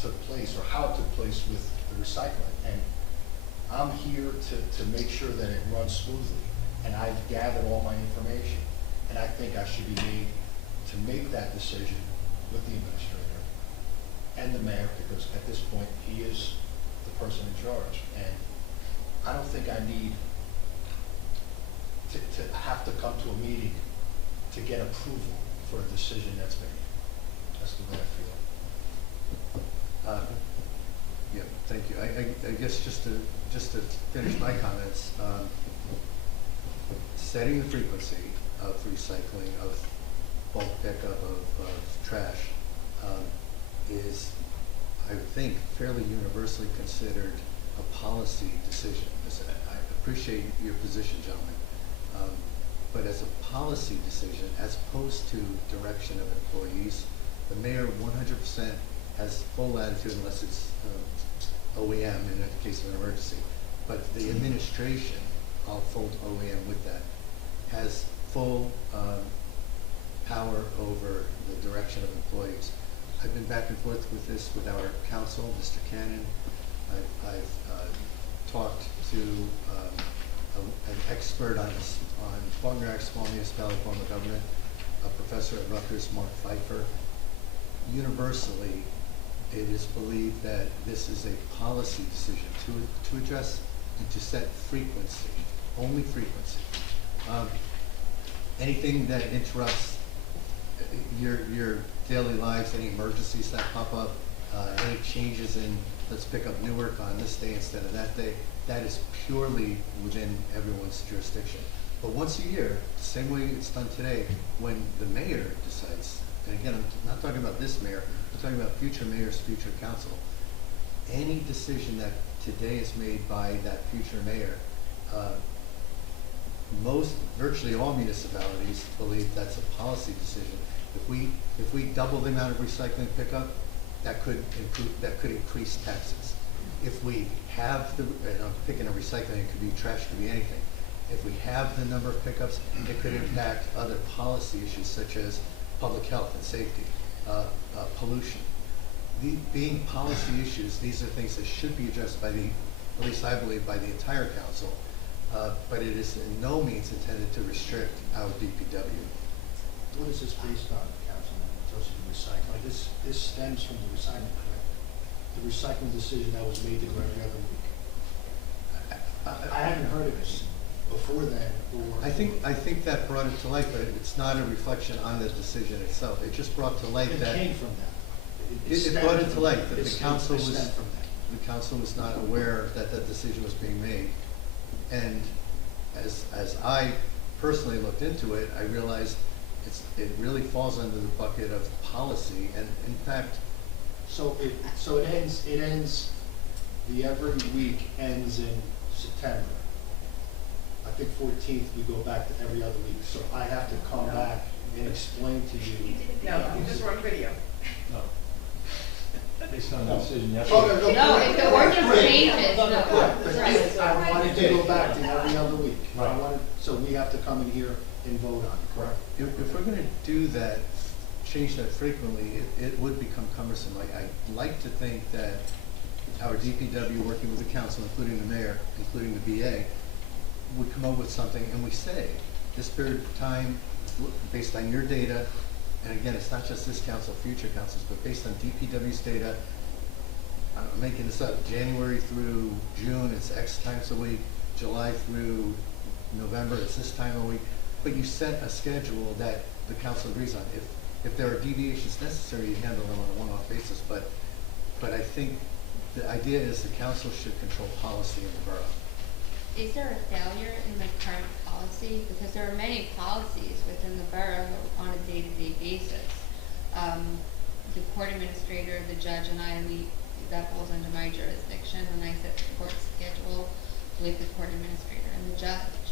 took place or how it took place with the recycling. And I'm here to make sure that it runs smoothly, and I've gathered all my information, and I think I should be made to make that decision with the administrator and the mayor, because at this point he is the person in charge, and I don't think I need to have to come to a meeting to get approval for a decision that's made. That's the way I feel. Yeah, thank you. I guess just to finish my comments, setting the frequency of recycling, of bulk pickup of trash, is, I think, fairly universally considered a policy decision. I appreciate your position, gentlemen. But as a policy decision, as opposed to direction of employees, the mayor 100% has full latitude unless it's OEM in the case of an emergency. But the administration, I'll fold OEM with that, has full power over the direction of employees. I've been back and forth with this with our counsel, Mr. Cannon. I've talked to an expert on Faulkner Act, small municipality form of government, a professor at Rutgers, Mark Pfeiffer. Universally, it is believed that this is a policy decision to address and to set frequency, only frequency. Anything that interrupts your daily lives, any emergencies that pop up, any changes in, let's pick up Newark on this day instead of that day, that is purely within everyone's jurisdiction. But once a year, the same way it's done today, when the mayor decides, and again, I'm not talking about this mayor, I'm talking about future mayors, future council, any decision that today is made by that future mayor, virtually all municipalities believe that's a policy decision. If we double the amount of recycling pickup, that could improve, that could increase taxes. If we have the, and I'm picking a recycling, it could be trash, it could be anything. If we have the number of pickups, it could impact other policy issues such as public health and safety, pollution. Being policy issues, these are things that should be addressed by the, at least I believe, by the entire council, but it is in no means intended to restrict our DPW. What is this based on, Councilman, in terms of the recycling? This stems from the recycling, correct? The recycling decision that was made to go every other week. I haven't heard of this before then, or... I think that brought it to light, but it's not a reflection on the decision itself. It just brought to light that... It came from that. It brought it to light that the council It was, stemmed from that. the council was not aware that that decision was being made. And as I personally looked into it, I realized it really falls under the bucket of policy, and in fact... So it ends, the every week ends in September. I think 14th, we go back to every other week. So I have to come back and explain to you. No, you just were on video. No. Based on the decision No, yesterday. No, if the ordinance changes, no. Right. I wanted to go back to every other week. Right. So we have to come in here and vote on it, correct? If we're gonna do that, change that frequently, it would become cumbersome. I'd like to think that our DPW, working with the council, including the mayor, including the BA, would come up with something, and we say, this period of time, based on your data, and again, it's not just this council, future councils, but based on DPW's data, I'm making this up, January through June, it's X times a week, July through November, it's this time a week, but you set a schedule that the council agrees on. If there are deviations necessary, you handle them on a one-off basis, but I think the idea is the council should control policy in the borough. Is there a failure in the current policy? Because there are many policies within the borough on a day-to-day basis. The court administrator, the judge, and I, that falls under my jurisdiction, and I set the court schedule with the court administrator and the judge.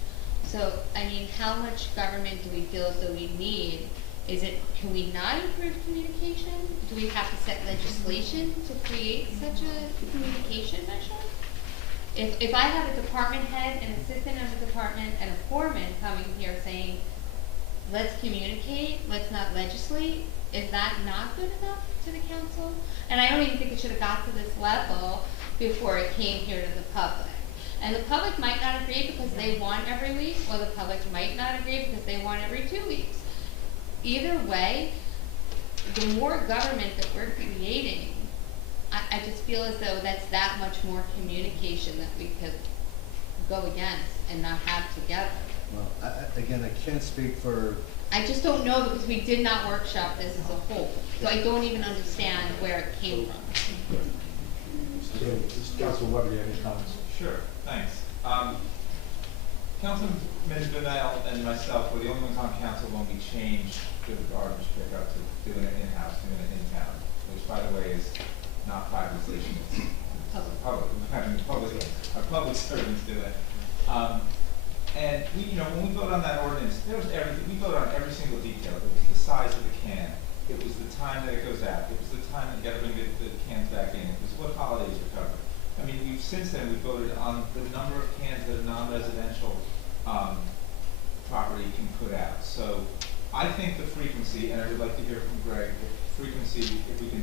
So, I mean, how much government do we feel as though we need? Can we not improve communication? Do we have to set legislation to create such a communication measure? If I have a department head, an assistant of the department, and a foreman coming here saying, let's communicate, let's not legislate, is that not good enough to the council? And I don't even think it should have got to this level before it came here to the public. And the public might not agree because they want every week, or the public might not agree because they want every 2 weeks. Either way, the more government that we're creating, I just feel as though that's that much more communication that we could go against and not have together. Well, again, I can't speak for... I just don't know because we did not workshop this as a whole. So I don't even understand where it came from. Councilman Weber, do you have any comments? Sure, thanks. Councilman Benel and myself were the only ones on council when we changed the garbage pickup to doing it in-house, doing it in town, which by the way is not privatization, it's public. Our public servants do it. And we, when we voted on that ordinance, there was everything. We voted on every single detail. It was the size of the can. It was the time that it goes out. It was the time that you got to bring the cans back in. It was what holidays are covered. I mean, since then we've voted on the number of cans that a non-residential property can put out. So I think the frequency, and I would like to hear from Greg, the frequency, if we can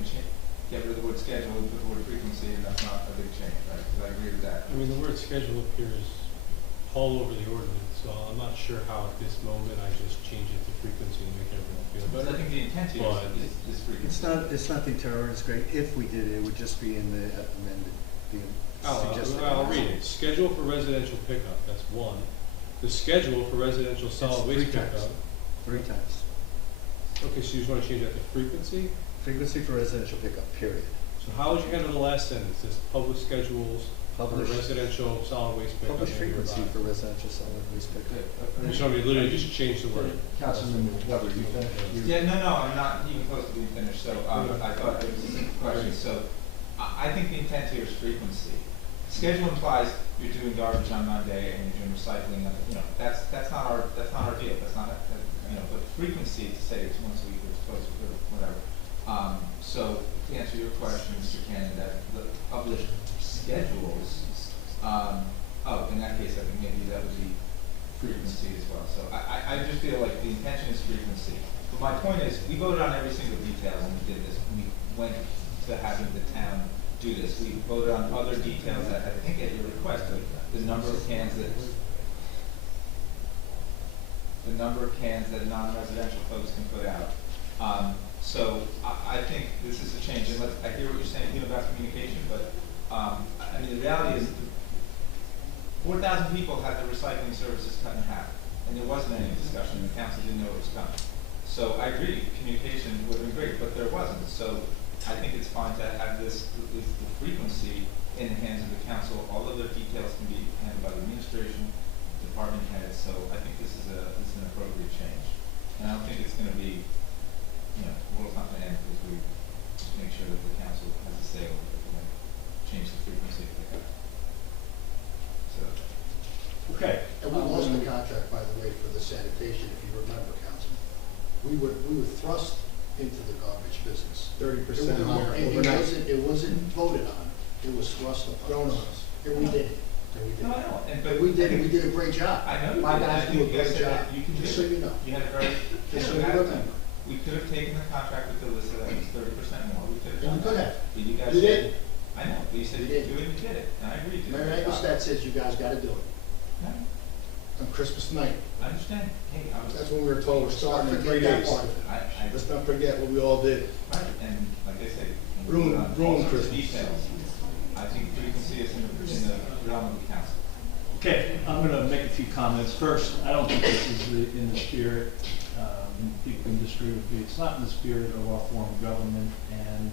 get rid of the word schedule and put the word frequency, and that's not a big change, right? Because I agree with that. I mean, the word schedule appears all over the ordinance, so I'm not sure how at this moment I just change it to frequency and make everyone feel better. But I think the intent here is frequency. It's not the entire ordinance, Greg. If we did it, it would just be in the amended, suggested. I'll read it. Schedule for residential pickup, that's one. The schedule for residential solid waste pickup. 3 times. Okay, so you just want to change that to frequency? Frequency for residential pickup, period. So how would you handle the last sentence? It says public schedules for residential solid waste pickup. Publish frequency for residential solid waste pickup. So we literally just change the word. Councilman Weber, you finished? Yeah, no, I'm not even close to being finished. So I thought it was a simple question. So I think the intent here is frequency. Schedule implies you're doing garbage on Monday and you're doing recycling. That's not our deal. That's not but frequency to say it's once a week or twice a week or whatever. So to answer your question, Mr. Cannon, that the published schedules, in that case, I think maybe that would be frequency as well. So I just feel like the intention is frequency. But my point is, we voted on every single detail when we did this. We went to having the town do this. We voted on other details that I think at your request, the number of cans that non-residential folks can put out. So I think this is a change. And I hear what you're saying about communication, but I mean, the reality is 4,000 people had their recycling services cut in half, and there wasn't any discussion. The council didn't know it was coming. So I agree, communication would have been great, but there wasn't. So I think it's fine to have this, the frequency in the hands of the council. All other details can be handled by the administration, department heads. So I think this is an appropriate change. And I don't think it's going to be, world's not going to end because we make sure that the council has a say over it. We're going to change the frequency of pickup. So. Okay. And we lost the contract, by the way, for the sanitation, if you remember, Councilman. We were thrust into the garbage business. 30% higher overnight. It wasn't voted on. It was thrust upon us. And we did it. No, I know. But we did it. We did a great job. I know you My did. guys do a great job. You can Just do so it. you know. You had a very, Just so you remember. we could have taken the contract with Delissa that was 30% more. We could have And done we could that. have. But you guys You said, didn't. I know, but you said You you didn't. do it, you did it. And I agree. you did a Mayor great job. Engelstad says you guys gotta do it. No, On Christmas night. I understand. Hey, I was. That's when we were told we're starting in 3 Forget that days. part of it. Let's not forget what we all did. Right, and like I said, when we Ruin go on all sorts of Christmas. details, I think frequency is in the realm of the council. Okay, I'm gonna make a few comments. First, I don't think this is in the spirit, people can disagree with me, it's not in the spirit of our form of government, and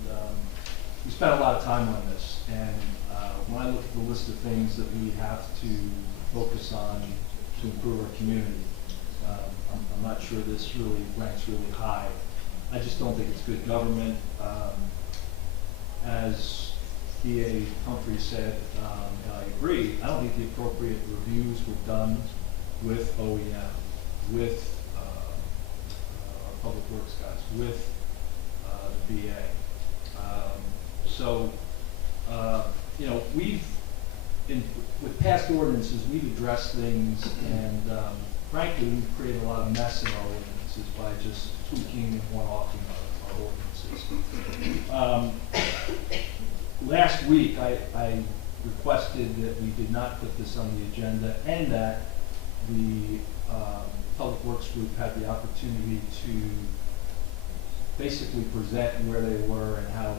we spent a lot of time on this, and when I look at the list of things that we have to focus on to improve our community, I'm not sure this really ranks really high. I just don't think it's good government. As DA Humphrey said, and I agree, I don't think the appropriate reviews were done with OEM, with our public works guys, with the BA. With past ordinances, we've addressed things, and frankly, we've created a lot of mess in our ordinances by just tweaking and one-offing our ordinances. Last week, I requested that we did not put this on the agenda, and that the Public Works Group had the opportunity to basically present where they were and how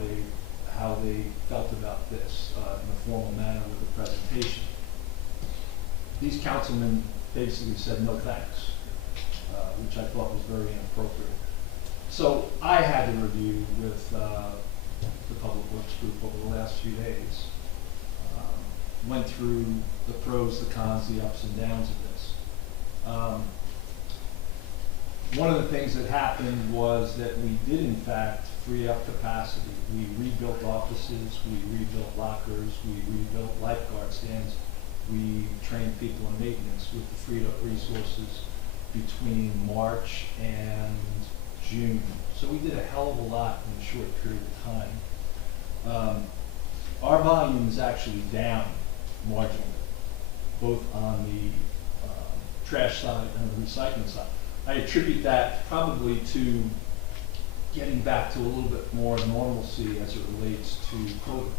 they felt about this in a formal manner with a presentation. These councilmen basically said no thanks, which I thought was very inappropriate. So I had to review with the Public Works Group over the last few days. Went through the pros, the cons, the ups and downs of this. One of the things that happened was that we did in fact free up capacity. We rebuilt offices, we rebuilt lockers, we rebuilt lifeguard stands. We trained people in maintenance with the freed up resources between March and June. So we did a hell of a lot in a short period of time. Our volume is actually down marginally, both on the trash side and the recycling side. I attribute that probably to getting back to a little bit more normalcy as it relates to COVID.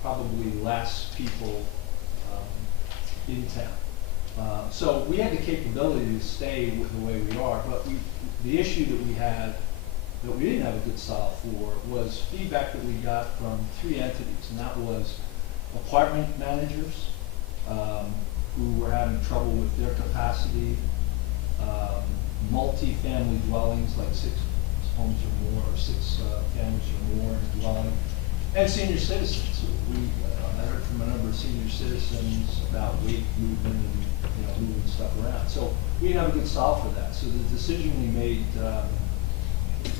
Probably less people in town. So we had the capability to stay with the way we are, but the issue that we had that we didn't have a good solve for was feedback that we got from 3 entities, and that was apartment managers who were having trouble with their capacity, multi-family dwellings, like 6 homes or more, or 6 families or more in a dwelling, and senior citizens. I heard from a number of senior citizens about weight movement and moving stuff around. So we didn't have a good solve for that. So the decision we made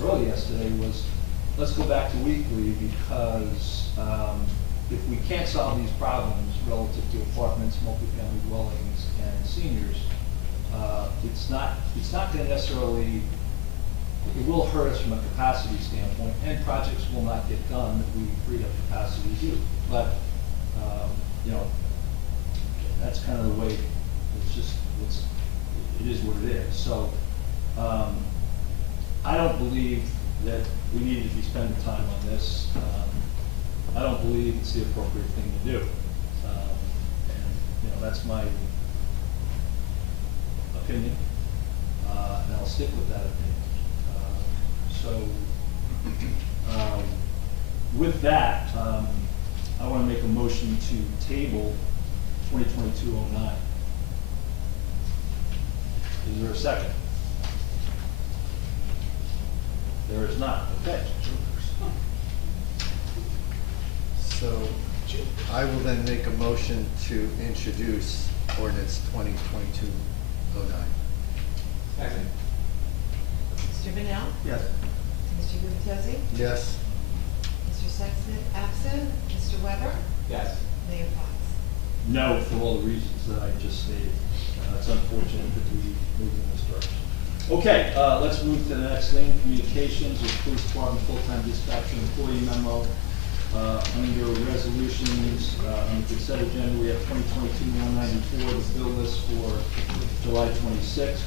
early yesterday was, let's go back to weekly, because if we can't solve these problems relative to apartments, multifamily dwellings, and seniors, it's not going to necessarily it will hurt us from a capacity standpoint, and projects will not get done if we free up capacity to do. But, you know, that's kind of the way, it's just, it is what it is. So, I don't believe that we need to be spending time on this. I don't believe it's the appropriate thing to do. And, you know, that's my opinion, and I'll stick with that opinion. With that, I want to make a motion to table 2022-09. Is there a second? There is not. Okay. So I will then make a motion to introduce ordinance 2022-09. Second. Mr. Vanel? Yes. Mr. Gubatose? Yes. Mr. Sexton, absent. Mr. Weber? Yes. Mayor Fox? No, for all the reasons that I just stated. It's unfortunate that we moved in this direction. Okay, let's move to the next thing, communications with police department full-time dispatcher employee memo. Under resolutions, on the consent agenda, we have 2022-194, the bill list for July 26,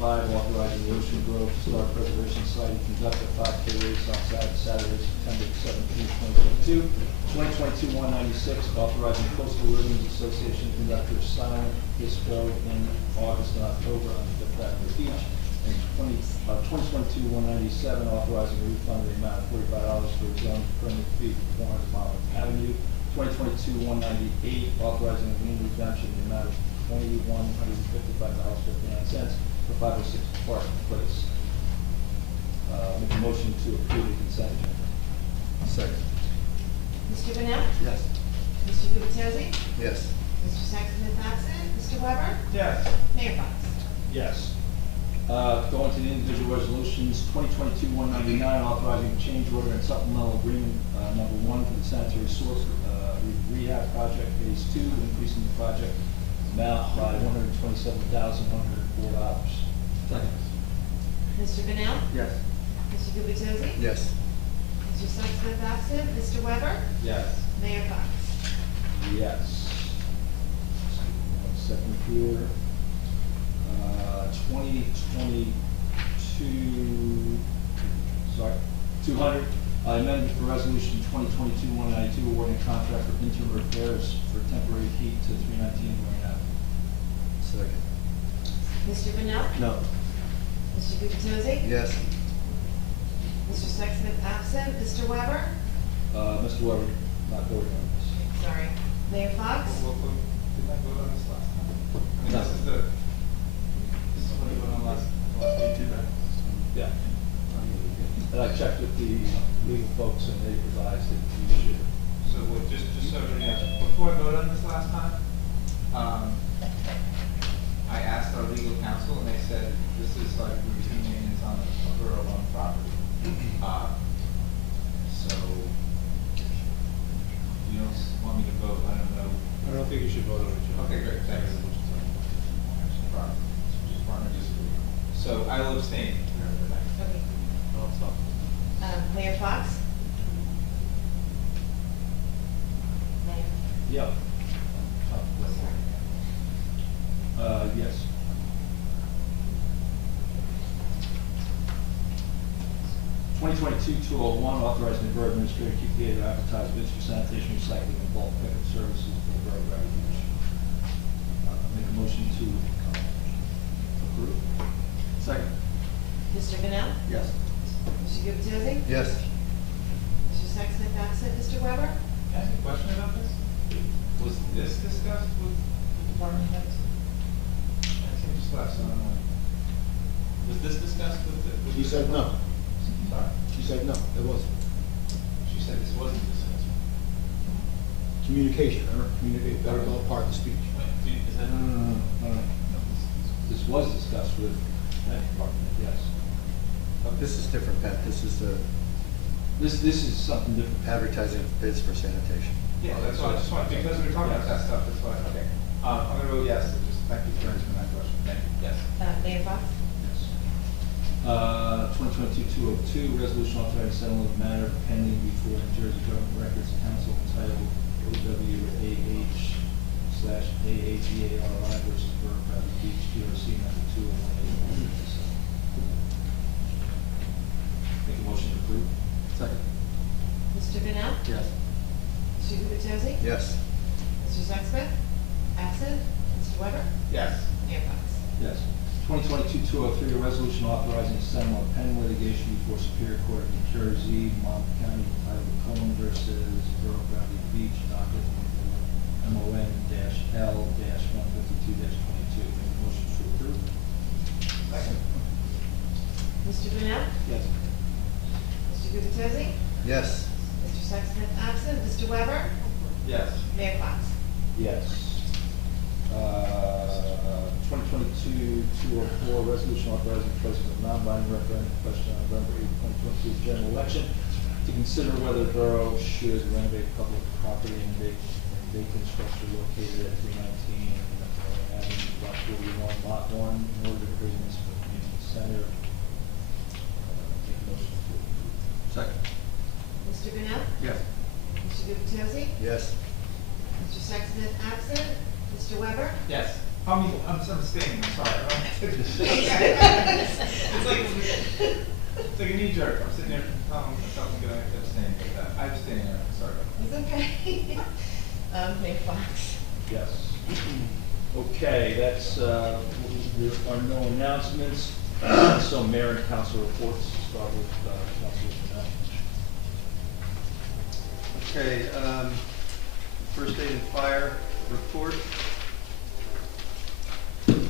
2022-195, authorizing the Ocean Grove Star Preservation Society to conduct a 5K race on Saturday, September 17, 2022. 2022-196, authorizing Coastal Ribbons Association to conduct a silent disco in August and October on Fifth Avenue Beach. And 2022-197, authorizing a refund of the amount of $45 for a zone permit fee for 400 Mile Avenue. 2022-198, authorizing a lien redemption in the amount of $2,155.59 for 506 Park Place. Make a motion to approve the consent agenda. Second. Mr. Vanel? Yes. Mr. Gubatose? Yes. Mr. Sexton is absent. Mr. Weber? Yes. Mayor Fox? Yes. Going to the individual resolutions, 2022-199, authorizing a change order and supplemental agreement, number 1 for the sanitary sewer rehab project, phase 2, increasing the project amount by $127,104. Second. Mr. Vanel? Yes. Mr. Gubatose? Yes. Mr. Sexton is absent. Mr. Weber? Yes. Mayor Fox? Yes. 1 second here. 200, amendment for resolution 2022-192, awarding contract for interim repairs for temporary heat to 319 Marine Avenue. Second. Mr. Vanel? No. Mr. Gubatose? Yes. Mr. Sexton is absent. Mr. Weber? Mr. Weber, not voting on this. Sorry. Mayor Fox? Didn't I vote on this last time? I mean, No. this is what we voted on last meeting. Yeah. And I checked with the legal folks and they advised that we should. So just so everybody knows, before I voted on this last time, I asked our legal counsel and they said, this is like routine maintenance on a borough-owned property. So, you don't want me to vote, I don't know. I don't think you should vote on it, Joe. Okay, great, thanks. So I will abstain. Okay. Mayor Fox? Mayor? Yep. Yes. (2022-201), authorizing the borough administrator to keep the advertisements for sanitation, recycling, and bulk pickup services for the borough refuge. Make a motion to approve. Second. Mr. Vanel? Yes. Mr. Gubatose? Yes. Mr. Sexton is absent. Mr. Weber? Can I ask a question about this? Was this discussed with the department heads? I think just left, so I don't know. Was this discussed with the? She said no. Sorry? She said no, it wasn't. She said this wasn't discussed. Communication, that was all part of the speech. Wait, is that? This was discussed with that department, yes. This is different, Pat. This is the This is something different. advertising bids for sanitation. Yeah, that's why, I just want, because we were talking about that stuff, that's why, okay. I'm gonna vote yes, so just thank you for answering that question, thank you, yes. Mayor Fox? Yes. 2022-202, resolution authorizing settlement of matter pending before New Jersey Government Records Council entitled OWAH/AAGARI versus Borough of Bradley Beach, DRC number 2018. Make a motion to approve. Second. Mr. Bennett? Yes. Mr. Gubatose? Yes. Mr. Sexsmith? Absent. Mr. Weber? Yes. Mayor Fox? Yes. 2022-203, a resolution authorizing a settlement of pending litigation before Superior Court of New Jersey, Monmouth County, entitled Cohen versus Borough of Bradley Beach, docket MON-L-152-22. Make a motion to approve. Second. Mr. Bennett? Yes. Mr. Gubatose? Yes. Mr. Sexsmith? Absent. Mr. Weber? Yes. Mayor Fox? Yes. 2022-204, resolution authorizing the placement of non-binding referendum question on November 8, 2022 general election to consider whether the borough should renovate public property and vacant structure located at 319 Avenue, Block 41, Lot 1, in order to create a municipal community center. Make a motion to approve. Second. Mr. Bennett? Yes. Mr. Gubatose? Yes. Mr. Sexsmith? Absent. Mr. Weber? Yes. I'm abstaining, I'm sorry. It's like a knee jerk. I'm sitting there telling myself I'm gonna abstain, but I'm abstaining, I'm sorry. It's okay. Mayor Fox? Yes. Okay, that's, there are no announcements, so mayor and council reports. Start with Councilor Burnett. Okay, first aid and fire report. Okay.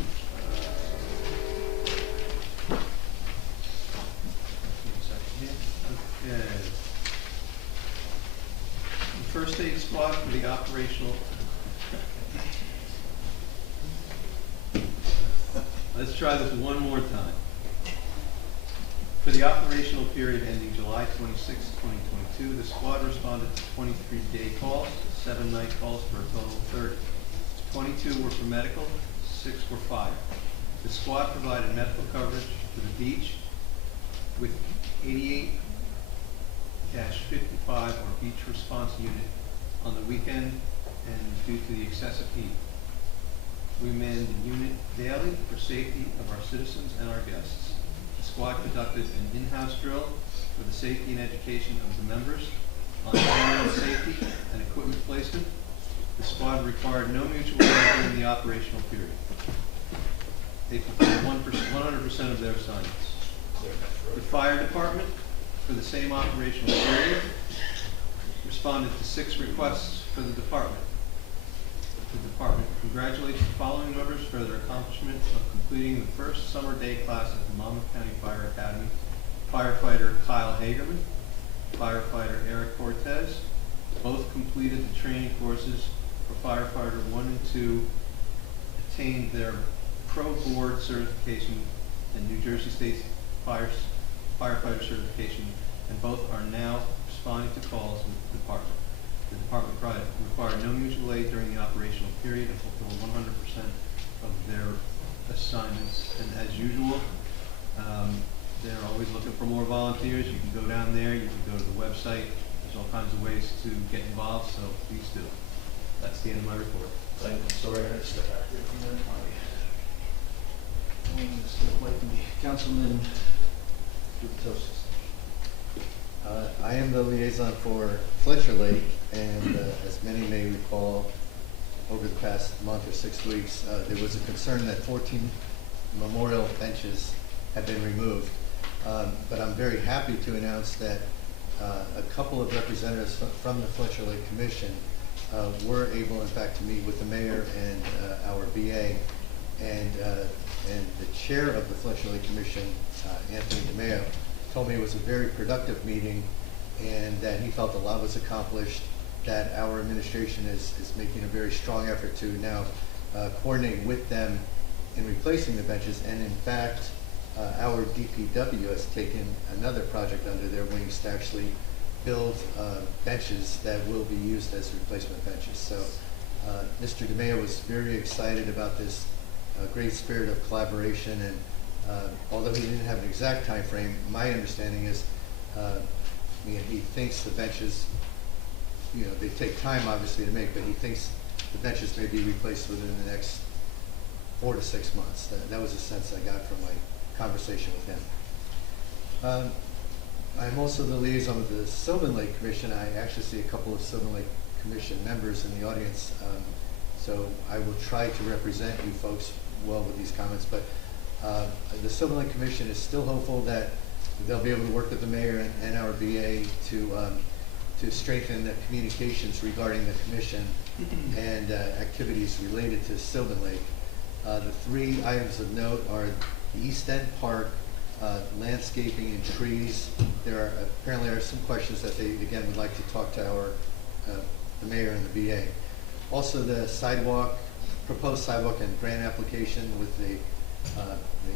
The first aid squad for the operational. Let's try this one more time. For the operational period ending July 26, 2022, the squad responded to 23 day calls, 7 night calls for a total of 30. 22 were for medical, 6 were fire. The squad provided medical coverage for the beach with 88-55 or beach response unit on the weekend and due to the excessive heat. We manned the unit daily for safety of our citizens and our guests. The squad conducted an in-house drill for the safety and education of the members on animal safety and equipment placement. The squad required no mutual aid during the operational period. They fulfilled 100% of their assignments. The fire department, for the same operational period, responded to 6 requests for the department. The department congratulates the following members for their accomplishment of completing the first summer day class at the Monmouth County Fire Academy. Firefighter Kyle Hagerman, firefighter Eric Cortez, both completed the training courses for firefighter 1 and 2, attained their Pro Board certification and New Jersey State firefighter certification, and both are now responding to calls with the department. The department required no mutual aid during the operational period and fulfilled 100% of their assignments. And as usual, they're always looking for more volunteers. You can go down there, you can go to the website. There's all kinds of ways to get involved, so please do. That's the end of my report. Thank you. Sorry, I had to step back there for a minute. Still waiting. Councilman Gubatose. I am the liaison for Fletcher Lake, and as many may recall, over the past month or 6 weeks, there was a concern that 14 memorial benches had been removed. But I'm very happy to announce that a couple of representatives from the Fletcher Lake Commission were able, in fact, to meet with the mayor and our BA, and the chair of the Fletcher Lake Commission, Anthony DeMeo, told me it was a very productive meeting and that he felt a lot was accomplished, that our administration is making a very strong effort to now coordinate with them in replacing the benches, and in fact, our DPW has taken another project under their wings to actually build benches that will be used as replacement benches. So Mr. DeMeo was very excited about this great spirit of collaboration, and Although he didn't have an exact time frame, my understanding is, he thinks the benches, they take time obviously to make, but he thinks the benches may be replaced within the next 4 to 6 months. That was a sense I got from my conversation with him. I'm also the liaison with the Sylvan Lake Commission. I actually see a couple of Sylvan Lake Commission members in the audience, so I will try to represent you folks well with these comments, but the Sylvan Lake Commission is still hopeful that they'll be able to work with the mayor and our BA to strengthen the communications regarding the commission and activities related to Sylvan Lake. The 3 items of note are the East End Park, landscaping and trees. There apparently are some questions that they again would like to talk to the mayor and the BA. Also the proposed sidewalk and grant application with the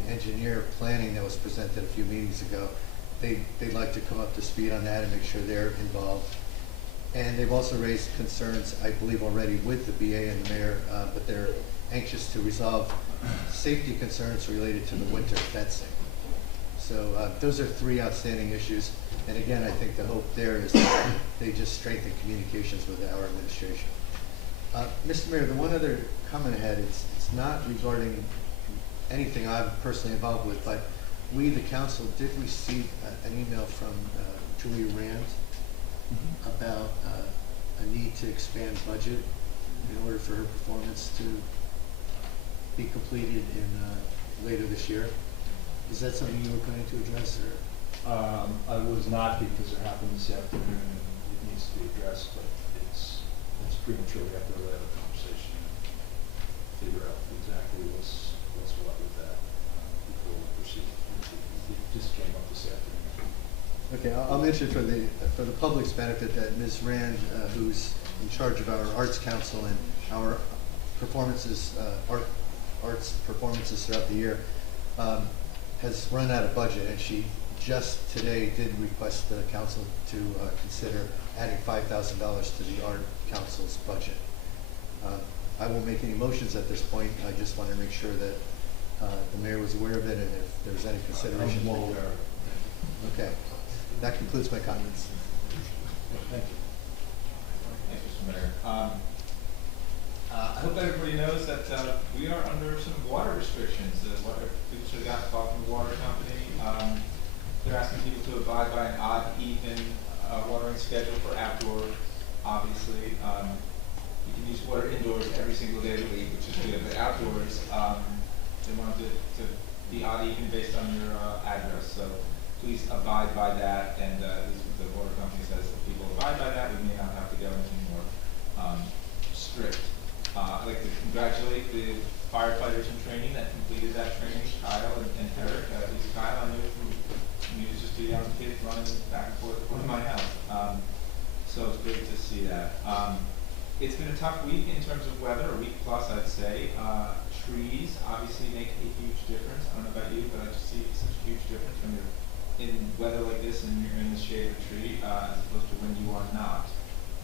engineer planning that was presented a few meetings ago. They'd like to come up to speed on that and make sure they're involved. And they've also raised concerns, I believe already, with the BA and the mayor, but they're anxious to resolve safety concerns related to the winter fencing. So those are 3 outstanding issues. And again, I think the hope there is that they just strengthen communications with our administration. Mr. Mayor, the one other comment I had, it's not regarding anything I'm personally involved with, but we, the council, did receive an email from Julia Rand about a need to expand budget in order for her performance to be completed in later this year. Is that something you were going to address, or? I was not, because it happened this afternoon and it needs to be addressed, but it's premature. We have to really have a conversation and figure out exactly what's what with that before we proceed. It just came up this afternoon. Okay, I'll mention for the public's benefit that Ms. Rand, who's in charge of our Arts Council and our performances, arts performances throughout the year, has run out of budget, and she just today did request the council to consider adding $5,000 to the Art Council's budget. I won't make any motions at this point. I just want to make sure that the mayor was aware of it, and if there's any consideration. I'm well aware of it. Okay. That concludes my comments. Thank you. Thanks, Mr. Mayor. I hope everybody knows that we are under some water restrictions. The water producers got a call from the water company. They're asking people to abide by an odd, even watering schedule for outdoor. Obviously, you can use water indoors every single day of the week, which is good. But outdoors, they want it to be odd, even based on your address. So please abide by that. And this is what the water company says. If people abide by that, we may not have to go anything more strict. I'd like to congratulate the firefighters in training that completed that training, Kyle and Eric. At least Kyle, I knew from he was just a young kid running back and forth in my house. So it's great to see that. It's been a tough week in terms of weather, a week plus I'd say. Trees obviously make a huge difference. I don't know about you, but I just see such a huge difference when you're in weather like this and you're in the shade of a tree as opposed to when you are not.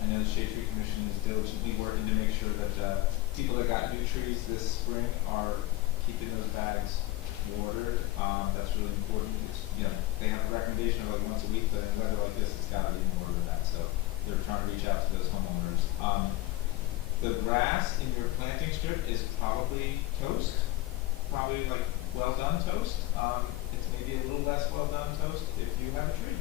I know the Shade Tree Commission is diligently working to make sure that people that got new trees this spring are keeping those bags watered. That's really important. It's, they have a recommendation of like once a week, but in weather like this, it's got to be more than that. So they're trying to reach out to those homeowners. The grass in your planting strip is probably toast, probably like well done toast. It's maybe a little less well done toast if you have a tree.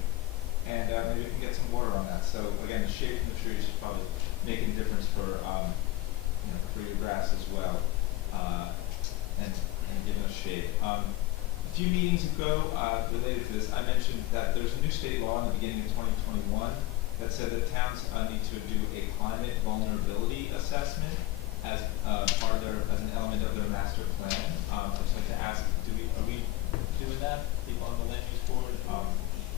And maybe we can get some water on that. So again, the shade from the trees is probably making a difference for your grass as well, and giving us shade. A few meetings ago, related to this, I mentioned that there's a new state law in the beginning of 2021 that said that towns need to do a climate vulnerability assessment as part of as an element of their master plan. I'd just like to ask, are we doing that? People on the land use board?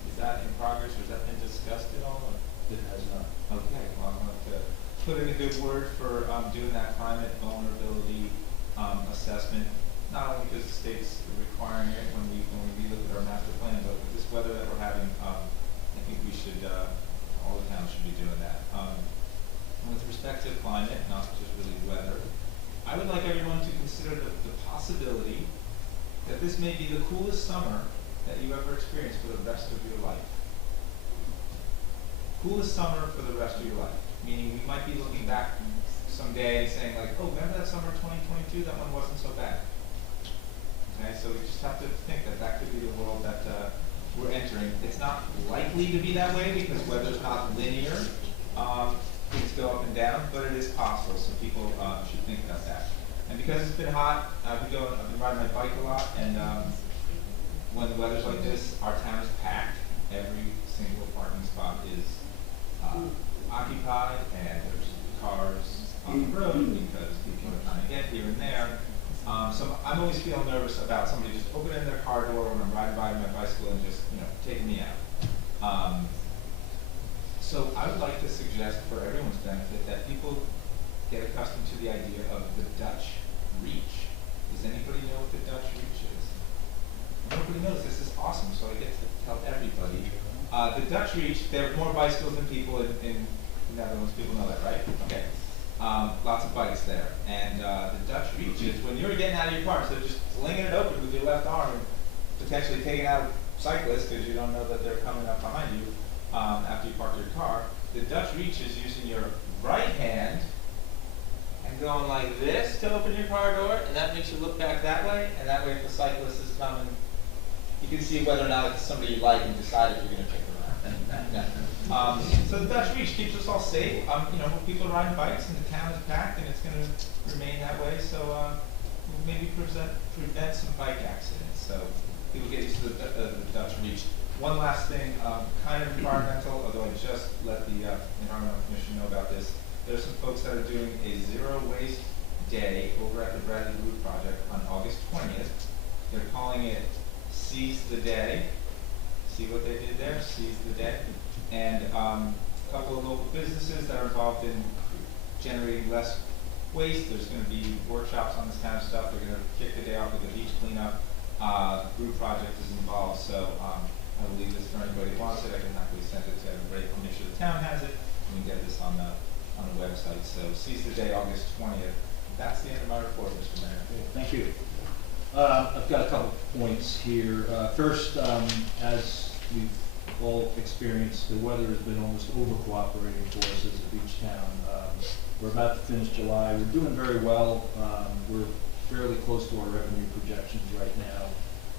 Is that in progress, or has that been discussed at all? Or? It has not. Okay, well, I'm going to put in a good word for doing that climate vulnerability assessment, not only because the state's requiring it when we look at our master plan, but with this weather that we're having, I think we should, all the towns should be doing that. With respect to climate, not just really weather, I would like everyone to consider the possibility that that this may be the coolest summer that you ever experienced for the rest of your life. Coolest summer for the rest of your life. Meaning we might be looking back someday and saying like, oh, remember that summer 2022? That one wasn't so bad. Okay, so we just have to think that that could be the world that we're entering. It's not likely to be that way because weather's not linear. Things go up and down, but it is possible, so people should think about that. And because it's been hot, I've been riding my bike a lot, and when the weather's like this, our town is packed. Every single parking spot is occupied, and there's cars on the road because people are trying to get here and there. So I'm always feeling nervous about somebody just opening their car door when I'm riding by my bicycle and just, taking me out. So I would like to suggest for everyone's benefit that people get accustomed to the idea of the Dutch Reach. Does anybody know what the Dutch Reach is? Nobody knows. This is awesome, so I get to tell everybody. The Dutch Reach, there are more bicycles than people in the Netherlands. People know that, right? Okay. Lots of bikes there. And the Dutch Reach is when you're getting out of your car, so just flinging it open with your left arm and potentially taking out a cyclist because you don't know that they're coming up behind you after you park your car. The Dutch Reach is using your right hand and going like this to open your car door, and that makes you look back that way, and that way if the cyclist is coming, you can see whether or not it's somebody you like and decide if you're going to take them out. So the Dutch Reach keeps us all safe. People are riding bikes and the town is packed, and it's going to remain that way. So we'll maybe prevent some bike accidents. So people get used to the Dutch Reach. One last thing, kind of environmental, although I just let the Environmental Commission know about this. There's some folks that are doing a zero waste day over at the Bradley Root Project on August 20th. They're calling it Seize the Day. See what they did there? Seize the Day. And a couple of local businesses that are involved in generating less waste. There's going to be workshops on this kind of stuff. They're going to kick the day off with a beach cleanup. The Brew Project is involved, so I will leave this for anybody who wants it. I can happily send it to everybody. Make sure the town has it. We can get this on the website. So Seize the Day, August 20th. That's the end of my report, Mr. Mayor. Thank you. I've got a couple points here. First, as we've all experienced, the weather has been almost over-cooperating for us as a beach town. We're about to finish July. We're doing very well. We're fairly close to our revenue projections right now.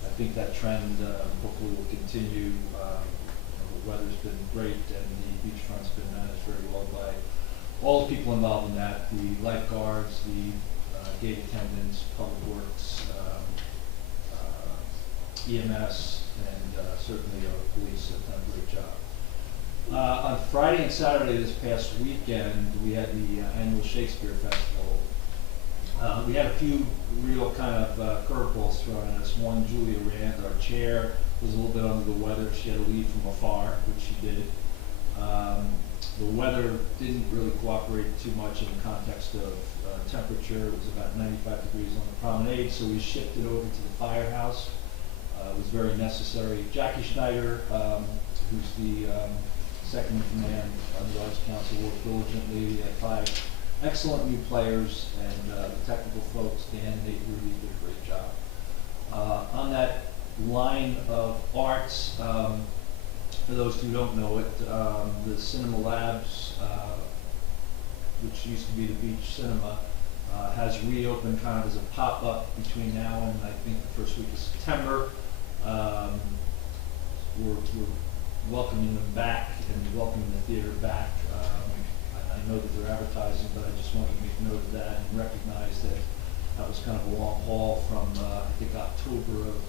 I think that trend hopefully will continue. The weather's been great, and the beachfront's been managed very well by all the people involved in that, the lifeguards, the gate attendants, public works, EMS, and certainly our police have done a great job. On Friday and Saturday this past weekend, we had the annual Shakespeare Festival. We had a few real kind of curveballs thrown at us. One, Julia Rand, our chair, was a little bit under the weather. She had to leave from afar, which she did. The weather didn't really cooperate too much in the context of temperature. It was about 95 degrees on the promenade, so we shifted over to the firehouse. It was very necessary. Jackie Schneider, who's the second in command on the Arts Council, worked diligently. We had 5 excellent new players, and the technical folks, Dan and Nate, really did a great job. On that line of arts, for those who don't know it, the Cinema Labs, which used to be the Beach Cinema, has reopened kind of as a pop-up between now and I think the first week of September. We're welcoming them back and welcoming the theater back. I know that they're advertising, but I just wanted to make note of that and recognize that that was kind of a long haul from I think October of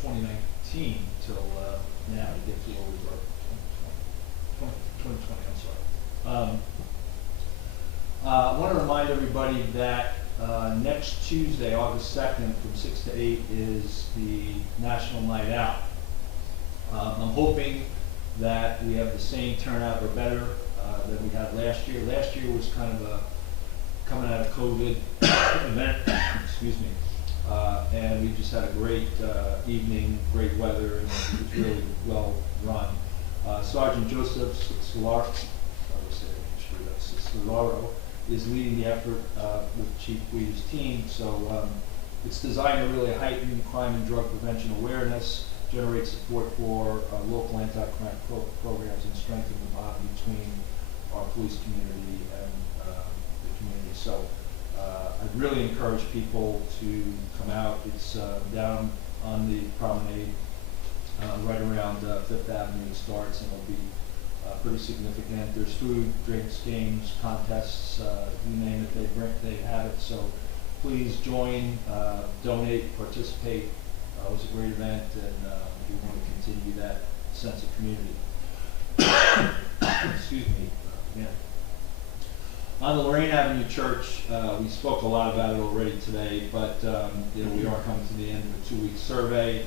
2019 till now to get to where we were. 2020, I'm sorry. I want to remind everybody that next Tuesday, August 2nd, from 6 to 8 is the National Night Out. I'm hoping that we have the same turnout or better than we had last year. Last year was kind of a coming out of COVID event, excuse me, and we just had a great evening, great weather, and it was really well run. Sergeant Joseph Scalaro is leading the effort with Chief Guida's team, so It's designed to really heighten crime and drug prevention awareness, generate support for local anti-crime programs, and strengthen the bond between our police community and the community. So I'd really encourage people to come out. It's down on the promenade, right around Fifth Avenue. It starts, and it'll be pretty significant. There's food, drinks, games, contests, you name it, they have it. So please join, donate, participate. It was a great event, and we want to continue that sense of community. Excuse me. Yeah. On the Lorraine Avenue Church, we spoke a lot about it already today, but you know, we are coming to the end of a 2-week survey.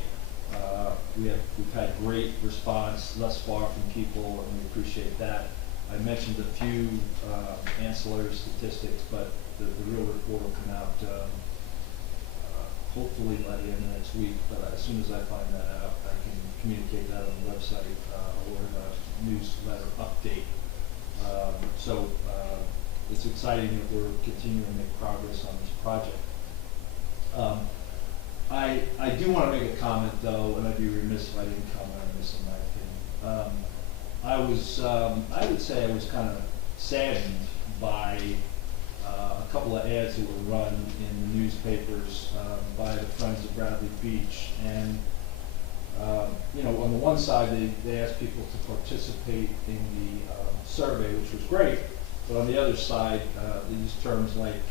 We've had great response thus far from people, and we appreciate that. I mentioned a few ancillary statistics, but the real report will come out hopefully by the end of next week. But as soon as I find that out, I can communicate that on the website or in a newsletter update. It's exciting that we're continuing to make progress on this project. I do want to make a comment, though, and I'd be remiss if I didn't comment on this, in my opinion. I would say I was kind of saddened by a couple of ads that were run in the newspapers by the Friends of Bradley Beach. And, you know, on the one side, they asked people to participate in the survey, which was great, but on the other side, they used terms like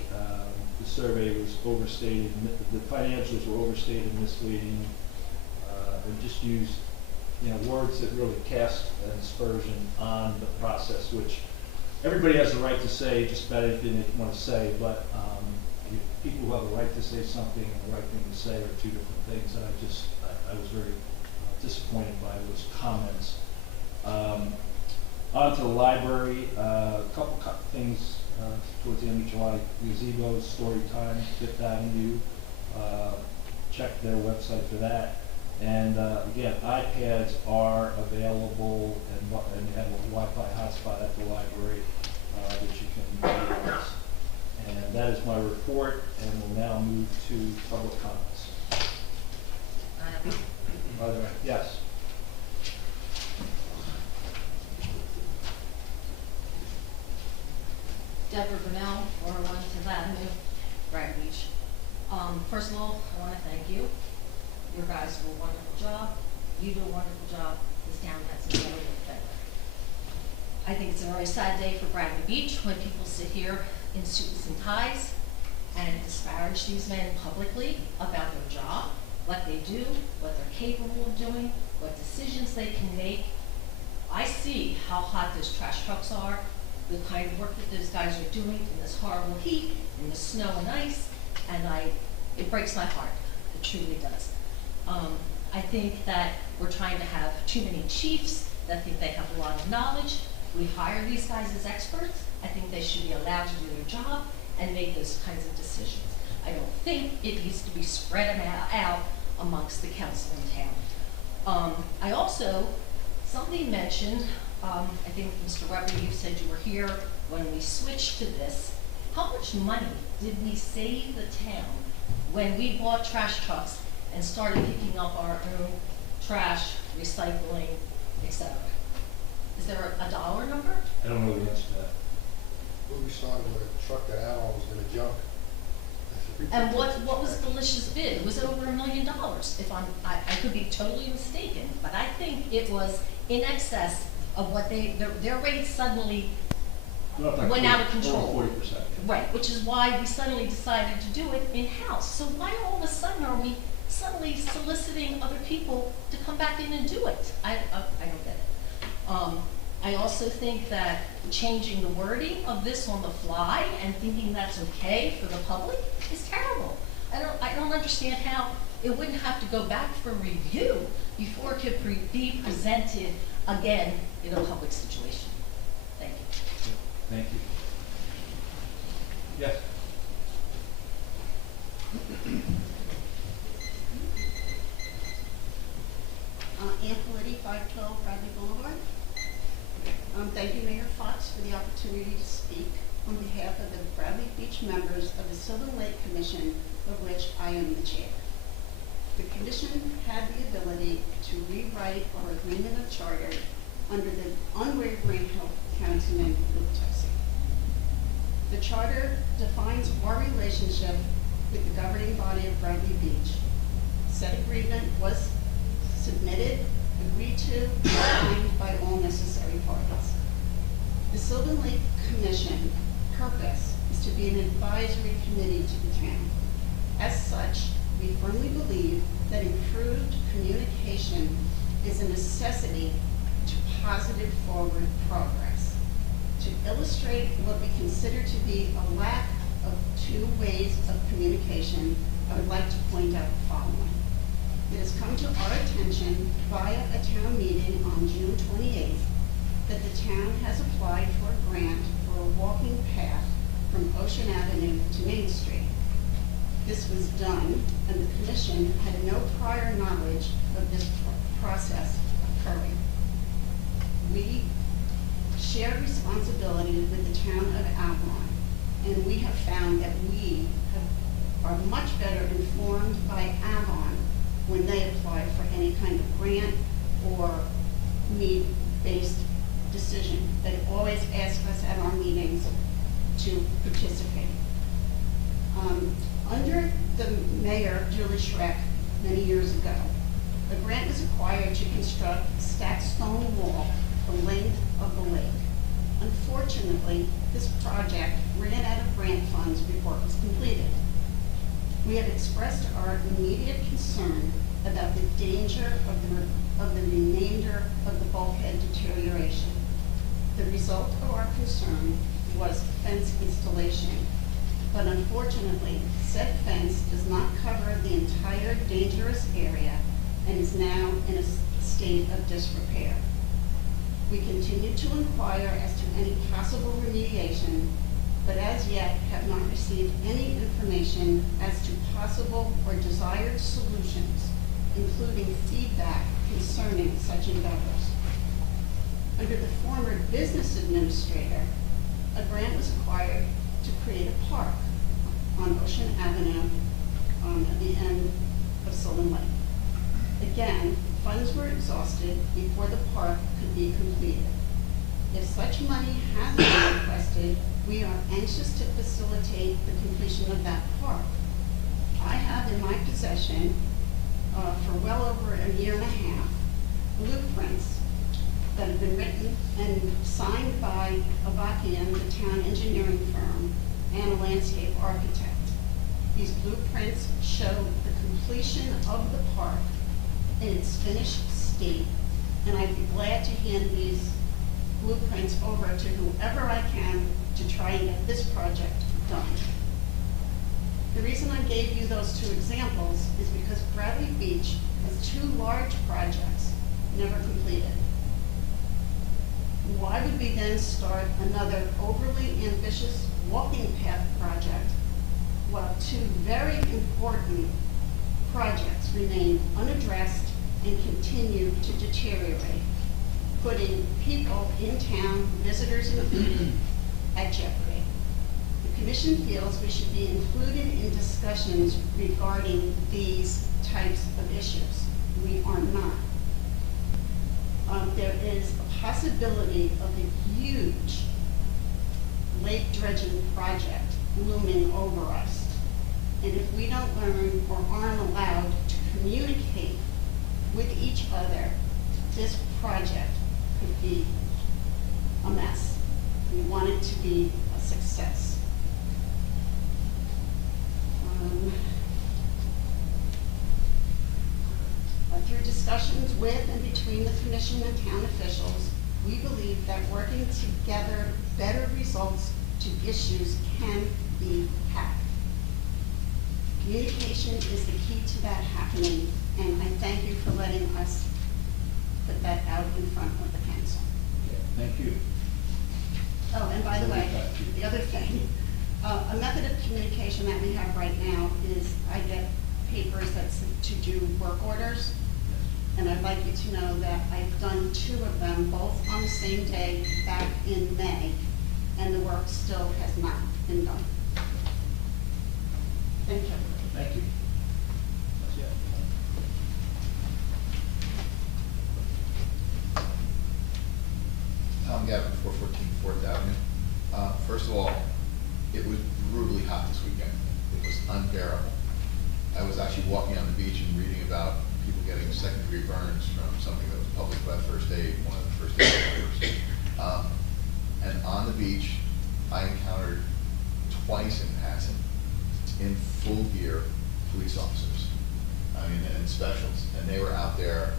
the survey was overstated, the financials were overstated, misleading, and just used, you know, words that really cast an aspersion on the process, which everybody has the right to say just about anything they want to say, but people who have the right to say something and the right thing to say are two different things, and I was very disappointed by those comments. On to the library, a couple things towards the end of July. Gazebos, story time, Fifth Avenue. Check their website for that. And again, iPads are available, and they have a Wi-Fi hotspot at the library that you can utilize. And that is my report, and we'll now move to public comments. Yes. Deborah Brunel, 401 10th Avenue, Brighton Beach. First of all, I want to thank you. You guys do a wonderful job. You do a wonderful job. This town has never looked better. I think it's a very sad day for Brighton Beach when people sit here in suits and ties and disparage these men publicly about their job, what they do, what they're capable of doing, what decisions they can make. I see how hot those trash trucks are, the kind of work that those guys are doing in this horrible heat, in the snow and ice, and it breaks my heart. It truly does. I think that we're trying to have too many chiefs that think they have a lot of knowledge. We hire these guys as experts. I think they should be allowed to do their job and make those kinds of decisions. I don't think it needs to be spread out amongst the council in town. I also, somebody mentioned, I think Mr. Weber, you said you were here when we switched to this. How much money did we save the town when we bought trash trucks and started picking up our own trash, recycling, etc.? Is there a dollar number? I don't know the answer to that. Well, we started with a truck that Alan was gonna junk. And what was Delicious bid? Was it over $1 million? If I could be totally mistaken, but I think it was in excess of what their rates suddenly went out of control. Over 40%. Right, which is why we suddenly decided to do it in-house. So why all of a sudden are we suddenly soliciting other people to come back in and do it? I don't get it. I also think that changing the wording of this on the fly and thinking that's okay for the public is terrible. I don't understand how it wouldn't have to go back for review before it could be presented again in a public situation. Thank you. Thank you. Yes. Ann Politi, 512 Bradley Boulevard. Thank you, Mayor Fox, for the opportunity to speak on behalf of the Bradley Beach members of the Sylvan Lake Commission of which I am the chair. The commission had the ability to rewrite our agreement of charter under the unwavering help of Councilman Guptasi. The charter defines our relationship with the governing body of Bradley Beach. Said agreement was submitted, agreed to, and signed by all necessary parties. The Sylvan Lake Commission purpose is to be an advisory committee to the town. As such, we firmly believe that improved communication is a necessity to positive forward progress. To illustrate what we consider to be a lack of two ways of communication, I would like to point out the following. It has come to our attention via a town meeting on June 28th that the town has applied for a grant for a walking path from Ocean Avenue to Main Street. This was done, and the commission had no prior knowledge of this process occurring. We share responsibility with the town of Avalon, and we have found that are much better informed by Avalon when they apply for any kind of grant or need-based decision. They always ask us at our meetings to participate. Under the mayor, Julie Schreck, many years ago, a grant was acquired to construct a stacked stone wall the length of the lake. Unfortunately, this project ran out of grant funds before it was completed. We have expressed our immediate concern about the danger of the remainder of the bulkhead deterioration. The result of our concern was fence installation, but unfortunately, said fence does not cover the entire dangerous area and is now in a state of disrepair. We continue to inquire as to any possible remediation, but as yet have not received any information as to possible or desired solutions, including feedback concerning such endeavors. Under the former business administrator, a grant was acquired to create a park on Ocean Avenue at the end of Sylvan Lake. Again, funds were exhausted before the park could be completed. If such money has been requested, we are anxious to facilitate the completion of that park. I have in my possession, for well over a year and a half, blueprints that have been written and signed by Avakian, the town engineering firm, and a landscape architect. These blueprints show the completion of the park in its finished state, and I'd be glad to hand these blueprints over to whoever I can to try and get this project done. The reason I gave you those two examples is because Bradley Beach has two large projects never completed. Why would we then start another overly ambitious walking path project while two very important projects remain unaddressed and continue to deteriorate, putting people in town, visitors included, at jeopardy? The commission feels we should be included in discussions regarding these types of issues. We are not. There is a possibility of a huge lake dredging project looming over us. And if we don't learn or aren't allowed to communicate with each other, this project could be a mess. We want it to be a success. Through discussions with and between the commission and town officials, we believe that working together better results to issues can be had. Communication is the key to that happening, and I thank you for letting us put that out in front of the council. Thank you. Oh, and by the way, the other thing, a method of communication that we have right now is I get papers that's to do work orders. And I'd like you to know that I've done 2 of them, both on the same day back in May, and the work still has not been done. Thank you. Thank you. That's it. Tom Gavin, 414 Fourth Avenue. First of all, it was brutally hot this weekend. It was unbearable. I was actually walking on the beach and reading about people getting second-degree burns from something that was published by First Aid, one of the first aid workers. And on the beach, I encountered twice in passing, in full gear, police officers, and specials. And they were out there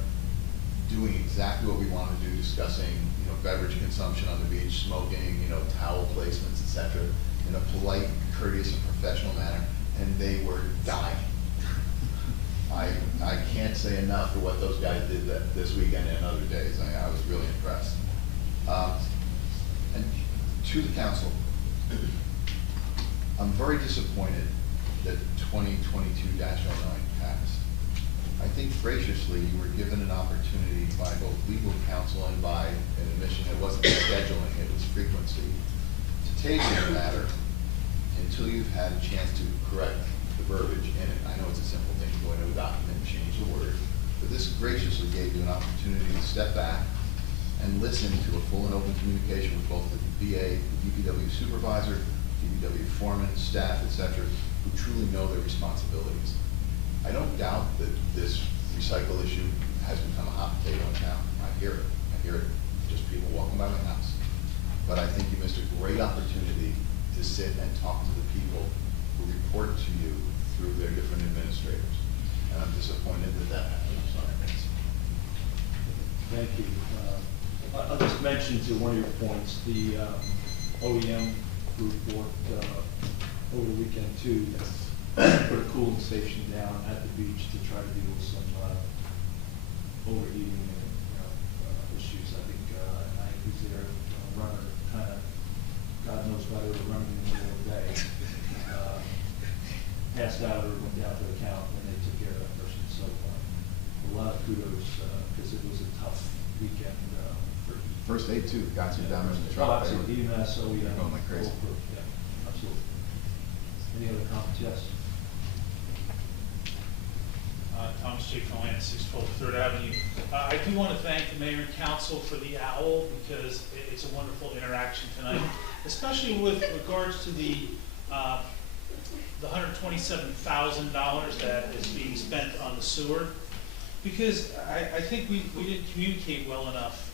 doing exactly what we wanted to do, discussing, beverage consumption on the beach, smoking, towel placements, etc., in a polite, courteous, and professional manner, and they were dying. I can't say enough for what those guys did this weekend and other days. I was really impressed. And to the council, I'm very disappointed that 2022-09 passed. I think graciously you were given an opportunity by both legal counsel and by an admission that wasn't scheduling, it was frequency, to table the matter until you've had a chance to correct the verbiage in it. I know it's a simple thing, go into a document and change the word, but this graciously gave you an opportunity to step back and listen to a full and open communication with both the VA, the DPW supervisor, DPW foreman, staff, etc., who truly know their responsibilities. I don't doubt that this recycle issue has become a hot potato in town. I hear it. I hear it just people walking by my house. But I think you missed a great opportunity to sit and talk to the people who report to you through their different administrators. And I'm disappointed that that happened. I'm sorry. Thanks. Thank you. I'll just mention to one of your points, the OEM group worked over the weekend too. Put a cooling station down at the beach to try to deal with some overheating and issues. I think I was there, runner kind of, God knows why they were running in the middle of the day. Passed out or went down to the count and they took care of that person. So a lot of kudos because it was a tough weekend. First aid too, the guys who down in the truck. Oh, absolutely. EMS, OEM. They're going like crazy. Yeah, absolutely. Any other comments? Yes. Thomas J. Cohen, 612 Third Avenue. I do want to thank the mayor and council for the owl because it's a wonderful interaction tonight, especially with regards to the $127,000 that is being spent on the sewer. Because I think we didn't communicate well enough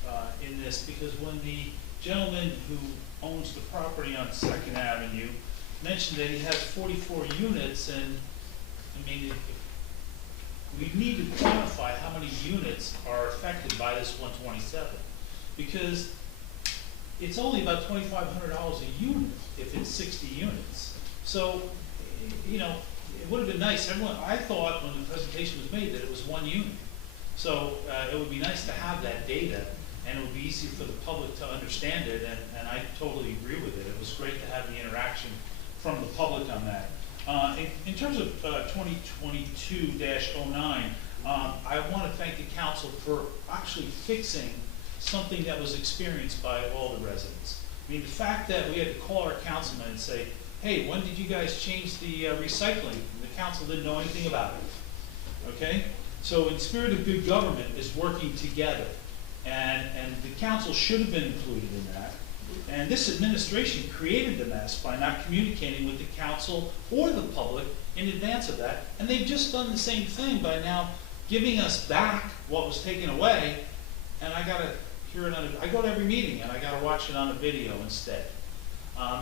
in this, because when the gentleman who owns the property on 2nd Avenue mentioned that he has 44 units, and I mean, we need to quantify how many units are affected by this 127, because it's only about $2,500 a unit if it's 60 units. So, it would have been nice. I thought when the presentation was made that it was 1 unit. So it would be nice to have that data, and it would be easy for the public to understand it, and I totally agree with it. It was great to have the interaction from the public on that. In terms of 2022-09, I want to thank the council for actually fixing something that was experienced by all the residents. I mean, the fact that we had to call our councilman and say, hey, when did you guys change the recycling? And the council didn't know anything about it, okay? So in spirit of good government is working together, and the council should have been included in that. And this administration created the mess by not communicating with the council or the public in advance of that, and they've just done the same thing by now giving us back what was taken away, and I gotta hear it I go to every meeting and I gotta watch it on a video instead.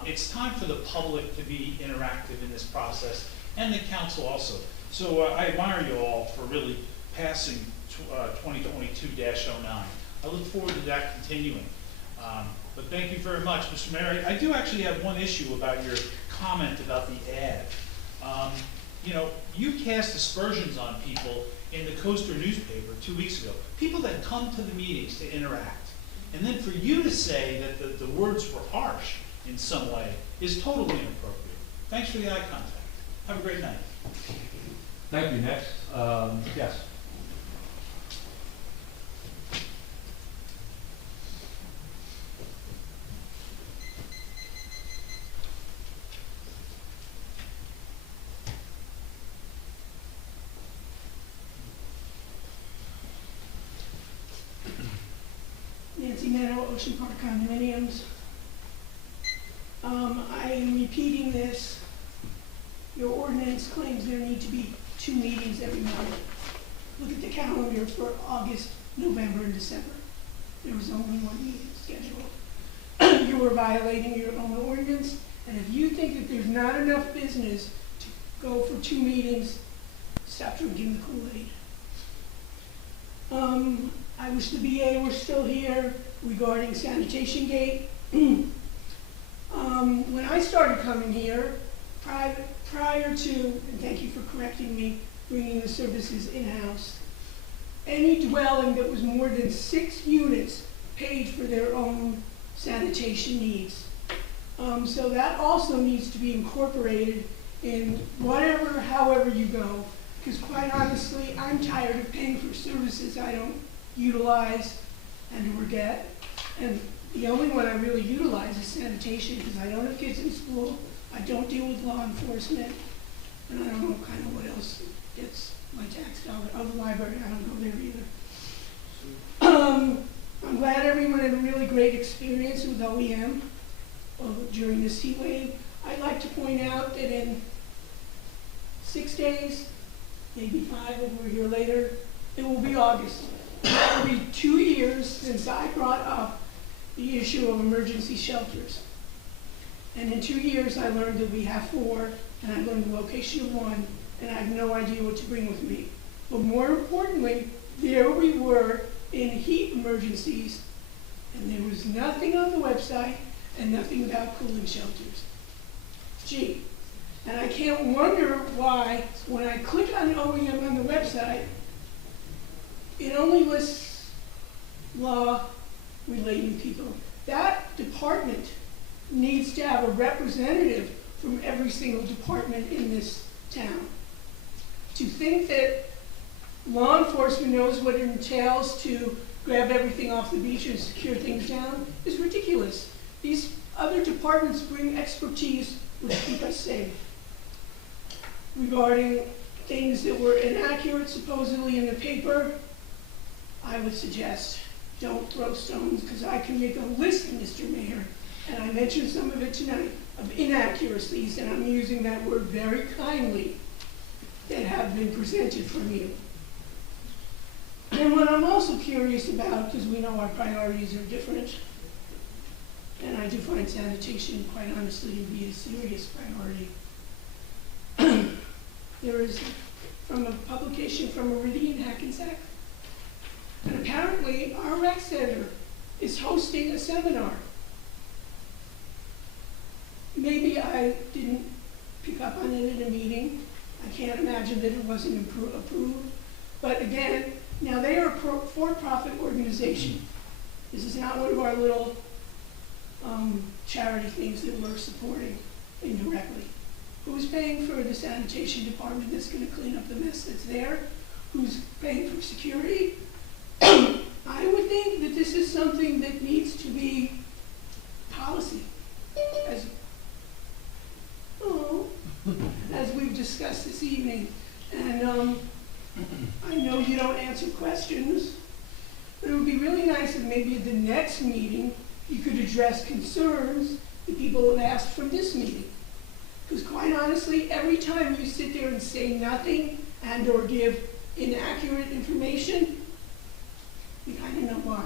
It's time for the public to be interactive in this process, and the council also. So I admire you all for really passing 2022-09. I look forward to that continuing. But thank you very much, Mr. Mayor. I do actually have one issue about your comment about the ad. You cast aspersions on people in the Coaster newspaper 2 weeks ago, people that come to the meetings to interact. And then for you to say that the words were harsh in some way is totally inappropriate. Thanks for the eye contact. Have a great night. Thank you. Next. Yes. Ocean Park condominiums. I am repeating this. Your ordinance claims there need to be 2 meetings every month. Look at the calendar for August, November, and December. There was only 1 meeting scheduled. You are violating your own ordinance, and if you think that there's not enough business to go for 2 meetings, stop drinking the Kool-Aid. I wish the BA were still here regarding sanitation gate. When I started coming here, prior to, and thank you for correcting me, bringing the services in-house, any dwelling that was more than 6 units paid for their own sanitation needs. So that also needs to be incorporated in whatever, however you go, because quite honestly, I'm tired of paying for services I don't utilize and or get. And the only one I really utilize is sanitation, because I don't have kids in school, I don't deal with law enforcement, and I don't know kind of what else gets my tax dollar. Oh, the library, I don't go there either. I'm glad everyone had a really great experience with OEM during this heat wave. I'd like to point out that in 6 days, maybe 5 if we're here later, it will be August. It will be 2 years since I brought up the issue of emergency shelters. And in 2 years, I learned that we have 4, and I learned the location of 1, and I have no idea what to bring with me. But more importantly, there we were in heat emergencies, and there was nothing on the website and nothing about cooling shelters. Gee, and I can't wonder why when I click on OEM on the website, it only lists law-related people. That department needs to have a representative from every single department in this town. To think that law enforcement knows what it entails to grab everything off the beach and secure things down is ridiculous. These other departments bring expertise which keep us safe. Regarding things that were inaccurate supposedly in the paper, I would suggest don't throw stones, because I can make a list, Mr. Mayor, and I mentioned some of it tonight, of inaccuracies, and I'm using that word very kindly, that have been presented from you. And what I'm also curious about, because we know our priorities are different, and I do find sanitation, quite honestly, to be a serious priority. There is, from a publication from Meridian Hackensack, and apparently our rec center is hosting a seminar. Maybe I didn't pick up on it in a meeting. I can't imagine that it wasn't approved. But again, now they are a for-profit organization. This is not one of our little charity things that we're supporting indirectly. Who's paying for the sanitation department that's going to clean up the mess that's there? Who's paying for security? I would think that this is something that needs to be policy, as we've discussed this evening. And I know you don't answer questions, but it would be really nice if maybe at the next meeting you could address concerns that people have asked from this meeting. Because quite honestly, every time you sit there and say nothing and or give inaccurate information, we kind of know why.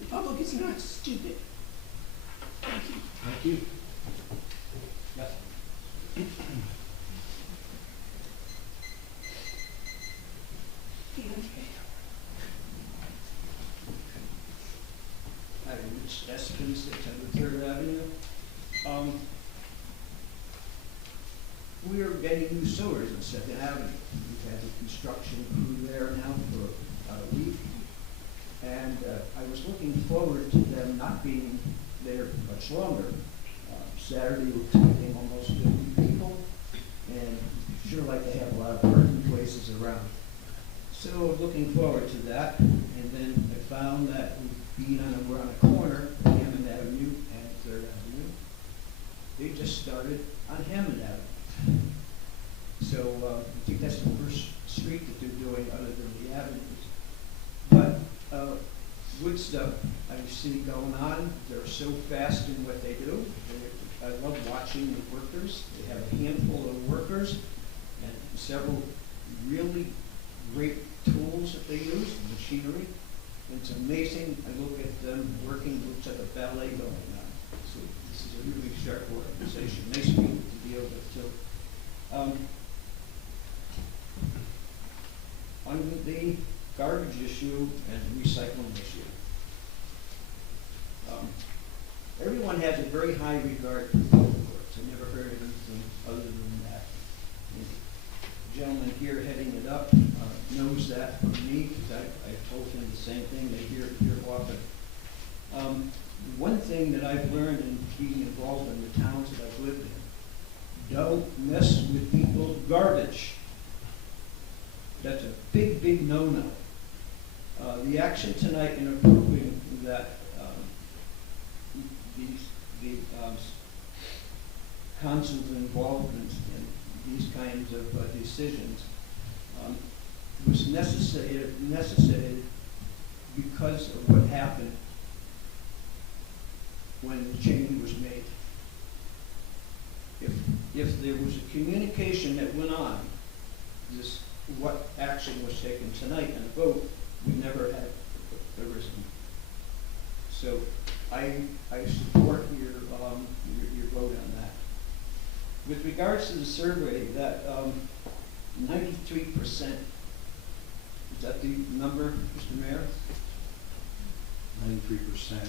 The public is not stupid. Thank you. Thank you. Yes. Hi, Rich Espin, 603rd Avenue. We are getting new sewers on Second Avenue. We've had the construction crew there now for about a week. And I was looking forward to them not being there much longer. Saturday we're expecting almost 50 people, and sure like they have a lot of parking places around. So looking forward to that, and then I found that we're on a corner, Hammond Avenue and 3rd Avenue. They just started on Hammond Avenue. So I think that's the first street that they're doing other than the avenues. But good stuff I see going on. They're so fast in what they do. I love watching the workers. They have a handful of workers and several really great tools that they use, machinery. It's amazing. I look at them working, looks like a ballet going on. So this is a really sharp organization. Nice people to deal with too. On the garbage issue and recycling issue, everyone has a very high regard for public works. I never heard of anything other than that. The gentleman here heading it up knows that from me, because I told him the same thing. They hear it here often. One thing that I've learned in being involved in the towns that I've lived in, don't mess with people's garbage. That's a big, big no-no. The action tonight in approving that the council's involvement in these kinds of decisions was necessary because of what happened when the change was made. If there was a communication that went on, what action was taken tonight and a vote, we never had arisen. So I support your vote on that. With regards to the survey, that 93%, is that the number, Mr. Mayor? 93%.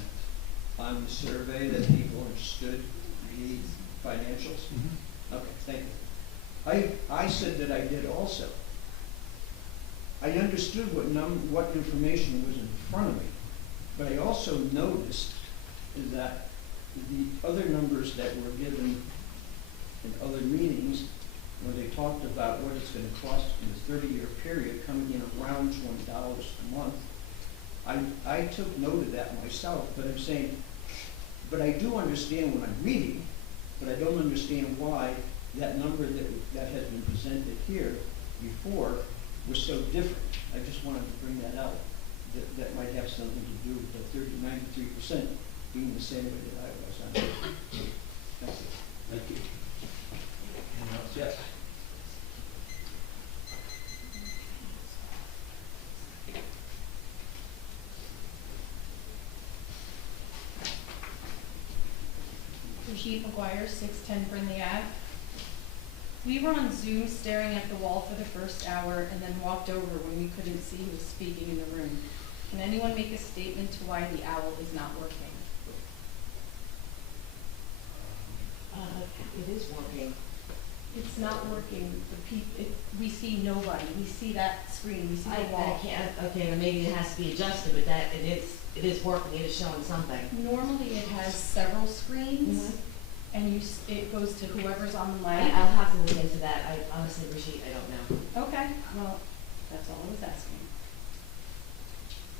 On the survey that people understood the financials? Mm-hmm. Okay, thank you. I said that I did also. I understood what information was in front of me, but I also noticed that the other numbers that were given in other meetings, when they talked about what it's going to cost in the 30-year period, coming in around $20 a month, I took note of that myself, but I'm saying, but I do understand when I'm reading, but I don't understand why that number that has been presented here before was so different. I just wanted to bring that out. That might have something to do with the 93% being the same way that I was on. Thank you. Thank you. Anyone else? Yes. Brigitte McGuire, 610 Brindley Ave. We were on Zoom staring at the wall for the first hour and then walked over when we couldn't see who was speaking in the room. Can anyone make a statement to why the owl is not working? It is working. It's not working. We see nobody. We see that screen. We see the wall. Okay, then maybe it has to be adjusted, but that it is working. It is showing something. Normally it has several screens, and it goes to whoever's on the mic. I'll have to look into that. I honestly, Brigitte, I don't know. Okay, well, that's all I was asking.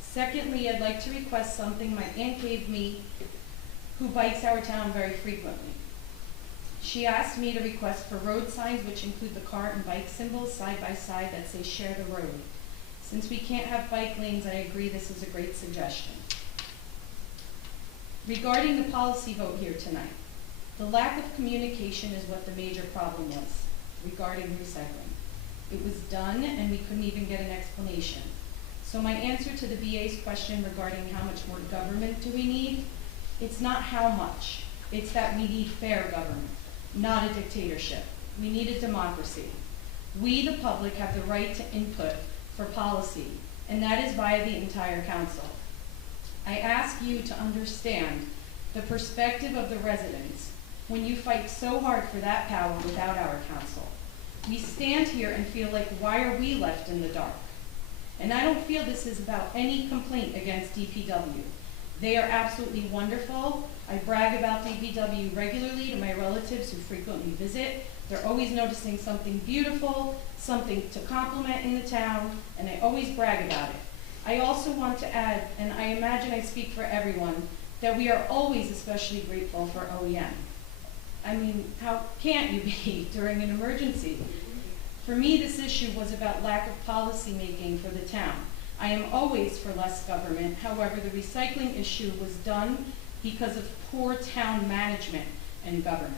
Secondly, I'd like to request something my aunt gave me, who bikes our town very frequently. She asked me to request for road signs which include the car and bike symbols side by side that say share the road. Since we can't have bike lanes, I agree this is a great suggestion. Regarding the policy vote here tonight, the lack of communication is what the major problem was regarding recycling. It was done and we couldn't even get an explanation. So my answer to the VA's question regarding how much more government do we need, it's not how much, it's that we need fair government, not a dictatorship. We need a democracy. We, the public, have the right to input for policy, and that is via the entire council. I ask you to understand the perspective of the residents when you fight so hard for that power without our council. We stand here and feel like, why are we left in the dark? And I don't feel this is about any complaint against DPW. They are absolutely wonderful. I brag about DPW regularly to my relatives who frequently visit. They're always noticing something beautiful, something to compliment in the town, and I always brag about it. I also want to add, and I imagine I speak for everyone, that we are always especially grateful for OEM. I mean, how can't you be during an emergency? For me, this issue was about lack of policy making for the town. I am always for less government. However, the recycling issue was done because of poor town management and government,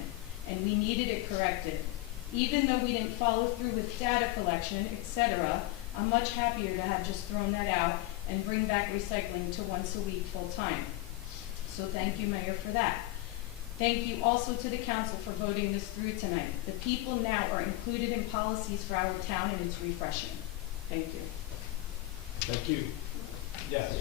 and we needed it corrected. Even though we didn't follow through with data collection, etc., I'm much happier to have just thrown that out and bring back recycling to once a week full time. So thank you, Mayor, for that. Thank you also to the council for voting this through tonight. The people now are included in policies for our town, and it's refreshing. Thank you. Thank you. Yes.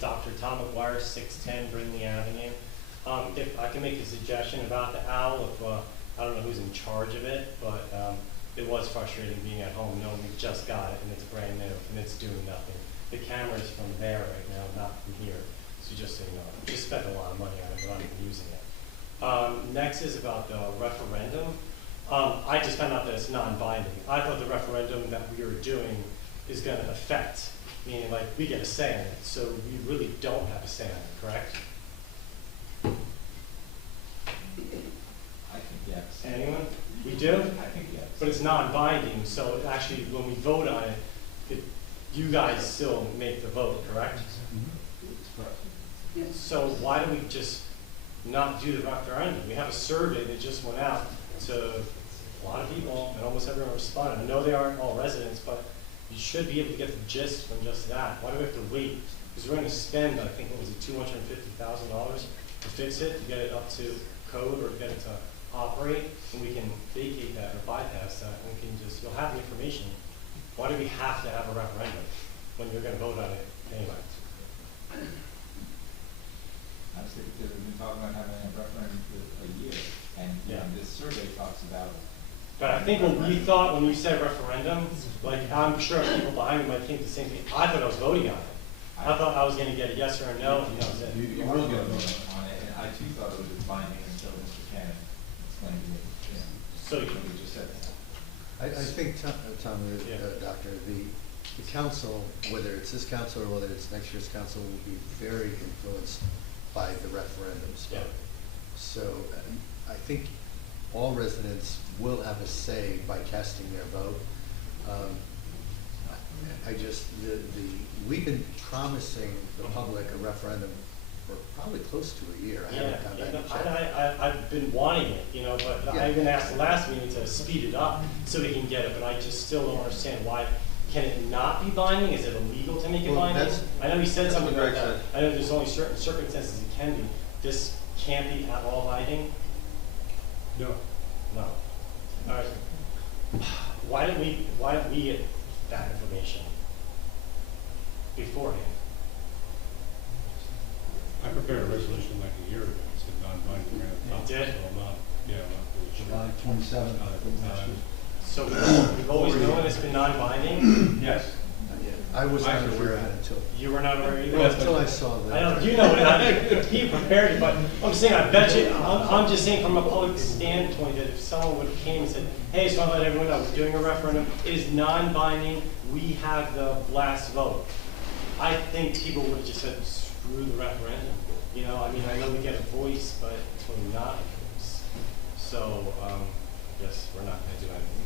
Dr. Tom McGuire, 610 Brindley Avenue. If I can make a suggestion about the owl, if I don't know who's in charge of it, but it was frustrating being at home knowing we just got it and it's brand new and it's doing nothing. The camera's from there right now, not from here. So just so you know, we just spent a lot of money on it, but I'm not using it. Next is about the referendum. I just found out that it's non-binding. I thought the referendum that we were doing is going to affect, meaning like we get a say in it, so we really don't have a say in it, correct? I think yes. Anyone? We do? I think yes. But it's non-binding, so it actually, when we vote on it, you guys still make the vote, correct? So why do we just not do the referendum? We have a survey that just went out to a lot of people, and almost everyone responded. I know they aren't all residents, but you should be able to get the gist from just that. Why do we have to wait? Because we're going to spend, I think, what was it, $250,000 to fix it, to get it up to code, or to get it to operate, and we can vacate that or bypass that, and we can just, you'll have the information. Why do we have to have a referendum when you're going to vote on it anyway? Obviously, because we've been talking about having a referendum for a year, and this survey talks about. But I think what we thought when we said referendum, like I'm sure people behind me might think the same thing. I thought I was voting on it. I thought I was going to get a yes or a no, and that was it. You will get a vote on it, and I too thought it was binding until Mr. Cannon explained to me. So you just said that. I think, Tom, Doctor, the council, whether it's this council or whether it's next year's council, will be very influenced by the referendums. Yeah. So I think all residents will have a say by casting their vote. We've been promising the public a referendum for probably close to a year. I haven't gone back and checked. I've been wanting it, but I even asked the last meeting to speed it up so we can get it, but I just still don't understand why. Can it not be binding? Is it illegal to make it binding? I know he said something like that. I know there's only certain circumstances it can be. This can't be at all binding? No. No. All right. Why don't we get that information beforehand? I prepared a resolution like a year ago, it said non-binding. You did? So I'm not really sure. July 27th, I think last year. So we've always known it's been non-binding? Yes. I was not aware of it until. You were not aware either? Until I saw that. I know, you know it, he prepared it, but I'm saying, I bet you, I'm just saying from a public standpoint that if someone would have came and said, hey, so I want to let everyone know, we're doing a referendum, it is non-binding, we have the last vote. I think people would have just said, screw the referendum. I know we get a voice, but it's really not a voice. So, yes, we're not going to do anything.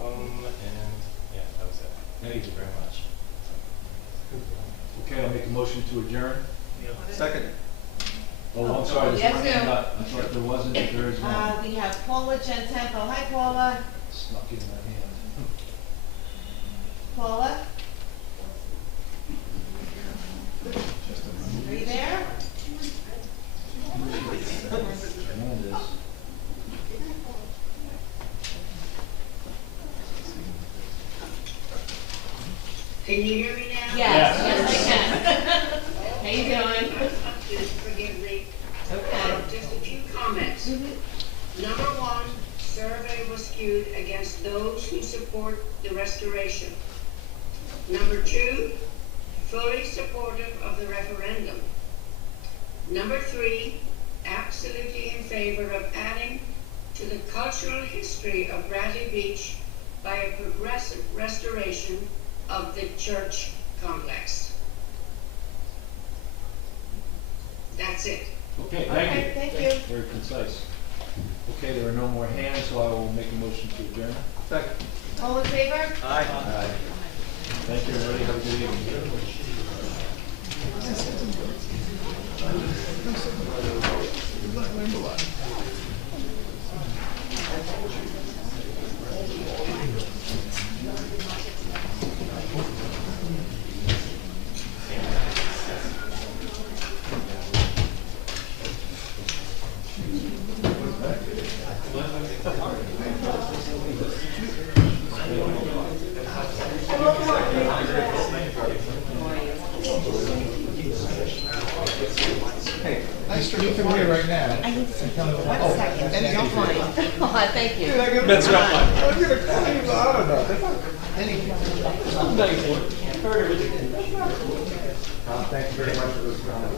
And yeah, that was it. Thank you very much. Okay, I'll make a motion to adjourn. Second. Oh, I'm sorry, there's Yes, one sir. hand up. I thought there wasn't, but there is one. We have Paula Gentempo. Hi, Paula. Snuck in my hand. Paula? Are you there? Tremendous. Can you hear me now? Yes, I can. How you doing? Forgive me. Okay. Just a few comments. Number one, survey was skewed against those who support the restoration. Number two, fully supportive of the referendum. Number three, absolutely in favor of adding to the cultural history of Bradley Beach by a progressive restoration of the church complex. That's it. Okay, thank you. Thank you. Very concise. Okay, there are no more hands, so I will make a motion to adjourn. Second. All in favor? Aye. Thank you, everybody. Have a good evening. Nice to meet you right now. I need some, 1 second, don't mind. Oh, thank you. That's right. I'm gonna call you out of that. Thank you very much for this comment.